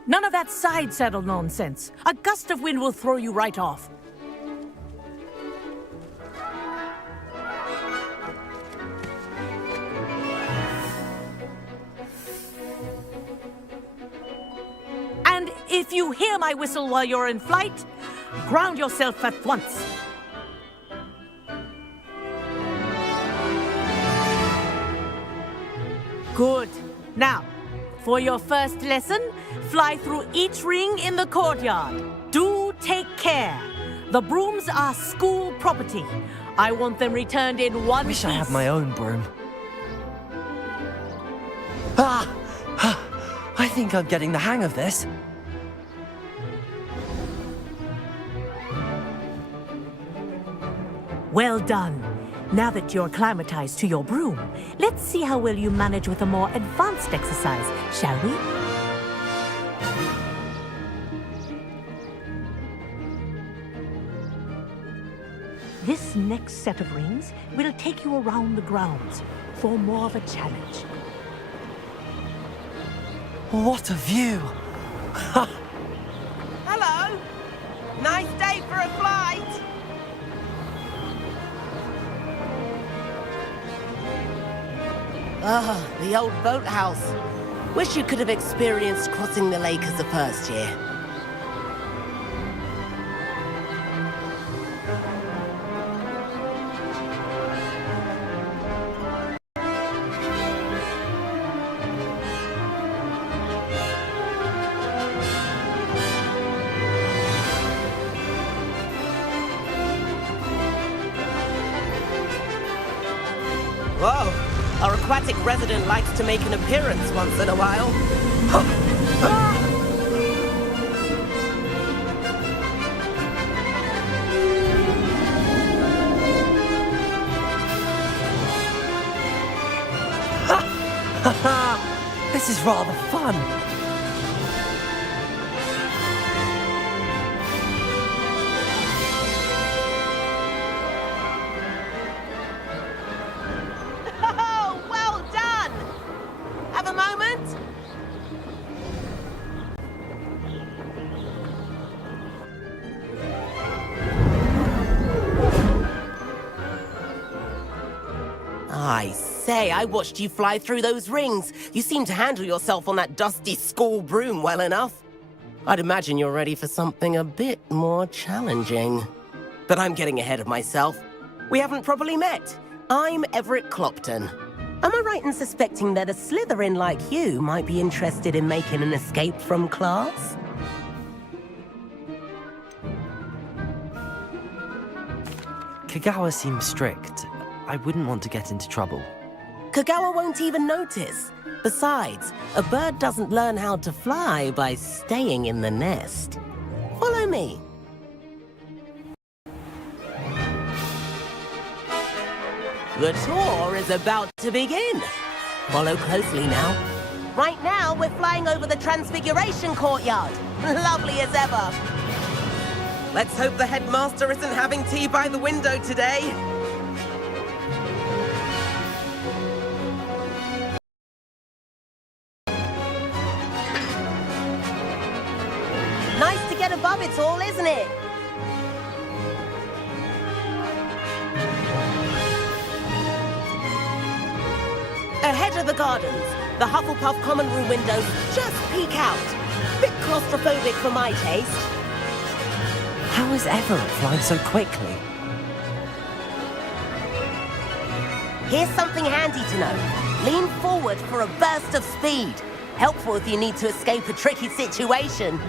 None of that side saddle nonsense. A gust of wind will throw you right off. And if you hear my whistle while you're in flight, ground yourself at once. Good. Now, for your first lesson, fly through each ring in the courtyard. Do take care. The brooms are school property. I want them returned in one piece. Wish I had my own broom. Ah! I think I'm getting the hang of this. Well done. Now that you're acclimatized to your broom, let's see how well you manage with a more advanced exercise, shall we? This next set of rings will take you around the grounds for more of a challenge. What a view! Hello! Nice day for a flight! Ah, the old boathouse. Wish you could have experienced crossing the lake as the first year. Whoa! Our aquatic resident likes to make an appearance once in a while. This is rather fun. Oh, well done! Have a moment? I say, I watched you fly through those rings. You seem to handle yourself on that dusty school broom well enough. I'd imagine you're ready for something a bit more challenging. But I'm getting ahead of myself. We haven't properly met. I'm Everett Clopton. Am I right in suspecting that a Slytherin like you might be interested in making an escape from class? Kagawa seems strict. I wouldn't want to get into trouble. Kagawa won't even notice. Besides, a bird doesn't learn how to fly by staying in the nest. Follow me. The tour is about to begin. Follow closely now. Right now, we're flying over the Transfiguration Courtyard. Lovely as ever. Let's hope the headmaster isn't having tea by the window today. Nice to get above it all, isn't it? Ahead of the gardens, the Hufflepuff common room windows just peek out. Bit claustrophobic for my taste. How is Everett flying so quickly? Here's something handy to know. Lean forward for a burst of speed. Helpful if you need to escape a tricky situation.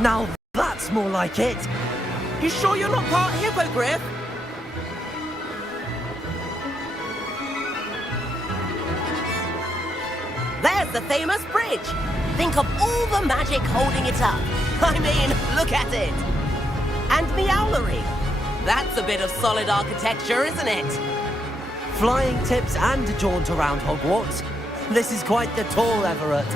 Now that's more like it. You sure you're not part hippogriff? There's the famous bridge. Think of all the magic holding it up. I mean, look at it. And Meowlery. That's a bit of solid architecture, isn't it? Flying tips and a jaunt around Hogwarts. This is quite the tour, Everett.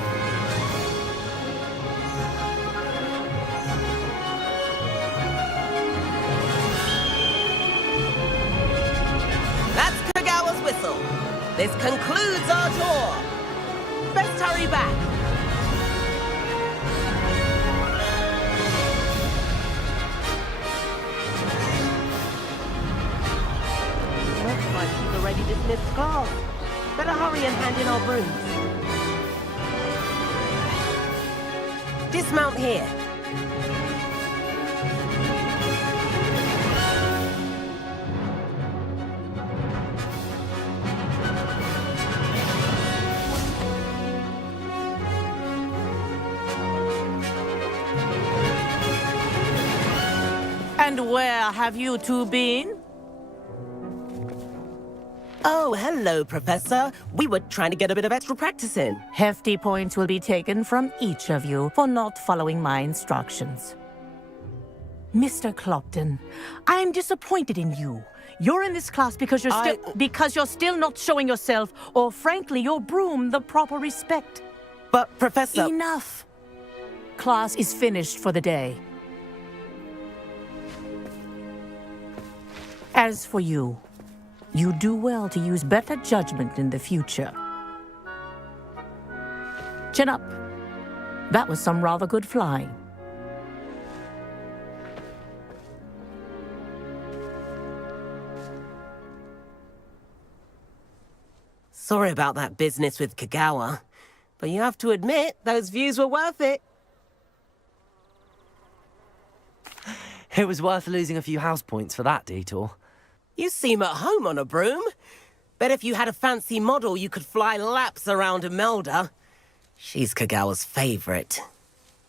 That's Kagawa's whistle. This concludes our tour. Best hurry back. Looks like she's already dismissed class. Better hurry and hand in our brooms. Dismount here. And where have you two been? Oh, hello, Professor. We were trying to get a bit of extra practice in. Hefty points will be taken from each of you for not following my instructions. Mr. Clopton, I am disappointed in you. You're in this class because you're still not showing yourself, or frankly, your broom the proper respect. But, Professor... Enough. Class is finished for the day. As for you, you do well to use better judgment in the future. Chin up. That was some rather good flying. Sorry about that business with Kagawa, but you have to admit, those views were worth it. It was worth losing a few house points for that detour. You seem at home on a broom. Bet if you had a fancy model, you could fly laps around Imelda. She's Kagawa's favorite.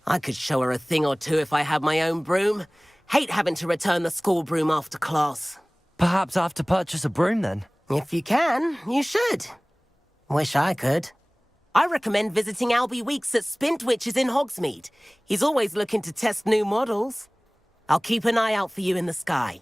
I could show her a thing or two if I had my own broom. Hate having to return the school broom after class. Perhaps I have to purchase a broom then? If you can, you should. Wish I could. I recommend visiting Albie Weeks at Spintwitches in Hogsmeade. He's always looking to test new models. I'll keep an eye out for you in the sky.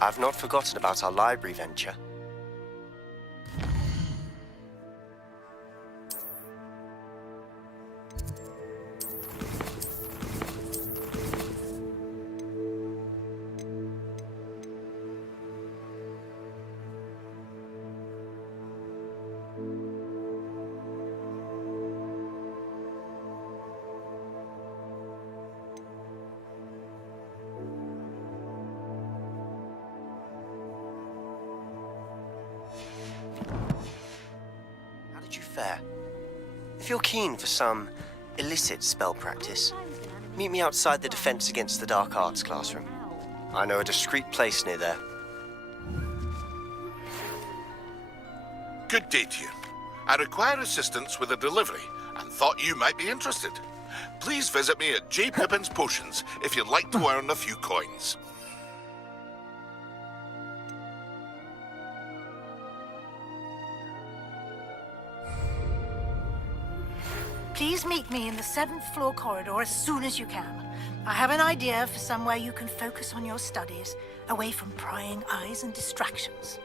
I've not forgotten about our library venture. If you're keen for some illicit spell practice, meet me outside the Defense Against the Dark Arts classroom. I know a discreet place near there. Good day to you. I require assistance with a delivery and thought you might be interested. Please visit me at J. Pippin's Potions if you'd like to earn a few coins. Please meet me in the 7th floor corridor as soon as you can. I have an idea for somewhere you can focus on your studies, away from prying eyes and distractions.